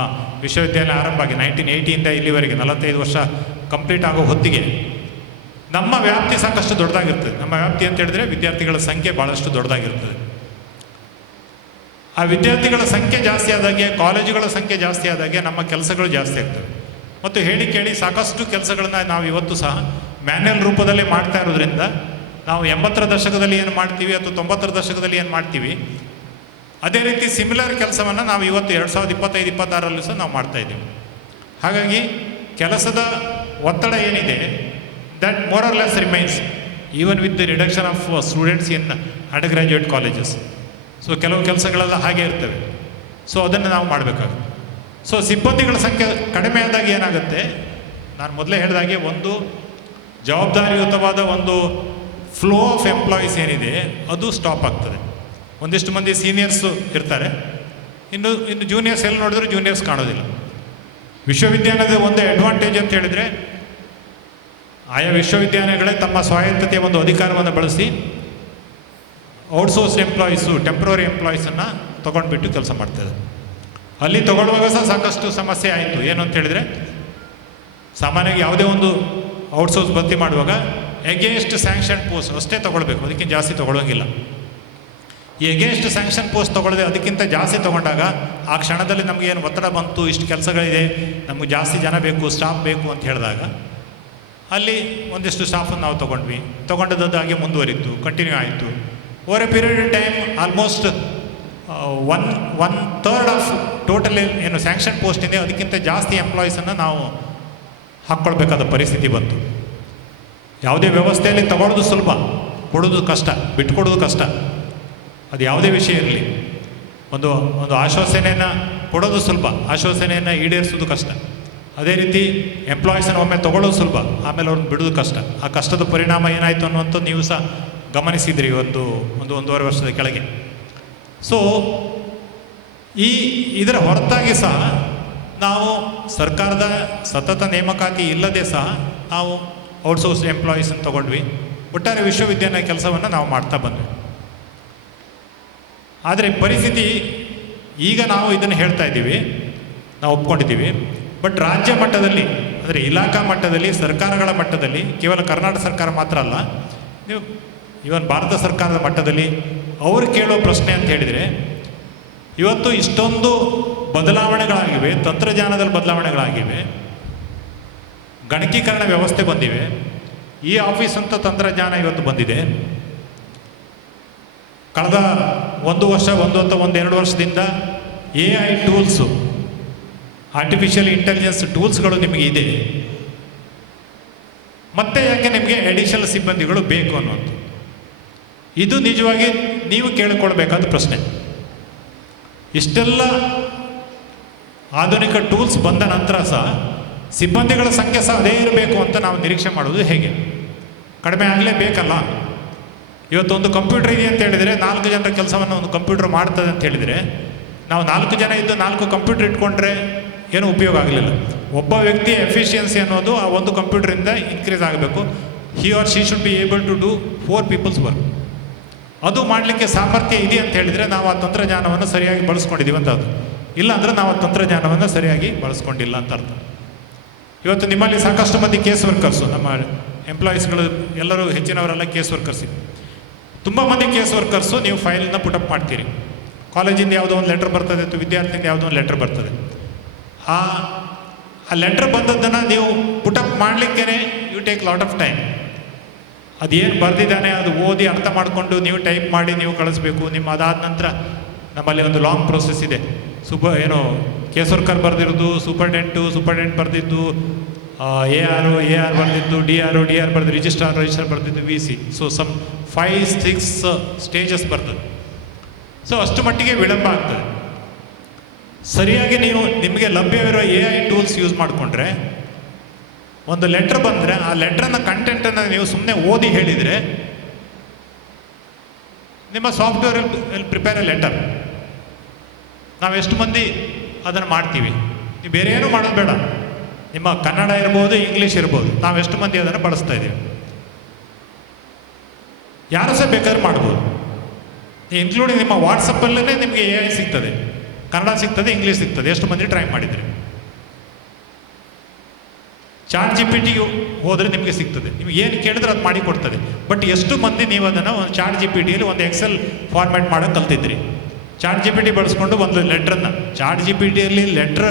ವಿಶ್ವವಿದ್ಯಾಲಯ ಆರಂಭ ಆಗಿ 1980 ಇಲ್ಲಿವರೆಗೆ 45 ವರ್ಷ ಕಂಪ್ಲೀಟ್ ಆಗೋ ಹೊತ್ತಿಗೆ ನಮ್ಮ ವ್ಯಾಪ್ತಿ ಸಾಕಷ್ಟು ದೊಡ್ಡದಾಗಿರ್ತದೆ. ನಮ್ಮ ವ್ಯಾಪ್ತಿ ಅಂತ ಹೇಳಿದ್ರೆ ವಿದ್ಯಾರ್ಥಿಗಳ ಸಂಖ್ಯೆ ಭಾಳಷ್ಟು ದೊಡ್ಡದಾಗಿರ್ತದೆ. ಆ ವಿದ್ಯಾರ್ಥಿಗಳ ಸಂಖ್ಯೆ ಜಾಸ್ತಿ ಆದಾಗೆ, ಕಾಲೇಜುಗಳ ಸಂಖ್ಯೆ ಜಾಸ್ತಿ ಆದಾಗೆ ನಮ್ಮ ಕೆಲಸಗಳು ಜಾಸ್ತಿ ಆಗ್ತವೆ. ಮತ್ತು ಹೇಳಿ ಕೇಳಿ ಸಾಕಷ್ಟು ಕೆಲಸಗಳನ್ನ ನಾವು ಇವತ್ತು ಸಹ ಮ್ಯಾನ್ಯಲ್ ರೂಪದಲ್ಲೇ ಮಾಡ್ತಾ ಇರೋದ್ರಿಂದ ನಾವು 80ರ ದಶಕದಲ್ಲಿ ಏನು ಮಾಡ್ತೀವಿ ಅಥವಾ 90ರ ದಶಕದಲ್ಲಿ ಏನು ಮಾಡ್ತೀವಿ, ಅದೇ ರೀತಿ ಸಿಮಿಲರ್ ಕೆಲಸವನ್ನು ನಾವು ಇವತ್ತು 2025-26 ಸಹ ನಾವು ಮಾಡ್ತಾಯಿದ್ದೀವಿ. ಹಾಗಾಗಿ ಕೆಲಸದ ಒತ್ತಡ ಏನಿದೆ, that more or less remains even with the reduction of students in undergraduate colleges. So ಕೆಲವು ಕೆಲಸಗಳೆಲ್ಲ ಹಾಗೆ ಇರ್ತವೆ. ಸೊ ಅದನ್ನು ನಾವು ಮಾಡಬೇಕಾಗುತ್ತೆ. ಸೊ ಸಿಬ್ಬಂದಿಗಳ ಸಂಖ್ಯೆ ಕಡಿಮೆ ಆದಾಗ ಏನಾಗುತ್ತೆ, ನಾನು ಮೊದಲೇ ಹೇಳಿದಾಗೆ ಒಂದು ಜವಾಬ್ದಾರಿಯುತವಾದ ಒಂದು ಫ್ಲೋ ಆಫ್ ಎಂಪ್ಲಾಯೀಸ್ ಏನಿದೆ ಅದು ಸ್ಟಾಪ್ ಆಗ್ತದೆ. ಒಂದಿಷ್ಟು ಮಂದಿ ಸೀನಿಯರ್ಸು ಇರ್ತಾರೆ, ಇನ್ನು ಜೂನಿಯರ್ಸ್ ಎಲ್ಲಿ ನೋಡಿದ್ರು ಜೂನಿಯರ್ಸ್ ಕಾಣೋದಿಲ್ಲ. ವಿಶ್ವವಿದ್ಯಾಲಯದ ಒಂದು ಅಡ್ವಾಂಟೇಜ್ ಅಂತ ಹೇಳಿದರೆ, ಆಯಾ ವಿಶ್ವವಿದ್ಯಾಲಯಗಳೇ ತಮ್ಮ ಸ್ವಾಯತ್ತತೆಯ ಒಂದು ಅಧಿಕಾರವನ್ನು ಬಳಸಿ ಔಟ್ಸೋರ್ಸ್ಡ್ ಎಂಪ್ಲಾಯೀಸು, ಟೆಂಪ್ರವರಿ ಎಂಪ್ಲಾಯೀಸನ್ನು ತೊಗೊಂಡ್ಬಿಟ್ಟು ಕೆಲಸ ಮಾಡ್ತದೆ. ಅಲ್ಲಿ ತೊಗೊಳ್ಳುವಾಗ ಸಹ ಸಾಕಷ್ಟು ಸಮಸ್ಯೆ ಆಯಿತು. ಏನು ಅಂತ ಹೇಳಿದರೆ, ಸಾಮಾನ್ಯವಾಗಿ ಯಾವುದೇ ಒಂದು ಔಟ್ಸೋರ್ಸ್ ಭರ್ತಿ ಮಾಡುವಾಗ ಎಗೇನ್ಸ್ಟ್ ಸ್ಯಾಂಕ್ಷನ್ ಪೋಸ್ಟ್ ಅಷ್ಟೇ ತೊಗೊಳ್ಬೇಕು, ಅದಕ್ಕಿಂತ ಜಾಸ್ತಿ ತೊಗೊಳ್ಳೋಂಗಿಲ್ಲ. ಈ ಎಗೇನ್ಸ್ಟ್ ಸ್ಯಾಂಕ್ಷನ್ ಪೋಸ್ಟ್ ತೊಗೊಳ್ಳದೆ ಅದಕ್ಕಿಂತ ಜಾಸ್ತಿ ತೊಗೊಂಡಾಗ ಆ ಕ್ಷಣದಲ್ಲಿ ನಮಗೇನು ಒತ್ತಡ ಬಂತು, ಇಷ್ಟು ಕೆಲಸಗಳಿದೆ, ನಮಗೆ ಜಾಸ್ತಿ ಜನ ಬೇಕು, ಸ್ಟಾಫ್ ಬೇಕು ಅಂತ ಹೇಳಿದಾಗ ಅಲ್ಲಿ ಒಂದಿಷ್ಟು ಸ್ಟಾಫನ್ನು ನಾವು ತೊಗೊಂಡದ್ದು ಹಾಗೆ ಮುಂದುವರಿತು, ಕಂಟಿನ್ಯೂ ಆಯಿತು. Over a period of time almost one third of total ಏನು ಸ್ಯಾಂಕ್ಷನ್ ಪೋಸ್ಟ್ ಇದೆ ಅದಕ್ಕಿಂತ ಜಾಸ್ತಿ ಎಂಪ್ಲಾಯೀಸನ್ನು ನಾವು ಹಾಕ್ಕೊಳ್ಬೇಕಾದ ಪರಿಸ್ಥಿತಿ ಬಂತು. ಯಾವುದೇ ವ್ಯವಸ್ಥೆಯಲ್ಲಿ ತಗೊಳ್ಳೋದು ಸುಲಭ, ಕೊಡೋದು ಕಷ್ಟ, ಬಿಟ್ಕೊಡೋದು ಕಷ್ಟ. ಅದು ಯಾವುದೇ ವಿಷಯ ಇರಲಿ, ಒಂದು ಆಶ್ವಾಸನೆಯನ್ನು ಕೊಡೋದು ಸುಲಭ, ಆಶ್ವಾಸನೆಯನ್ನು ಈಡೇರಿಸೋದು ಕಷ್ಟ. ಅದೇ ರೀತಿ ಎಂಪ್ಲಾಯೀಸನ್ನು ಒಮ್ಮೆ ತೊಗೊಳ್ಳೋದು ಸುಲಭ, ಆಮೇಲೆ ಅವ್ರನ್ನ ಬಿಡೋದು ಕಷ್ಟ. ಆ ಕಷ್ಟದ ಪರಿಣಾಮ ಏನಾಯಿತು ಅನ್ನುವಂಥದ್ದು ನೀವು ಸಹ ಗಮನಿಸಿದ್ರಿ ಒಂದೂವರೆ ವರ್ಷದ ಕೆಳಗೆ. ಸೊ ಇದರ ಹೊರತಾಗಿ ಸಹ ನಾವು ಸರ್ಕಾರದ ಸತತ ನೇಮಕಾತಿ ಇಲ್ಲದೆ ಸಹ ನಾವು ಔಟ್ಸೋರ್ಸ್ ಎಂಪ್ಲಾಯೀಸನ್ನು ತೊಗೊಂಡ್ವಿ. ಒಟ್ಟಾರೆ ವಿಶ್ವವಿದ್ಯಾಲಯ ಕೆಲಸವನ್ನು ನಾವು ಮಾಡ್ತಾ ಬಂದ್ವಿ. ಆದರೆ ಪರಿಸ್ಥಿತಿ ಈಗ ನಾವು ಇದನ್ನು ಹೇಳ್ತಾ ಇದ್ದೀವಿ, ನಾವು ಒಪ್ಕೊಂಡಿದ್ದೀವಿ. ಬಟ್ ರಾಜ್ಯ ಮಟ್ಟದಲ್ಲಿ, ಅಂದರೆ ಇಲಾಖಾ ಮಟ್ಟದಲ್ಲಿ, ಸರ್ಕಾರಗಳ ಮಟ್ಟದಲ್ಲಿ, ಕೇವಲ ಕರ್ನಾಟಕ ಸರ್ಕಾರ ಮಾತ್ರ ಅಲ್ಲ, ನೀವು ಇವನ್ ಭಾರತ ಸರ್ಕಾರದ ಮಟ್ಟದಲ್ಲಿ ಅವರು ಕೇಳೋ ಪ್ರಶ್ನೆ ಅಂತ ಹೇಳಿದರೆ, ಇವತ್ತು ಇಷ್ಟೊಂದು ಬದಲಾವಣೆಗಳಾಗಿವೆ, ತಂತ್ರಜ್ಞಾನದಲ್ಲಿ ಬದಲಾವಣೆಗಳಾಗಿವೆ, ಗಣಕೀಕರಣ ವ್ಯವಸ್ಥೆ ಬಂದಿವೆ, ಈ ಆಫೀಸ್ ಅಂತ ತಂತ್ರಜ್ಞಾನ ಇವತ್ತು ಬಂದಿದೆ. ಕಳೆದ 1 ವರ್ಷ, 1-2 ವರ್ಷದಿಂದ AI ಟೂಲ್ಸು, ಆರ್ಟಿಫಿಷಿಯಲ್ ಇಂಟೆಲಿಜೆನ್ಸ್ ಟೂಲ್ಸ್ಗಳು ನಿಮಗೆ ಇದೆ. ಮತ್ತೆ ಯಾಕೆ ನಿಮಗೆ ಅಡಿಷನಲ್ ಸಿಬ್ಬಂದಿಗಳು ಬೇಕು ಅನ್ನೋದು, ಇದು ನಿಜವಾಗಿ ನೀವು ಕೇಳಿಕೊಳ್ಬೇಕಾದ ಪ್ರಶ್ನೆ. ಇಷ್ಟೆಲ್ಲ ಆಧುನಿಕ ಟೂಲ್ಸ್ ಬಂದ ನಂತರ ಸಹ ಸಿಬ್ಬಂದಿಗಳ ಸಂಖ್ಯೆ ಸಹ ಅದೇ ಇರಬೇಕು ಅಂತ ನಾವು ನಿರೀಕ್ಷೆ ಮಾಡೋದು ಹೇಗೆ? ಕಡಿಮೆ ಆಗಲೇಬೇಕಲ್ಲ. ಇವತ್ತೊಂದು ಕಂಪ್ಯೂಟರ್ ಇದೆ ಅಂತ ಹೇಳಿದರೆ 4 ಜನರ ಕೆಲಸವನ್ನು ಒಂದು ಕಂಪ್ಯೂಟರ್ ಮಾಡ್ತದೆ ಅಂತ ಹೇಳಿದರೆ, ನಾವು 4 ಜನ ಇದ್ದು 4 ಕಂಪ್ಯೂಟರ್ ಇಟ್ಕೊಂಡ್ರೆ ಏನೂ ಉಪಯೋಗ ಆಗಲಿಲ್ಲ. ಒಬ್ಬ ವ್ಯಕ್ತಿಯ ಎಫಿಷಿಯನ್ಸಿ ಅನ್ನೋದು ಆ ಒಂದು ಕಂಪ್ಯೂಟರಿಂದ ಇನ್ಕ್ರೀಸ್ ಆಗಬೇಕು. He or she should be able to do 4 people's work. ಅದು ಮಾಡಲಿಕ್ಕೆ ಸಾಮರ್ಥ್ಯ ಇದೆ ಅಂತ ಹೇಳಿದರೆ ನಾವು ಆ ತಂತ್ರಜ್ಞಾನವನ್ನು ಸರಿಯಾಗಿ ಬಳಸ್ಕೊಂಡಿದ್ದೀವಿ ಅಂತ ಅರ್ಥ. ಇಲ್ಲ ಅಂದರೆ ನಾವು ಆ ತಂತ್ರಜ್ಞಾನವನ್ನು ಸರಿಯಾಗಿ ಬಳಸ್ಕೊಂಡಿಲ್ಲ ಅಂತ ಅರ್ಥ. ಇವತ್ತು ನಿಮ್ಮಲ್ಲಿ ಸಾಕಷ್ಟು ಮಂದಿ ಕೇಸ್ ವರ್ಕರ್ಸು, ನಮ್ಮ ಎಂಪ್ಲಾಯೀಸ್ಗಳು ಎಲ್ಲರೂ ಹೆಚ್ಚಿನವರೆಲ್ಲ ಕೇಸ್ ವರ್ಕರ್ಸ್. ತುಂಬ ಮಂದಿ ಕೇಸ್ ವರ್ಕರ್ಸು ನೀವು ಫೈಲನ್ನ ಪುಟಪ್ ಮಾಡ್ತೀರಿ. ಕಾಲೇಜಿಂದ ಯಾವುದೋ ಒಂದು ಲೆಟ್ರ್ ಬರ್ತದೆ ಅಥವಾ ವಿದ್ಯಾರ್ಥಿಯಿಂದ ಯಾವುದೋ ಒಂದು ಲೆಟ್ರ್ ಬರ್ತದೆ. ಆ ಲೆಟ್ರ್ ಬಂದದ್ದನ್ನು ನೀವು ಪುಟಪ್ ಮಾಡಲಿಕ್ಕೇ you take lot of time. ಅದೇನು ಬರೆದಿದ್ದಾನೆ ಅದು ಓದಿ ಅರ್ಥ ಮಾಡಿಕೊಂಡು ನೀವು ಟೈಪ್ ಮಾಡಿ ನೀವು ಕಳಿಸ್ಬೇಕು. ಅದಾದ ನಂತರ ನಮ್ಮಲ್ಲಿ ಒಂದು ಲಾಂಗ್ ಪ್ರೋಸೆಸ್ ಇದೆ. ಏನೋ ಕೇಸ್ ವರ್ಕರ್ ಬರೆದಿರೋದು, ಸೂಪರ್ಡೆಂಟ್ ಬರೆದಿದ್ದು, ಎ ಆರ್ ಬರೆದಿದ್ದು, ಡಿ ಆರ್ ಬರೆದು, ರಿಜಿಸ್ಟ್ರಾರ್ ಬರೆದಿದ್ದು, VC. ಸೊ 5-6 ಸ್ಟೇಜಸ್ ಬರ್ತದೆ. ಸೊ ಅಷ್ಟು ಮಟ್ಟಿಗೆ ವಿಳಂಬ ಆಗ್ತದೆ. ಸರಿಯಾಗಿ ನೀವು ನಿಮಗೆ ಲಭ್ಯವಿರೋ AI ಟೂಲ್ಸ್ ಯೂಸ್ ಮಾಡಿಕೊಂಡ್ರೆ ಒಂದು ಲೆಟ್ರ್ ಬಂದರೆ ಆ ಲೆಟ್ರನ್ನ ಕಂಟೆಂಟನ್ನು ನೀವು ಸುಮ್ಮನೆ ಓದಿ ಹೇಳಿದರೆ ನಿಮ್ಮ software will prepare A letter. ನಾವೆಷ್ಟು ಮಂದಿ ಅದನ್ನು ಮಾಡ್ತೀವಿ? ನೀವು ಬೇರೆ ಏನೂ ಮಾಡೋದು ಬೇಡ, ನಿಮ್ಮ ಕನ್ನಡ ಇರ್ಬೋದು, ಇಂಗ್ಲೀಷ್ ಇರ್ಬೋದು, ನಾವೆಷ್ಟು ಮಂದಿ ಅದನ್ನು ಬಳಸ್ತಾ ಇದ್ದೀವಿ. ಯಾರು ಸಹ ಬೇಕಾದ್ರೆ ಮಾಡ್ಬೋದು. ಇನ್ಕ್ಲೂಡಿಂಗ್ ನಿಮ್ಮ ವಾಟ್ಸಪ್ಪಲ್ಲೇ ನಿಮಗೆ AI ಸಿಗ್ತದೆ, ಕನ್ನಡ ಸಿಗ್ತದೆ, ಇಂಗ್ಲೀಷ್ ಸಿಗ್ತದೆ. ಎಷ್ಟು ಮಂದಿ ಟ್ರೈ ಮಾಡಿದ್ರಿ? ಚಾಟ್ GPT ಹೋದರೆ ನಿಮಗೆ ಸಿಗ್ತದೆ, ನೀವು ಏನು ಕೇಳಿದ್ರೆ ಅದು ಮಾಡಿ ಕೊಡ್ತದೆ. ಬಟ್ ಎಷ್ಟು ಮಂದಿ ನೀವು ಅದನ್ನು ಒಂದು ಚಾಟ್ GPTಯಲ್ಲಿ ಒಂದು ಎಕ್ಸೆಲ್ ಫಾರ್ಮ್ಯಾಟ್ ಮಾಡೋಕೆ ಕಲ್ತಿದ್ರಿ? ಚಾಟ್ GPT ಬಳಸ್ಕೊಂಡು ಒಂದು ಲೆಟ್ರನ್ನು, ಚಾಟ್ GPTಯಲ್ಲಿ ಲೆಟ್ರ್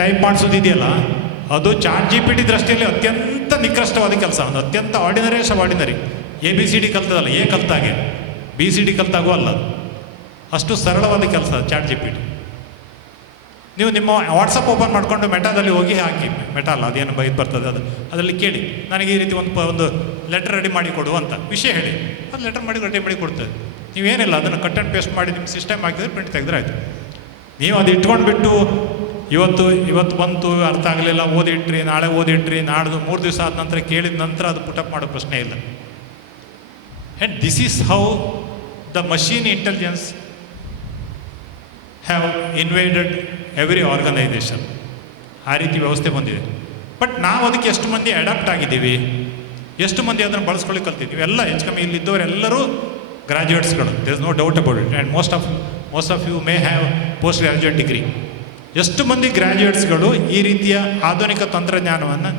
ಟೈಪ್ ಮಾಡಿಸೋದಿದೆಯಲ್ಲ, ಅದು ಚಾಟ್ GPT ದೃಷ್ಟಿಯಲ್ಲಿ ಅತ್ಯಂತ ನಿಕೃಷ್ಟವಾದ ಕೆಲಸ, ಒಂದು ಅತ್ಯಂತ ಆರ್ಡಿನರಿ. ABCD ಕಲ್ತದಲ್ಲ, A ಕಲ್ತಾಗೆ BCD ಕಲ್ತಾಗೂ ಅಲ್ಲ, ಅಷ್ಟು ಸರಳವಾದ ಕೆಲಸ ಚಾಟ್ GPT. ನೀವು ನಿಮ್ಮ ವಾಟ್ಸಪ್ ಓಪನ್ ಮಾಡಿಕೊಂಡು ಮೆಟಾದಲ್ಲಿ ಹೋಗಿ ಹಾಕಿ, ಮೆಟಾ ಅಲ್ಲ ಅದೇನು ಇದು ಬರ್ತದೆ, ಅದರಲ್ಲಿ ಕೇಳಿ ನನಗೆ ಈ ರೀತಿ ಒಂದು ಲೆಟರ್ ರೆಡಿ ಮಾಡಿ ಕೊಡು ಅಂತ ವಿಷಯ ಹೇಳಿ, ಅದು ಲೆಟರ್ ರೆಡಿ ಮಾಡಿ ಕೊಡ್ತದೆ. ನೀವೇನಿಲ್ಲ, ಅದನ್ನು ಕಟ್ ಆ್ಯಂಡ್ ಪೇಸ್ಟ್ ಮಾಡಿ ನಿಮ್ಮ ಸಿಸ್ಟಮ್ ಹಾಕಿದ್ರೆ ಪ್ರಿಂಟ್ ತೆಗೆದ್ರೆ ಆಯಿತು. ನೀವು ಅದು ಇಟ್ಕೊಂಡ್ಬಿಟ್ಟು ಇವತ್ತು ಬಂತು, ಅರ್ಥ ಆಗಲಿಲ್ಲ, ಓದಿಟ್ರಿ, ನಾಳೆ ಓದಿಟ್ರಿ, ನಾಡ್ದು 3 ದಿವಸ ಆದ ನಂತರ ಕೇಳಿದ ನಂತರ ಅದು ಪುಟಪ್ ಮಾಡೋ ಪ್ರಶ್ನೆ ಇಲ್ಲ. And this is how the machine intelligence have invaded every organisation. ಆ ರೀತಿ ವ್ಯವಸ್ಥೆ ಬಂದಿದೆ. ಬಟ್ ನಾವು ಅದಕ್ಕೆ ಎಷ್ಟು ಮಂದಿ ಅಡಾಪ್ಟ್ ಆಗಿದ್ದೀವಿ, ಎಷ್ಟು ಮಂದಿ ಅದನ್ನು ಬಳಸ್ಕೊಳ್ಳಿ ಕಲ್ತಿದ್ದೀವಿ? ಎಲ್ಲ ಹೆಚ್ಚು ಕಮ್ಮಿ ಇಲ್ಲಿದ್ದವರೆಲ್ಲರೂ ಗ್ರ್ಯಾಜುಯೇಟ್ಸ್ಗಳು, there is no doubt about it. And most of you may have post graduate degree. ಎಷ್ಟು ಮಂದಿ ಗ್ರ್ಯಾಜುಯೇಟ್ಸ್ಗಳು ಈ ರೀತಿಯ ಆಧುನಿಕ ತಂತ್ರಜ್ಞಾನವನ್ನು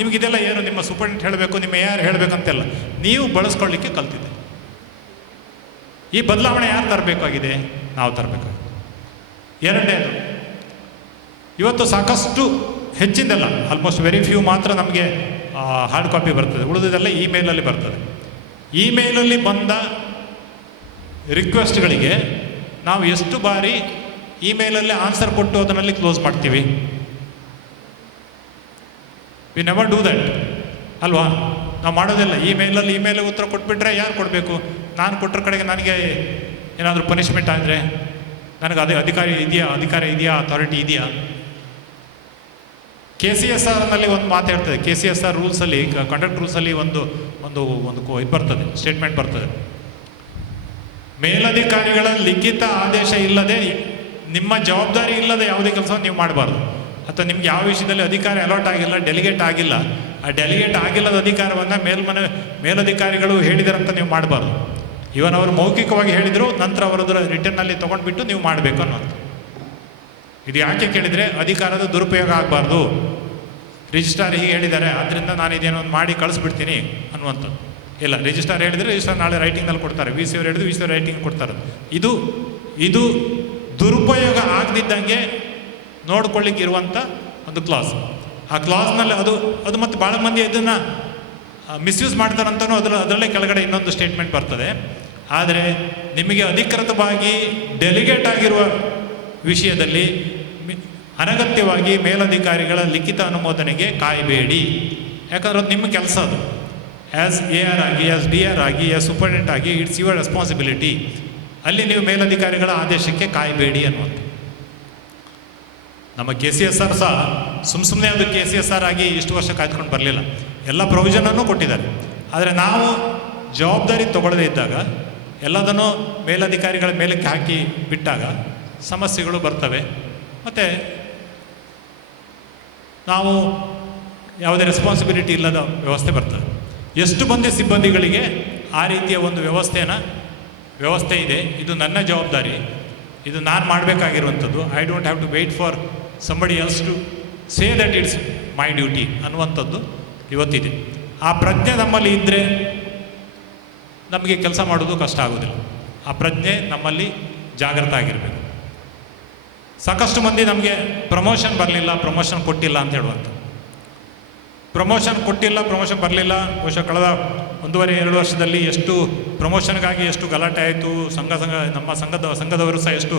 ನಿಮಗಿದೆಲ್ಲ ಏನು ನಿಮ್ಮ ಸೂಪರಿಂಟೆಂಡೆಂಟ್ ಹೇಳಬೇಕು, ನಿಮ್ಮ AR ಹೇಳಬೇಕಂತೆಲ್ಲ ನೀವು ಬಳಸ್ಕೊಳ್ಳಿಕ್ಕೆ ಕಲ್ತಿದ್ದೆ. ಈ ಬದಲಾವಣೆ ಯಾರು ತರಬೇಕಾಗಿದೆ? ನಾವು ತರಬೇಕಾಗಿದೆ. ಎರಡನೇದು, ಇವತ್ತು ಸಾಕಷ್ಟು ಹೆಚ್ಚಿಂದೆಲ್ಲ ಆಲ್ಮೋಸ್ಟ್ ವೆರಿ ಫ್ಯೂ ಮಾತ್ರ ನಮಗೆ ಹಾರ್ಡ್ ಕಾಪಿ ಬರ್ತದೆ, ಉಳಿದಿದ್ದೆಲ್ಲ ಇಮೇಲಲ್ಲಿ ಬರ್ತದೆ. ಇಮೇಲಲ್ಲಿ ಬಂದ ರಿಕ್ವೆಸ್ಟ್ಗಳಿಗೆ ನಾವು ಎಷ್ಟು ಬಾರಿ ಇಮೇಲಲ್ಲೇ ಆನ್ಸರ್ ಕೊಟ್ಟು ಅದನ್ನಲ್ಲಿ ಕ್ಲೋಸ್ ಮಾಡ್ತೀವಿ? ವಿ ನೆವರ್ ಡೂ ದ್ಯಾಟ್ ಅಲ್ವಾ? ನಾವು ಮಾಡೋದಿಲ್ಲ. ಇಮೇಲ್ ಉತ್ತರ ಕೊಟ್ಬಿಟ್ರೆ ಯಾರು ಕೊಡಬೇಕು? ನಾನು ಕೊಟ್ಟರ ಕಡೆಗೆ ನನಗೆ ಏನಾದರೂ ಪನಿಷ್ಮೆಂಟ್ ಆದರೆ ನನಗೆ ಅದೇ ಅಧಿಕಾರ ಇದೆಯಾ, ಅಥಾರಿಟಿ ಇದೆಯಾ? KCSRನಲ್ಲಿ ಒಂದು ಮಾತು ಹೇಳ್ತದೆ. KCSR ರೂಲ್ಸಲ್ಲಿ, ಕಂಡಕ್ಟ್ ರೂಲ್ಸಲ್ಲಿ ಒಂದು ಇದು ಬರ್ತದೆ, ಸ್ಟೇಟ್ಮೆಂಟ್ ಬರ್ತದೆ. ಮೇಲಧಿಕಾರಿಗಳ ಲಿಖಿತ ಆದೇಶ ಇಲ್ಲದೆ, ನಿಮ್ಮ ಜವಾಬ್ದಾರಿ ಇಲ್ಲದೆ ಯಾವುದೇ ಕೆಲಸವನ್ನು ನೀವು ಮಾಡಬಾರ್ದು. ಅಥವಾ ನಿಮ್ಗೆ ಯಾವ ವಿಷಯದಲ್ಲಿ ಅಧಿಕಾರ ಅಲಾಟ್ ಆಗಿಲ್ಲ, ಡೆಲಿಗೇಟ್ ಆಗಿಲ್ಲ, ಆ ಡೆಲಿಗೇಟ್ ಆಗಿಲ್ಲದ ಅಧಿಕಾರವನ್ನು ಮೇಲಧಿಕಾರಿಗಳು ಹೇಳಿದಾರಂತ ನೀವು ಮಾಡಬಾರ್ದು. ಇವನ್ ಅವರು ಮೌಖಿಕವಾಗಿ ಹೇಳಿದರು, ನಂತರ ಅವರದ್ರ ರಿಟರ್ನಲ್ಲಿ ತೊಗೊಂಡ್ಬಿಟ್ಟು ನೀವು ಮಾಡಬೇಕು ಅನ್ನೋದು. ಇದು ಯಾಕೆ ಕೇಳಿದರೆ, ಅಧಿಕಾರದ ದುರುಪಯೋಗ ಆಗಬಾರ್ದು. ರಿಜಿಸ್ಟ್ರಾರ್ ಹೀಗೆ ಹೇಳಿದ್ದಾರೆ, ಆದ್ದರಿಂದ ನಾನು ಇದೇನೋ ಒಂದು ಮಾಡಿ ಕಳಿಸ್ಬಿಡ್ತೀನಿ ಅನ್ನುವಂಥದ್ದು ಇಲ್ಲ. ರಿಜಿಸ್ಟ್ರಾರ್ ಹೇಳಿದರೆ ರಿಜಿಸ್ಟ್ರಾರ್ ನಾಳೆ ರೈಟಿಂಗ್ನಲ್ಲಿ ಕೊಡ್ತಾರೆ, VC ಅವರು ಹೇಳಿದ್ರು VC ರೈಟಿಂಗ್ ಕೊಡ್ತಾರೆ. ಇದು ದುರುಪಯೋಗ ಆಗದಿದ್ದಂಗೆ ನೋಡ್ಕೊಳ್ಳಿಕ್ಕೆ ಇರುವಂಥ ಒಂದು ಕ್ಲಾಸ್. ಆ ಕ್ಲಾಸ್ನಲ್ಲಿ ಅದು ಮತ್ತು ಭಾಳ ಮಂದಿ ಇದನ್ನು ಮಿಸ್ಯೂಸ್ ಮಾಡ್ತಾರಂತನೂ ಅದರಲ್ಲೇ ಕೆಳಗಡೆ ಇನ್ನೊಂದು ಸ್ಟೇಟ್ಮೆಂಟ್ ಬರ್ತದೆ. ಆದರೆ ನಿಮಗೆ ಅಧಿಕೃತವಾಗಿ ಡೆಲಿಗೇಟ್ ಆಗಿರುವ ವಿಷಯದಲ್ಲಿ ಅನಗತ್ಯವಾಗಿ ಮೇಲಧಿಕಾರಿಗಳ ಲಿಖಿತ ಅನುಮೋದನೆಗೆ ಕಾಯಬೇಡಿ. ಯಾಕಂದ್ರೆ ಅದು ನಿಮ್ಮ ಕೆಲಸ. ಅದು ಆ್ಯಸ್ AR ಆಗಿ, ಆ್ಯಸ್ DR ಆಗಿ, ಆ್ಯಸ್ ಸೂಪರಿಂಟೆಂಡೆಂಟ್ ಆಗಿ, ಇಟ್ಸ್ ಯುವರ್ ರೆಸ್ಪಾನ್ಸಿಬಿಲಿಟಿ. ಅಲ್ಲಿ ನೀವು ಮೇಲಧಿಕಾರಿಗಳ ಆದೇಶಕ್ಕೆ ಕಾಯಬೇಡಿ ಅನ್ನುವಂಥ. ನಮ್ಮ KCSR ಸಹ ಸುಮ್ಮನೆ ಅದು KCSR ಆಗಿ ಇಷ್ಟು ವರ್ಷ ಕಾಯ್ದುಕೊಂಡು ಬರಲಿಲ್ಲ. ಎಲ್ಲ ಪ್ರೊವಿಷನನ್ನು ಕೊಟ್ಟಿದ್ದಾರೆ. ಆದರೆ ನಾವು ಜವಾಬ್ದಾರಿ ತಗೊಳ್ಳದೇ ಇದ್ದಾಗ, ಎಲ್ಲದನ್ನು ಮೇಲಧಿಕಾರಿಗಳ ಮೇಲಕ್ಕೆ ಹಾಕಿ ಬಿಟ್ಟಾಗ ಸಮಸ್ಯೆಗಳು ಬರ್ತವೆ. ಮತ್ತು ನಾವು ಯಾವುದೇ ರೆಸ್ಪಾನ್ಸಿಬಿಲಿಟಿ ಇಲ್ಲದ ವ್ಯವಸ್ಥೆ ಬರ್ತದೆ. ಎಷ್ಟು ಮಂದಿ ಸಿಬ್ಬಂದಿಗಳಿಗೆ ಆ ರೀತಿಯ ಒಂದು ವ್ಯವಸ್ಥೆ ಇದೆ, ಇದು ನನ್ನ ಜವಾಬ್ದಾರಿ, ಇದು ನಾನು ಮಾಡಬೇಕಾಗಿರುವಂಥದ್ದು, I don't have to wait for somebody else to say that it's my duty ಅನ್ನುವಂಥದ್ದು ಇವತ್ತಿದೆ. ಆ ಪ್ರಜ್ಞೆ ನಮ್ಮಲ್ಲಿ ಇದ್ದರೆ ನಮಗೆ ಕೆಲಸ ಮಾಡೋದು ಕಷ್ಟ ಆಗೋದಿಲ್ಲ. ಆ ಪ್ರಜ್ಞೆ ನಮ್ಮಲ್ಲಿ ಜಾಗೃತ ಆಗಿರಬೇಕು. ಸಾಕಷ್ಟು ಮಂದಿ ನಮಗೆ ಪ್ರಮೋಷನ್ ಬರಲಿಲ್ಲ, ಪ್ರಮೋಷನ್ ಕೊಟ್ಟಿಲ್ಲ ಅಂತ ಹೇಳುವಂಥ. ಪ್ರಮೋಷನ್ ಕೊಟ್ಟಿಲ್ಲ, ಪ್ರಮೋಷನ್ ಬರಲಿಲ್ಲ. ಬಹುಶಃ ಕಳೆದ 1.5-2 ವರ್ಷದಲ್ಲಿ ಎಷ್ಟು ಪ್ರಮೋಷನ್ಗಾಗಿ ಎಷ್ಟು ಗಲಾಟೆ ಆಯಿತು. ನಮ್ಮ ಸಂಘದವರು ಸಹ ಎಷ್ಟು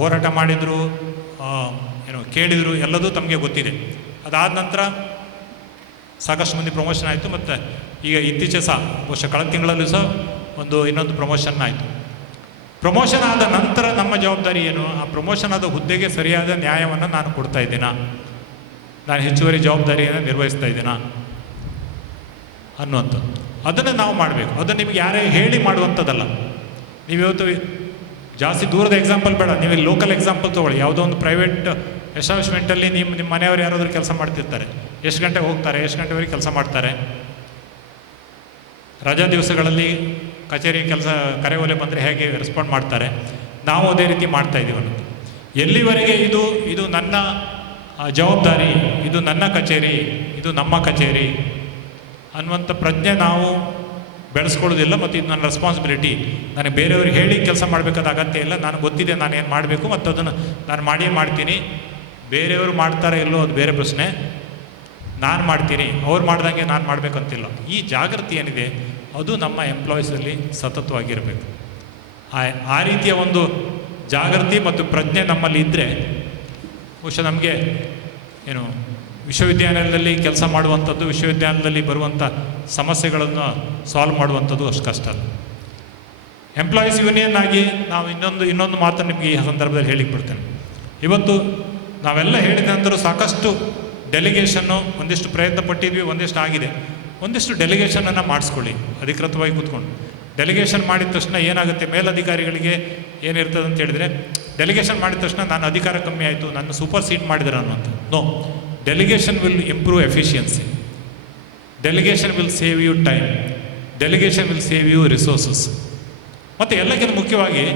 ಹೋರಾಟ ಮಾಡಿದರು, ಕೇಳಿದರು, ಎಲ್ಲದೂ ತಮಗೆ ಗೊತ್ತಿದೆ. ಅದಾದ ನಂತರ ಸಾಕಷ್ಟು ಮಂದಿ ಪ್ರಮೋಷನ್ ಆಯಿತು. ಮತ್ತು ಈಗ ಇತ್ತೀಚೆಗೆ ಸಹ ಬಹುಶಃ ಕಳೆದ ತಿಂಗಳಲ್ಲೂ ಸಹ ಇನ್ನೊಂದು ಪ್ರಮೋಷನ್ ಆಯಿತು. ಪ್ರಮೋಷನ್ ಆದ ನಂತರ ನಮ್ಮ ಜವಾಬ್ದಾರಿ ಏನು? ಆ ಪ್ರಮೋಷನ್ ಆದ ಹುದ್ದೆಗೆ ಸರಿಯಾದ ನ್ಯಾಯವನ್ನು ನಾನು ಕೊಡ್ತಾ ಇದ್ದೀನಾ? ನಾನು ಹೆಚ್ಚುವರಿ ಜವಾಬ್ದಾರಿಯನ್ನು ನಿರ್ವಹಿಸ್ತಾ ಇದ್ದೀನಾ ಅನ್ನುವಂಥದ್ದು. ಅದನ್ನು ನಾವು ಮಾಡಬೇಕು. ಅದನ್ನು ನಿಮ್ಗೆ ಯಾರೇ ಹೇಳಿ ಮಾಡುವಂಥದ್ದಲ್ಲ. ನೀವು ಇವತ್ತು ಜಾಸ್ತಿ ದೂರದ ಎಕ್ಸಾಂಪಲ್ ಬೇಡ, ನೀವು ಲೋಕಲ್ ಎಕ್ಸಾಂಪಲ್ ತೊಗೊಳ್ಳಿ. ಯಾವುದೋ ಒಂದು ಪ್ರೈವೇಟ್ ಎಸ್ಟಾಬ್ಲಿಷ್ಮೆಂಟಲ್ಲಿ ನಿಮ್ಮ ಮನೆಯವರು ಯಾರಾದರೂ ಕೆಲಸ ಮಾಡ್ತಿರ್ತಾರೆ, ಎಷ್ಟು ಗಂಟೆಗೆ ಹೋಗ್ತಾರೆ, ಎಷ್ಟು ಗಂಟೆವರೆಗೆ ಕೆಲಸ ಮಾಡ್ತಾರೆ, ರಜಾ ದಿವಸಗಳಲ್ಲಿ ಕಚೇರಿ ಕೆಲಸ ಕರೆ ಒಲೆ ಬಂದರೆ ಹೇಗೆ ರೆಸ್ಪಾಂಡ್ ಮಾಡ್ತಾರೆ, ನಾವು ಅದೇ ರೀತಿ ಮಾಡ್ತಾ ಇದ್ದೀವಿ ಅನ್ನೋದು. ಎಲ್ಲಿವರೆಗೆ ಇದು ನನ್ನ ಜವಾಬ್ದಾರಿ, ಇದು ನನ್ನ ಕಚೇರಿ, ಇದು ನಮ್ಮ ಕಚೇರಿ ಅನ್ನುವಂಥ ಪ್ರಜ್ಞೆ ನಾವು ಬೆಳೆಸ್ಕೊಳ್ಳೋದಿಲ್ಲ. ಮತ್ತು ಇದು ನನ್ನ ರೆಸ್ಪಾನ್ಸಿಬಿಲಿಟಿ, ನನಗೆ ಬೇರೆಯವ್ರಿಗೆ ಹೇಳಿ ಕೆಲಸ ಮಾಡಬೇಕಾದ ಅಗತ್ಯ ಇಲ್ಲ, ನನಗೆ ಗೊತ್ತಿದೆ ನಾನು ಏನು ಮಾಡಬೇಕು ಮತ್ತು ಅದನ್ನು ನಾನು ಮಾಡಿಯೇ ಮಾಡ್ತೀನಿ. ಬೇರೆಯವರು ಮಾಡ್ತಾರೆ ಇಲ್ಲೋ ಅದು ಬೇರೆ ಪ್ರಶ್ನೆ, ನಾನು ಮಾಡ್ತೀನಿ, ಅವ್ರು ಮಾಡ್ದಂಗೆ ನಾನು ಮಾಡಬೇಕಂತಿಲ್ಲ. ಈ ಜಾಗೃತಿ ಏನಿದೆ ಅದು ನಮ್ಮ ಎಂಪ್ಲಾಯೀಸಲ್ಲಿ ಸತತವಾಗಿರಬೇಕು. ಆ ರೀತಿಯ ಒಂದು ಜಾಗೃತಿ ಮತ್ತು ಪ್ರಜ್ಞೆ ನಮ್ಮಲ್ಲಿ ಇದ್ದರೆ ಬಹುಶಃ ನಮಗೆ ಏನು ವಿಶ್ವವಿದ್ಯಾಲಯದಲ್ಲಿ ಕೆಲಸ ಮಾಡುವಂಥದ್ದು, ವಿಶ್ವವಿದ್ಯಾಲಯದಲ್ಲಿ ಬರುವಂಥ ಸಮಸ್ಯೆಗಳನ್ನು ಸಾಲ್ವ್ ಮಾಡುವಂಥದ್ದು ಅಷ್ಟು ಕಷ್ಟ ಅಲ್ಲ. ಎಂಪ್ಲಾಯೀಸ್ ಯೂನಿಯನ್ ಆಗಿ ನಾವು ಇನ್ನೊಂದು ಮಾತನ್ನು ನಿಮಗೆ ಈ ಸಂದರ್ಭದಲ್ಲಿ ಹೇಳಿಕ್ಕೆ ಬಿಡ್ತೇನೆ. ಇವತ್ತು ನಾವೆಲ್ಲ ಹೇಳಿದ ನಂತರ ಸಾಕಷ್ಟು ಡೆಲಿಗೇಷನ್ನು ಒಂದಿಷ್ಟು ಪ್ರಯತ್ನ ಪಟ್ಟಿದ್ವಿ, ಒಂದಿಷ್ಟು ಆಗಿದೆ. ಒಂದಿಷ್ಟು ಡೆಲಿಗೇಷನನ್ನು ಮಾಡಿಸ್ಕೊಳ್ಳಿ ಅಧಿಕೃತವಾಗಿ ಕೂತ್ಕೊಂಡು. ಡೆಲಿಗೇಷನ್ ಮಾಡಿದ ತಕ್ಷಣ ಏನಾಗುತ್ತೆ, ಮೇಲಧಿಕಾರಿಗಳಿಗೆ ಏನಿರ್ತದೆ ಅಂತ ಹೇಳಿದರೆ, ಡೆಲಿಗೇಷನ್ ಮಾಡಿದ ತಕ್ಷಣ ನಾನು ಅಧಿಕಾರ ಕಮ್ಮಿ ಆಯಿತು, ನನ್ನ ಸೂಪರ್ ಸೀಟ್ ಮಾಡಿದ್ದಾರೆ ಅನ್ನುವಂಥ. No, delegation will improve efficiency, delegation will save you time, delegation will save you resources. ಮತ್ತು ಎಲ್ಲಕ್ಕಿಂತ ಮುಖ್ಯವಾಗಿ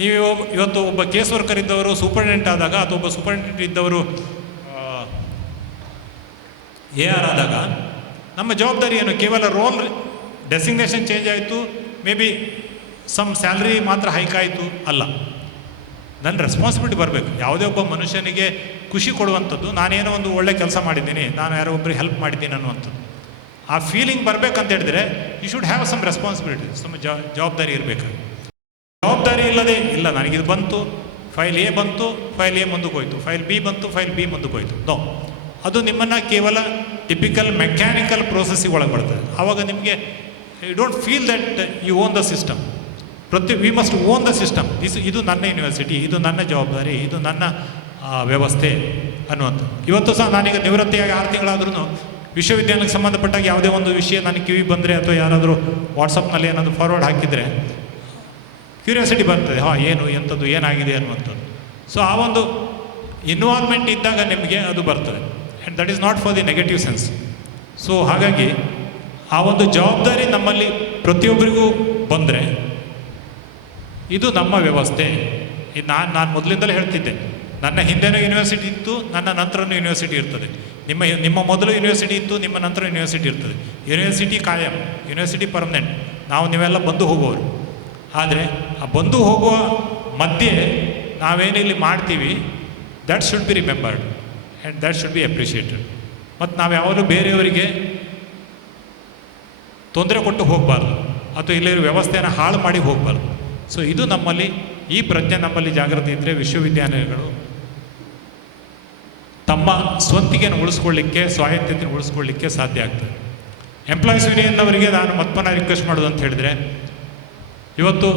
ನೀವು ಇವತ್ತು ಒಬ್ಬ ಕೇಸ್ ವರ್ಕರ್ ಇದ್ದವರು ಸೂಪರಿಂಟೆಂಡೆಂಟ್ ಆದಾಗ, ಅಥವಾ ಒಬ್ಬ ಸೂಪರಿಂಟೆಂಡೆಂಟ್ ಇದ್ದವರು AR ಆದಾಗ ನಮ್ಮ ಜವಾಬ್ದಾರಿ ಏನು? ಕೇವಲ ರೋಲ್ ಡೆಸಿಗ್ನೇಷನ್ ಚೇಂಜ್ ಆಯಿತು, ಮೇ ಬಿ ಸಮ್ ಸ್ಯಾಲ್ರಿ ಮಾತ್ರ ಹೈಕ್ ಆಯಿತು ಅಲ್ಲ. ನನ್ನ ರೆಸ್ಪಾನ್ಸಿಬಿಲಿಟಿ ಬರಬೇಕು. ಯಾವುದೇ ಒಬ್ಬ ಮನುಷ್ಯನಿಗೆ ಖುಷಿ ಕೊಡುವಂಥದ್ದು, ನಾನೇನೋ ಒಂದು ಒಳ್ಳೆ ಕೆಲಸ ಮಾಡಿದ್ದೀನಿ, ನಾನು ಯಾರೋ ಒಬ್ಬರಿಗೆ ಹೆಲ್ಪ್ ಮಾಡಿದ್ದೀನಿ ಅನ್ನುವಂಥದ್ದು. ಆ ಫೀಲಿಂಗ್ ಬರಬೇಕಂತ ಹೇಳಿದ್ರೆ you should have some responsibility, some ಜವಾಬ್ದಾರಿ ಇರಬೇಕು. ಜವಾಬ್ದಾರಿ ಇಲ್ಲದೆ ಇಲ್ಲ, ನನಗಿದು ಬಂತು, ಫೈಲ್ A ಬಂತು, ಫೈಲ್ A ಮುಂದಕ್ಕೆ ಹೋಯ್ತು, ಫೈಲ್ B ಬಂತು, ಫೈಲ್ B ಮುಂದಕ್ಕೆ ಹೋಯ್ತು. ನೋ, ಅದು ನಿಮ್ಮನ್ನು ಕೇವಲ ಟಿಪಿಕಲ್ ಮೆಕ್ಯಾನಿಕಲ್ ಪ್ರೋಸೆಸ್ಸಿಗೆ ಒಳಪಡ್ತದೆ. ಆವಾಗ ನಿಮಗೆ you don't feel that you own the system. We must own the system. ಇದು ನನ್ನ ಯೂನಿವರ್ಸಿಟಿ, ಇದು ನನ್ನ ಜವಾಬ್ದಾರಿ, ಇದು ನನ್ನ ವ್ಯವಸ್ಥೆ ಅನ್ನುವಂಥದ್ದು. ಇವತ್ತು ಸಹ ನಾನೀಗ ನಿವೃತ್ತಿಯಾಗಿ 6 ತಿಂಗಳಾದ್ರೂ ವಿಶ್ವವಿದ್ಯಾಲಯಕ್ಕೆ ಸಂಬಂಧಪಟ್ಟಾಗ ಯಾವುದೇ ಒಂದು ವಿಷಯ ನನಗೆ ಕಿವಿ ಬಂದರೆ, ಅಥವಾ ಯಾರಾದರೂ ವಾಟ್ಸಪ್ನಲ್ಲಿ ಏನಾದರೂ ಫಾರ್ವರ್ಡ್ ಹಾಕಿದರೆ ಕ್ಯೂರಿಯಾಸಿಟಿ ಬರ್ತದೆ, ಏನು ಎಂಥದ್ದು ಏನಾಗಿದೆ ಅನ್ನುವಂಥದ್ದು. ಸೊ ಆ ಒಂದು ಇನ್ವಾಲ್ವ್ಮೆಂಟ್ ಇದ್ದಾಗ ನಿಮಗೆ ಅದು ಬರ್ತದೆ. And that is not for the negative sense. So ಹಾಗಾಗಿ ಆ ಒಂದು ಜವಾಬ್ದಾರಿ ನಮ್ಮಲ್ಲಿ ಪ್ರತಿಯೊಬ್ಬರಿಗೂ ಬಂದರೆ ಇದು ನಮ್ಮ ವ್ಯವಸ್ಥೆ. ಇದು ನಾನು ಮೊದಲಿಂದಲೇ ಹೇಳ್ತಿದ್ದೆ, ನನ್ನ ಹಿಂದೆನೂ ಯೂನಿವರ್ಸಿಟಿ ಇತ್ತು, ನನ್ನ ನಂತರನೂ ಯೂನಿವರ್ಸಿಟಿ ಇರ್ತದೆ. ನಿಮ್ಮ ಮೊದಲು ಯೂನಿವರ್ಸಿಟಿ ಇತ್ತು, ನಿಮ್ಮ ನಂತರ ಯೂನಿವರ್ಸಿಟಿ ಇರ್ತದೆ. ಯೂನಿವರ್ಸಿಟಿ ಕಾಯಂ, ಯೂನಿವರ್ಸಿಟಿ ಪರ್ಮನೆಂಟ್. ನೀವೆಲ್ಲ ಬಂದು ಹೋಗೋರು. ಆದರೆ ಆ ಬಂದು ಹೋಗುವ ಮಧ್ಯೆ ನಾವೇನಿಲ್ಲಿ ಮಾಡ್ತೀವಿ, that should be remembered and that should be appreciated. ಮತ್ತು ನಾವು ಯಾವಾಗಲೂ ಬೇರೆಯವರಿಗೆ ತೊಂದರೆ ಕೊಟ್ಟು ಹೋಗಬಾರ್ದು, ಅಥವಾ ಇಲ್ಲಿರೋ ವ್ಯವಸ್ಥೆಯನ್ನು ಹಾಳು ಮಾಡಿ ಹೋಗಬಾರ್ದು. ಸೊ ಇದು ನಮ್ಮಲ್ಲಿ, ಈ ಪ್ರಜ್ಞೆ ನಮ್ಮಲ್ಲಿ ಜಾಗೃತಿ ಇದ್ದರೆ ವಿಶ್ವವಿದ್ಯಾಲಯಗಳು ತಮ್ಮ ಸ್ವಂತಿಕೆಯನ್ನು ಉಳಿಸ್ಕೊಳ್ಳಿಕ್ಕೆ, ಸ್ವಾಯತ್ತತೆಯನ್ನು ಉಳಿಸ್ಕೊಳ್ಳಿಕ್ಕೆ ಸಾಧ್ಯ ಆಗ್ತದೆ. ಎಂಪ್ಲಾಯೀಸ್ ಯೂನಿಯನ್ನವರಿಗೆ ನಾನು ಮತ್ತೊಮ್ಮೆ ರಿಕ್ವೆಸ್ಟ್ ಮಾಡೋದು ಅಂತ ಹೇಳಿದರೆ, ಇವತ್ತು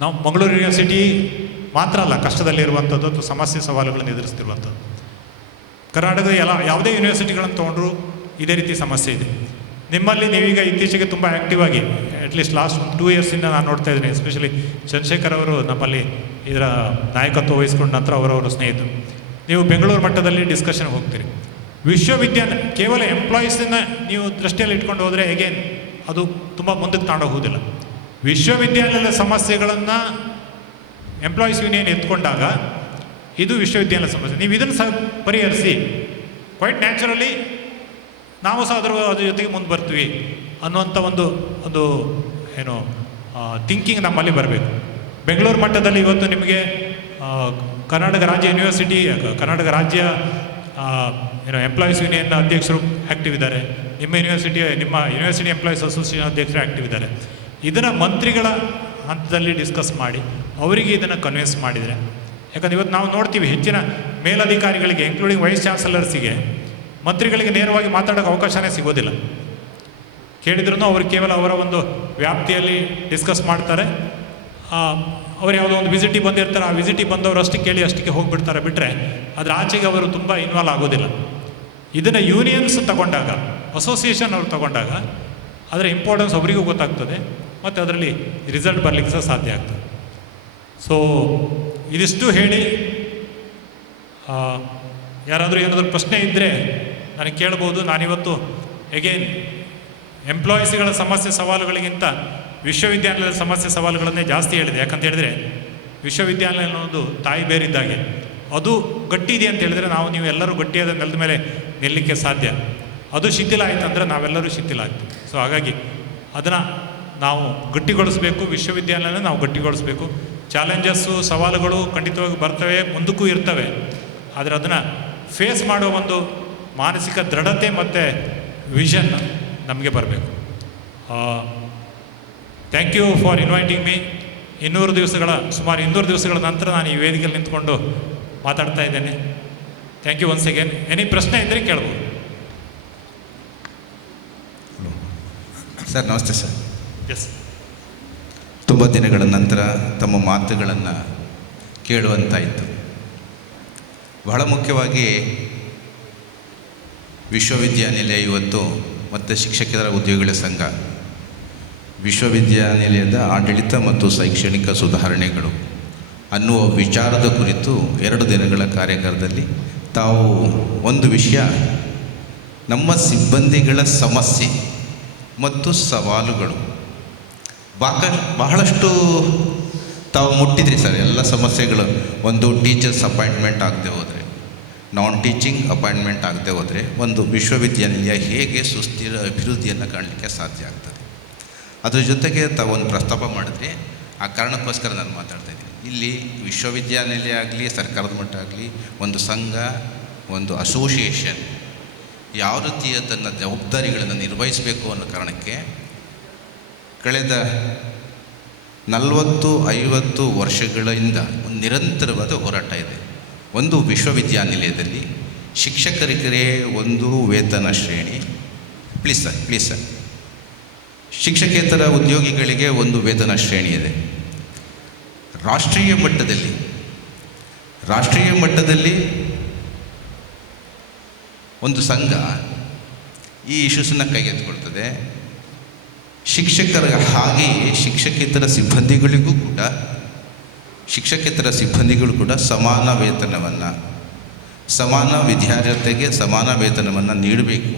ನಾವು ಮಂಗಳೂರು ಯೂನಿವರ್ಸಿಟಿ ಮಾತ್ರ ಅಲ್ಲ ಕಷ್ಟದಲ್ಲಿರುವಂಥದ್ದು ಅಥವಾ ಸಮಸ್ಯೆ ಸವಾಲುಗಳನ್ನು ಎದುರಿಸ್ತಿರುವಂಥದ್ದು. ಕರ್ನಾಟಕದ ಯಾವುದೇ ಯೂನಿವರ್ಸಿಟಿಗಳನ್ನು ತೊಗೊಂಡ್ರೂ ಇದೇ ರೀತಿ ಸಮಸ್ಯೆ ಇದೆ. ನಿಮ್ಮಲ್ಲಿ ನೀವೀಗ ಇತ್ತೀಚೆಗೆ ತುಂಬ ಆ್ಯಕ್ಟಿವ್ ಆಗಿ, ಅಟ್ಲೀಸ್ಟ್ ಲಾಸ್ಟ್ 2 ಇಯರ್ಸಿಂದ ನಾನು ನೋಡ್ತಾ ಇದ್ದೀನಿ, ಎಸ್ಪೆಷಲಿ ಚಂದ್ರಶೇಖರ್ ಅವರು ನಮ್ಮಲ್ಲಿ ಇದರ ನಾಯಕತ್ವ ವಹಿಸ್ಕೊಂಡ ನಂತರ ಅವರವರು ಸ್ನೇಹಿತರು. ನೀವು ಬೆಂಗಳೂರು ಮಟ್ಟದಲ್ಲಿ ಡಿಸ್ಕಷನ್ಗೆ ಹೋಗ್ತೀರಿ. ವಿಶ್ವವಿದ್ಯಾಲಯ ಕೇವಲ ಎಂಪ್ಲಾಯೀಸನ್ನು ನೀವು ದೃಷ್ಟಿಯಲ್ಲಿ ಇಟ್ಕೊಂಡು ಹೋದರೆ ಹೇಗೇನು ಅದು ತುಂಬ ಮುಂದಕ್ಕೆ ತಗೊಂಡೋಗೋದಿಲ್ಲ. ವಿಶ್ವವಿದ್ಯಾಲಯದ ಸಮಸ್ಯೆಗಳನ್ನು ಎಂಪ್ಲಾಯೀಸ್ ಯೂನಿಯನ್ ಎತ್ಕೊಂಡಾಗ ಇದು ವಿಶ್ವವಿದ್ಯಾಲಯ ಸಮಸ್ಯೆ, ನೀವು ಇದನ್ನು ಸಹ ಪರಿಹರಿಸಿ, ಕ್ವೈಟ್ ನ್ಯಾಚುರಲಿ ನಾವು ಸಹ ಅದ್ರ ಜೊತೆಗೆ ಮುಂದೆ ಬರ್ತೀವಿ ಅನ್ನುವಂಥ ಒಂದು ಏನು ಥಿಂಕಿಂಗ್ ನಮ್ಮಲ್ಲಿ ಬರಬೇಕು. ಬೆಂಗಳೂರು ಮಟ್ಟದಲ್ಲಿ ಇವತ್ತು ನಿಮಗೆ ಕರ್ನಾಟಕ ರಾಜ್ಯ ಯೂನಿವರ್ಸಿಟಿ, ಕರ್ನಾಟಕ ರಾಜ್ಯ ಎಂಪ್ಲಾಯೀಸ್ ಯೂನಿಯನ್ನ ಅಧ್ಯಕ್ಷರು ಆ್ಯಕ್ಟಿವ್ ಇದ್ದಾರೆ. ನಿಮ್ಮ ಯೂನಿವರ್ಸಿಟಿ ಎಂಪ್ಲಾಯೀಸ್ ಅಸೋಸಿಯೇಷನ್ ಅಧ್ಯಕ್ಷರು ಆ್ಯಕ್ಟಿವ್ ಇದ್ದಾರೆ. ಇದನ್ನು ಮಂತ್ರಿಗಳ ಹಂತದಲ್ಲಿ ಡಿಸ್ಕಸ್ ಮಾಡಿ ಅವರಿಗೆ ಇದನ್ನು ಕನ್ವಿನ್ಸ್ ಮಾಡಿದರೆ, ಯಾಕಂದರೆ ಇವತ್ತು ನಾವು ನೋಡ್ತೀವಿ ಹೆಚ್ಚಿನ ಮೇಲಧಿಕಾರಿಗಳಿಗೆ, ಇನ್ಕ್ಲೂಡಿಂಗ್ ವೈಸ್ ಚಾನ್ಸಲರ್ಸಿಗೆ, ಮಂತ್ರಿಗಳಿಗೆ ನೇರವಾಗಿ ಮಾತಾಡೋಕ್ಕೆ ಅವಕಾಶನೇ ಸಿಗೋದಿಲ್ಲ. ಕೇಳಿದ್ರೂ ಅವರು ಕೇವಲ ಅವರ ಒಂದು ವ್ಯಾಪ್ತಿಯಲ್ಲಿ ಡಿಸ್ಕಸ್ ಮಾಡ್ತಾರೆ. ಅವ್ರು ಯಾವುದೋ ಒಂದು ವಿಸಿಟಿಗೆ ಬಂದಿರ್ತಾರೆ, ಆ ವಿಸಿಟಿಗೆ ಬಂದವರು ಅಷ್ಟಕ್ಕೆ ಕೇಳಿ ಅಷ್ಟಕ್ಕೆ ಹೋಗಿಬಿಡ್ತಾರೆ ಬಿಟ್ಟರೆ ಅದರ ಆಚೆಗೆ ಅವರು ತುಂಬ ಇನ್ವಾಲ್ವ್ ಆಗೋದಿಲ್ಲ. ಇದನ್ನು ಯೂನಿಯನ್ಸ್ ತಗೊಂಡಾಗ, ಅಸೋಸಿಯೇಷನ್ ಅವರು ತಗೊಂಡಾಗ ಅದರ ಇಂಪಾರ್ಟೆನ್ಸ್ ಅವರಿಗೂ ಗೊತ್ತಾಗ್ತದೆ ಮತ್ತು ಅದರಲ್ಲಿ ರಿಸಲ್ಟ್ ಬರಲಿಕ್ಕೆ ಸಹ ಸಾಧ್ಯ ಆಗ್ತದೆ. ಸೊ ಇದಿಷ್ಟು ಹೇಳಿ ಯಾರಾದರೂ ಏನಾದರೂ ಪ್ರಶ್ನೆ ಇದ್ದರೆ ನನಗೆ ಕೇಳ್ಬೋದು. ನಾನಿವತ್ತು ಎಗೇನ್ ಎಂಪ್ಲಾಯೀಸ್ಗಳ ಸಮಸ್ಯೆ ಸವಾಲುಗಳಿಗಿಂತ ವಿಶ್ವವಿದ್ಯಾನಿಲಯದ ಸಮಸ್ಯೆ ಸವಾಲುಗಳನ್ನೇ ಜಾಸ್ತಿ ಹೇಳಿದೆ. ಯಾಕಂತ ಹೇಳಿದರೆ ವಿಶ್ವವಿದ್ಯಾನಿಲಯ ಅನ್ನೋದು ತಾಯಿ ಬೇರಿದ್ದಾಗೆ, ಅದು ಗಟ್ಟಿ ಇದೆ ಅಂತ ಹೇಳಿದರೆ ನೀವು ಎಲ್ಲರೂ ಗಟ್ಟಿಯಾದ ನೆಲದ ಮೇಲೆ ನಿಲ್ಲಲಿಕ್ಕೆ ಸಾಧ್ಯ. ಅದು ಶಿಥಿಲ ಆಯಿತು ಅಂದರೆ ನಾವೆಲ್ಲರೂ ಶಿಥಿಲ ಆಗ್ತೀವಿ. ಸೊ ಹಾಗಾಗಿ ಅದನ್ನು ನಾವು ಗಟ್ಟಿಗೊಳಿಸಬೇಕು, ವಿಶ್ವವಿದ್ಯಾನಿಲಯನ ನಾವು ಗಟ್ಟಿಗೊಳಿಸಬೇಕು. ಚಾಲೆಂಜಸ್ಸು ಸವಾಲುಗಳು ಖಂಡಿತವಾಗಿ ಬರ್ತವೆ, ಮುಂದಕ್ಕೂ ಇರ್ತವೆ. ಆದರೆ ಅದನ್ನು ಫೇಸ್ ಮಾಡೋ ಒಂದು ಮಾನಸಿಕ ದೃಢತೆ ಮತ್ತು ವಿಷನ್ ನಮಗೆ ಬರಬೇಕು. Thank you for inviting me. ಸುಮಾರು 200 ದಿವಸಗಳ ನಂತರ ನಾನು ಈ ವೇದಿಕೆಯಲ್ಲಿ ನಿಂತ್ಕೊಂಡು ಮಾತಾಡ್ತಾ ಇದ್ದೇನೆ. Thank you once again. ಏನೇ ಪ್ರಶ್ನೆ ಇದ್ದರೆ ಕೇಳ್ಬೋದು. ಸರ್ ನಮಸ್ತೆ ಸರ್. ಎಸ್, ತುಂಬ ದಿನಗಳ ನಂತರ ತಮ್ಮ ಮಾತುಗಳನ್ನು ಕೇಳುವಂತಾಯಿತು. ಬಹಳ ಮುಖ್ಯವಾಗಿ ವಿಶ್ವವಿದ್ಯಾನಿಲಯ ಇವತ್ತು ಮತ್ತು ಶಿಕ್ಷಕರ ಉದ್ಯೋಗಿಗಳ ಸಂಘ ವಿಶ್ವವಿದ್ಯಾನಿಲಯದ ಆಡಳಿತ ಮತ್ತು ಶೈಕ್ಷಣಿಕ ಸುಧಾರಣೆಗಳು ಅನ್ನುವ ವಿಚಾರದ ಕುರಿತು 2 ದಿನಗಳ ಕಾರ್ಯಾಗಾರದಲ್ಲಿ ತಾವು ಒಂದು ವಿಷಯ, ನಮ್ಮ ಸಿಬ್ಬಂದಿಗಳ ಸಮಸ್ಯೆ ಮತ್ತು ಸವಾಲುಗಳು ಬಹಳಷ್ಟು ತಾವು ಮುಟ್ಟಿದ್ರಿ ಸರ್. ಎಲ್ಲ ಸಮಸ್ಯೆಗಳು, ಒಂದು ಟೀಚರ್ಸ್ ಅಪಾಯಿಂಟ್ಮೆಂಟ್ ಆಗದೆ ಹೋದರೆ, ನಾನ್ ಟೀಚಿಂಗ್ ಅಪಾಯಿಂಟ್ಮೆಂಟ್ ಆಗದೆ ಹೋದರೆ ಒಂದು ವಿಶ್ವವಿದ್ಯಾನಿಲಯ ಹೇಗೆ ಸುಸ್ಥಿರ ಅಭಿವೃದ್ಧಿಯನ್ನು ಕಾಣಲಿಕ್ಕೆ ಸಾಧ್ಯ ಆಗ್ತದೆ. ಅದ್ರ ಜೊತೆಗೆ ತಾವೊಂದು ಪ್ರಸ್ತಾಪ ಮಾಡಿದ್ರಿ, ಆ ಕಾರಣಕ್ಕೋಸ್ಕರ ನಾನು ಮಾತಾಡ್ತಾ ಇದ್ದೀನಿ. ಇಲ್ಲಿ ವಿಶ್ವವಿದ್ಯಾನಿಲಯ ಆಗಲಿ, ಸರ್ಕಾರದ ಮಟ್ಟ ಆಗಲಿ, ಒಂದು ಸಂಘ, ಒಂದು ಅಸೋಸಿಯೇಷನ್ ಯಾವ ರೀತಿಯ ತನ್ನ ಜವಾಬ್ದಾರಿಗಳನ್ನು ನಿರ್ವಹಿಸಬೇಕು ಅನ್ನೋ ಕಾರಣಕ್ಕೆ ಕಳೆದ 40-50 ವರ್ಷಗಳಿಂದ ಒಂದು ನಿರಂತರವಾದ ಹೋರಾಟ ಇದೆ. ಒಂದು ವಿಶ್ವವಿದ್ಯಾನಿಲಯದಲ್ಲಿ ಶಿಕ್ಷಕರಿಗೆ ಒಂದು ವೇತನ ಶ್ರೇಣಿ, ಪ್ಲೀಸ್ ಸರ್, ಶಿಕ್ಷಕೇತರ ಉದ್ಯೋಗಿಗಳಿಗೆ ಒಂದು ವೇತನ ಶ್ರೇಣಿ ಇದೆ. ರಾಷ್ಟ್ರೀಯ ಮಟ್ಟದಲ್ಲಿ ಒಂದು ಸಂಘ ಈ ಇಶ್ಯೂಸನ್ನು ಕೈಗೆತ್ತಿಕೊಳ್ತದೆ. ಶಿಕ್ಷಕರ ಹಾಗೆಯೇ ಶಿಕ್ಷಕೇತರ ಸಿಬ್ಬಂದಿಗಳು ಕೂಡ ಸಮಾನ ವೇತನವನ್ನು, ಸಮಾನ ವಿದ್ಯಾರ್ಹತೆಗೆ ಸಮಾನ ವೇತನವನ್ನು ನೀಡಬೇಕು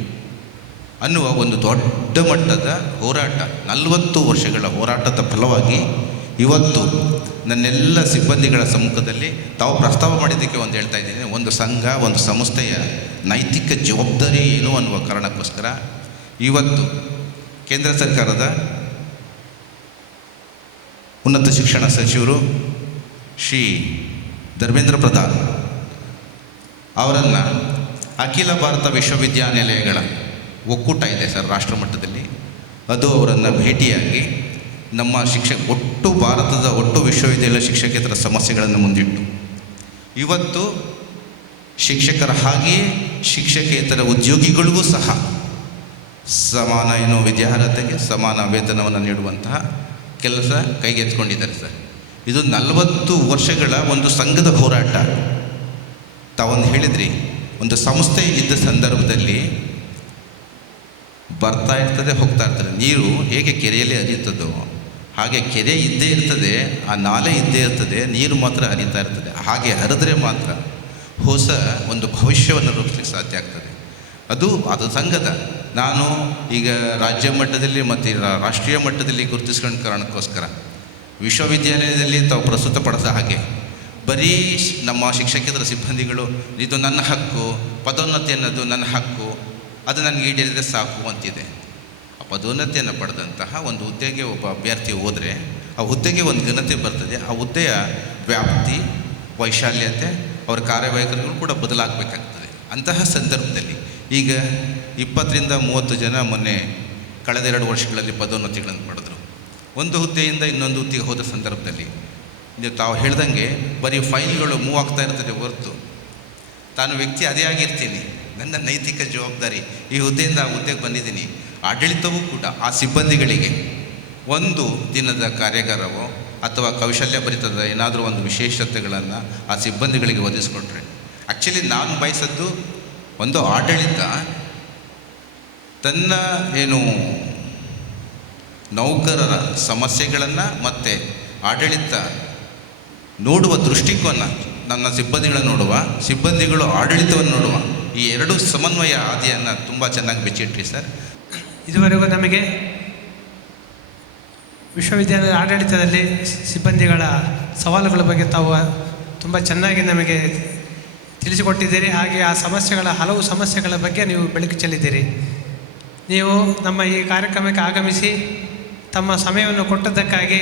ಅನ್ನುವ ಒಂದು ದೊಡ್ಡ ಮಟ್ಟದ ಹೋರಾಟ, 40 ವರ್ಷಗಳ ಹೋರಾಟದ ಫಲವಾಗಿ ಇವತ್ತು ನನ್ನೆಲ್ಲ ಸಿಬ್ಬಂದಿಗಳ ಸಮ್ಮುಖದಲ್ಲಿ ತಾವು ಪ್ರಸ್ತಾವ ಮಾಡಿದ್ದಕ್ಕೆ ಒಂದು ಹೇಳ್ತಾ ಇದ್ದೀನಿ. ಒಂದು ಸಂಘ, ಒಂದು ಸಂಸ್ಥೆಯ ನೈತಿಕ ಜವಾಬ್ದಾರಿ ಏನು ಅನ್ನುವ ಕಾರಣಕ್ಕೋಸ್ಕರ ಇವತ್ತು ಕೇಂದ್ರ ಸರ್ಕಾರದ ಉನ್ನತ ಶಿಕ್ಷಣ ಸಚಿವರು ಶ್ರೀ ಧರ್ಮೇಂದ್ರ ಪ್ರಧಾನ್ ಅವರನ್ನು ಅಖಿಲ ಭಾರತ ವಿಶ್ವವಿದ್ಯಾನಿಲಯಗಳ ಒಕ್ಕೂಟ ಇದೆ ಸರ್ ರಾಷ್ಟ್ರ ಮಟ್ಟದಲ್ಲಿ, ಅದು ಅವರನ್ನು ಭೇಟಿಯಾಗಿ ನಮ್ಮ ಒಟ್ಟು ಭಾರತದ ಒಟ್ಟು ವಿಶ್ವವಿದ್ಯಾಲಯ ಶಿಕ್ಷಕೇತರ ಸಮಸ್ಯೆಗಳನ್ನು ಮುಂದಿಟ್ಟು ಇವತ್ತು ಶಿಕ್ಷಕರ ಹಾಗೆಯೇ ಶಿಕ್ಷಕೇತರ ಉದ್ಯೋಗಿಗಳಿಗೂ ಸಹ ಸಮಾನ ವಿದ್ಯಾರ್ಹತೆಗೆ ಸಮಾನ ವೇತನವನ್ನು ನೀಡುವಂತಹ ಕೆಲಸ ಕೈಗೆತ್ತಿಕೊಂಡಿದ್ದಾರೆ ಸರ್. ಇದು 40 ವರ್ಷಗಳ ಒಂದು ಸಂಘದ ಹೋರಾಟ. ತಾವೊಂದು ಹೇಳಿದ್ರಿ, ಒಂದು ಸಂಸ್ಥೆ ಇದ್ದ ಸಂದರ್ಭದಲ್ಲಿ ಬರ್ತಾ ಇರ್ತದೆ, ಹೋಗ್ತಾ ಇರ್ತದೆ. ನೀರು ಹೇಗೆ ಕೆರೆಯಲ್ಲಿ ಹರಿಯುತ್ತದೋ ಹಾಗೆ ಕೆರೆ ಇದ್ದೇ ಇರ್ತದೆ, ಆ ನಾಲೆ ಇದ್ದೇ ಇರ್ತದೆ, ನೀರು ಮಾತ್ರ ಹರಿತಾ ಇರ್ತದೆ. ಹಾಗೆ ಹರಿದ್ರೆ ಮಾತ್ರ ಹೊಸ ಒಂದು ಭವಿಷ್ಯವನ್ನು ರೂಪಿಸಲಿಕ್ಕೆ ಸಾಧ್ಯ ಆಗ್ತದೆ. ಅದು ಸಂಘದ, ನಾನು ಈಗ ರಾಜ್ಯ ಮಟ್ಟದಲ್ಲಿ ಮತ್ತು ರಾಷ್ಟ್ರೀಯ ಮಟ್ಟದಲ್ಲಿ ಗುರುತಿಸ್ಕೊಂಡ ಕಾರಣಕ್ಕೋಸ್ಕರ ವಿಶ್ವವಿದ್ಯಾಲಯದಲ್ಲಿ ತಾವು ಪ್ರಸ್ತುತಪಡಿಸ ಹಾಗೆ ಬರೀ ನಮ್ಮ ಶಿಕ್ಷಕೇತರ ಸಿಬ್ಬಂದಿಗಳು ಇದು ನನ್ನ ಹಕ್ಕು, ಪದೋನ್ನತಿ ಅನ್ನೋದು ನನ್ನ ಹಕ್ಕು, ಅದು ನನಗೆ ಈಡೇರಿದರೆ ಸಾಕು ಅಂತಿದೆ. ಆ ಪದೋನ್ನತಿಯನ್ನು ಪಡೆದಂತಹ ಒಂದು ಹುದ್ದೆಗೆ ಒಬ್ಬ ಅಭ್ಯರ್ಥಿ ಹೋದರೆ ಆ ಹುದ್ದೆಗೆ ಒಂದು ಘನತೆ ಬರ್ತದೆ. ಆ ಹುದ್ದೆಯ ವ್ಯಾಪ್ತಿ, ವೈಶಾಲ್ಯತೆ, ಅವರ ಕಾರ್ಯವೈಖರಿಗಳು ಕೂಡ ಬದಲಾಗಬೇಕಾಗ್ತದೆ. ಅಂತಹ ಸಂದರ್ಭದಲ್ಲಿ ಈಗ 20-30 ಜನ ಮೊನ್ನೆ ಕಳೆದ 2 ವರ್ಷಗಳಲ್ಲಿ ಪದೋನ್ನತಿಗಳನ್ನು ಪಡೆದರು. ಒಂದು ಹುದ್ದೆಯಿಂದ ಇನ್ನೊಂದು ಹುದ್ದೆಗೆ ಹೋದ ಸಂದರ್ಭದಲ್ಲಿ ನೀವು ತಾವು ಹೇಳ್ದಂಗೆ ಬರೀ ಫೈಲ್ಗಳು ಮೂವ್ ಆಗ್ತಾ ಇರ್ತದೆ ಹೊರತು ತಾನು ವ್ಯಕ್ತಿ ಅದೇ ಆಗಿರ್ತೀನಿ. ನನ್ನ ನೈತಿಕ ಜವಾಬ್ದಾರಿ, ಈ ಹುದ್ದೆಯಿಂದ ಆ ಹುದ್ದೆಗೆ ಬಂದಿದ್ದೀನಿ. ಆಡಳಿತವೂ ಕೂಡ ಆ ಸಿಬ್ಬಂದಿಗಳಿಗೆ ಒಂದು ದಿನದ ಕಾರ್ಯಾಗಾರವೋ ಅಥವಾ ಕೌಶಲ್ಯ ಭರಿತದ ಏನಾದರೂ ಒಂದು ವಿಶೇಷತೆಗಳನ್ನು ಆ ಸಿಬ್ಬಂದಿಗಳಿಗೆ ಒದಗಿಸ್ಕೊಟ್ರೆ. ಆ್ಯಕ್ಚುಲಿ ನಾನು ಬಯಸದ್ದು ಒಂದು ಆಡಳಿತ ತನ್ನ ಏನು ನೌಕರರ ಸಮಸ್ಯೆಗಳನ್ನು ಮತ್ತು ಆಡಳಿತ ನೋಡುವ ದೃಷ್ಟಿಕೋನ, ನನ್ನ ಸಿಬ್ಬಂದಿಗಳನ್ನು ನೋಡುವ, ಸಿಬ್ಬಂದಿಗಳು ಆಡಳಿತವನ್ನು ನೋಡುವ, ಈ ಎರಡು ಸಮನ್ವಯ ಹಾದಿಯನ್ನು ತುಂಬ ಚೆನ್ನಾಗಿ ಬೆಚ್ಚಿಟ್ರಿ ಸರ್. ಇದುವರೆಗೂ ನಮಗೆ ವಿಶ್ವವಿದ್ಯಾಲಯದ ಆಡಳಿತದಲ್ಲಿ ಸಿಬ್ಬಂದಿಗಳ ಸವಾಲುಗಳ ಬಗ್ಗೆ ತಾವು ತುಂಬ ಚೆನ್ನಾಗಿ ನಮಗೆ ತಿಳಿಸಿಕೊಟ್ಟಿದ್ದೀರಿ. ಹಾಗೆ ಆ ಹಲವು ಸಮಸ್ಯೆಗಳ ಬಗ್ಗೆ ನೀವು ಬೆಳಕು ಚೆಲ್ಲಿದ್ದೀರಿ. ನೀವು ನಮ್ಮ ಈ ಕಾರ್ಯಕ್ರಮಕ್ಕೆ ಆಗಮಿಸಿ ತಮ್ಮ ಸಮಯವನ್ನು ಕೊಟ್ಟದ್ದಕ್ಕಾಗಿ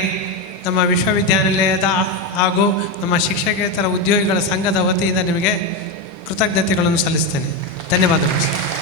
ನಮ್ಮ ವಿಶ್ವವಿದ್ಯಾನಿಲಯದ ಹಾಗೂ ನಮ್ಮ ಶಿಕ್ಷಕೇತರ ಉದ್ಯೋಗಿಗಳ ಸಂಘದ ವತಿಯಿಂದ ನಿಮಗೆ ಕೃತಜ್ಞತೆಗಳನ್ನು ಸಲ್ಲಿಸ್ತೇನೆ. ಧನ್ಯವಾದಗಳು ಸರ್.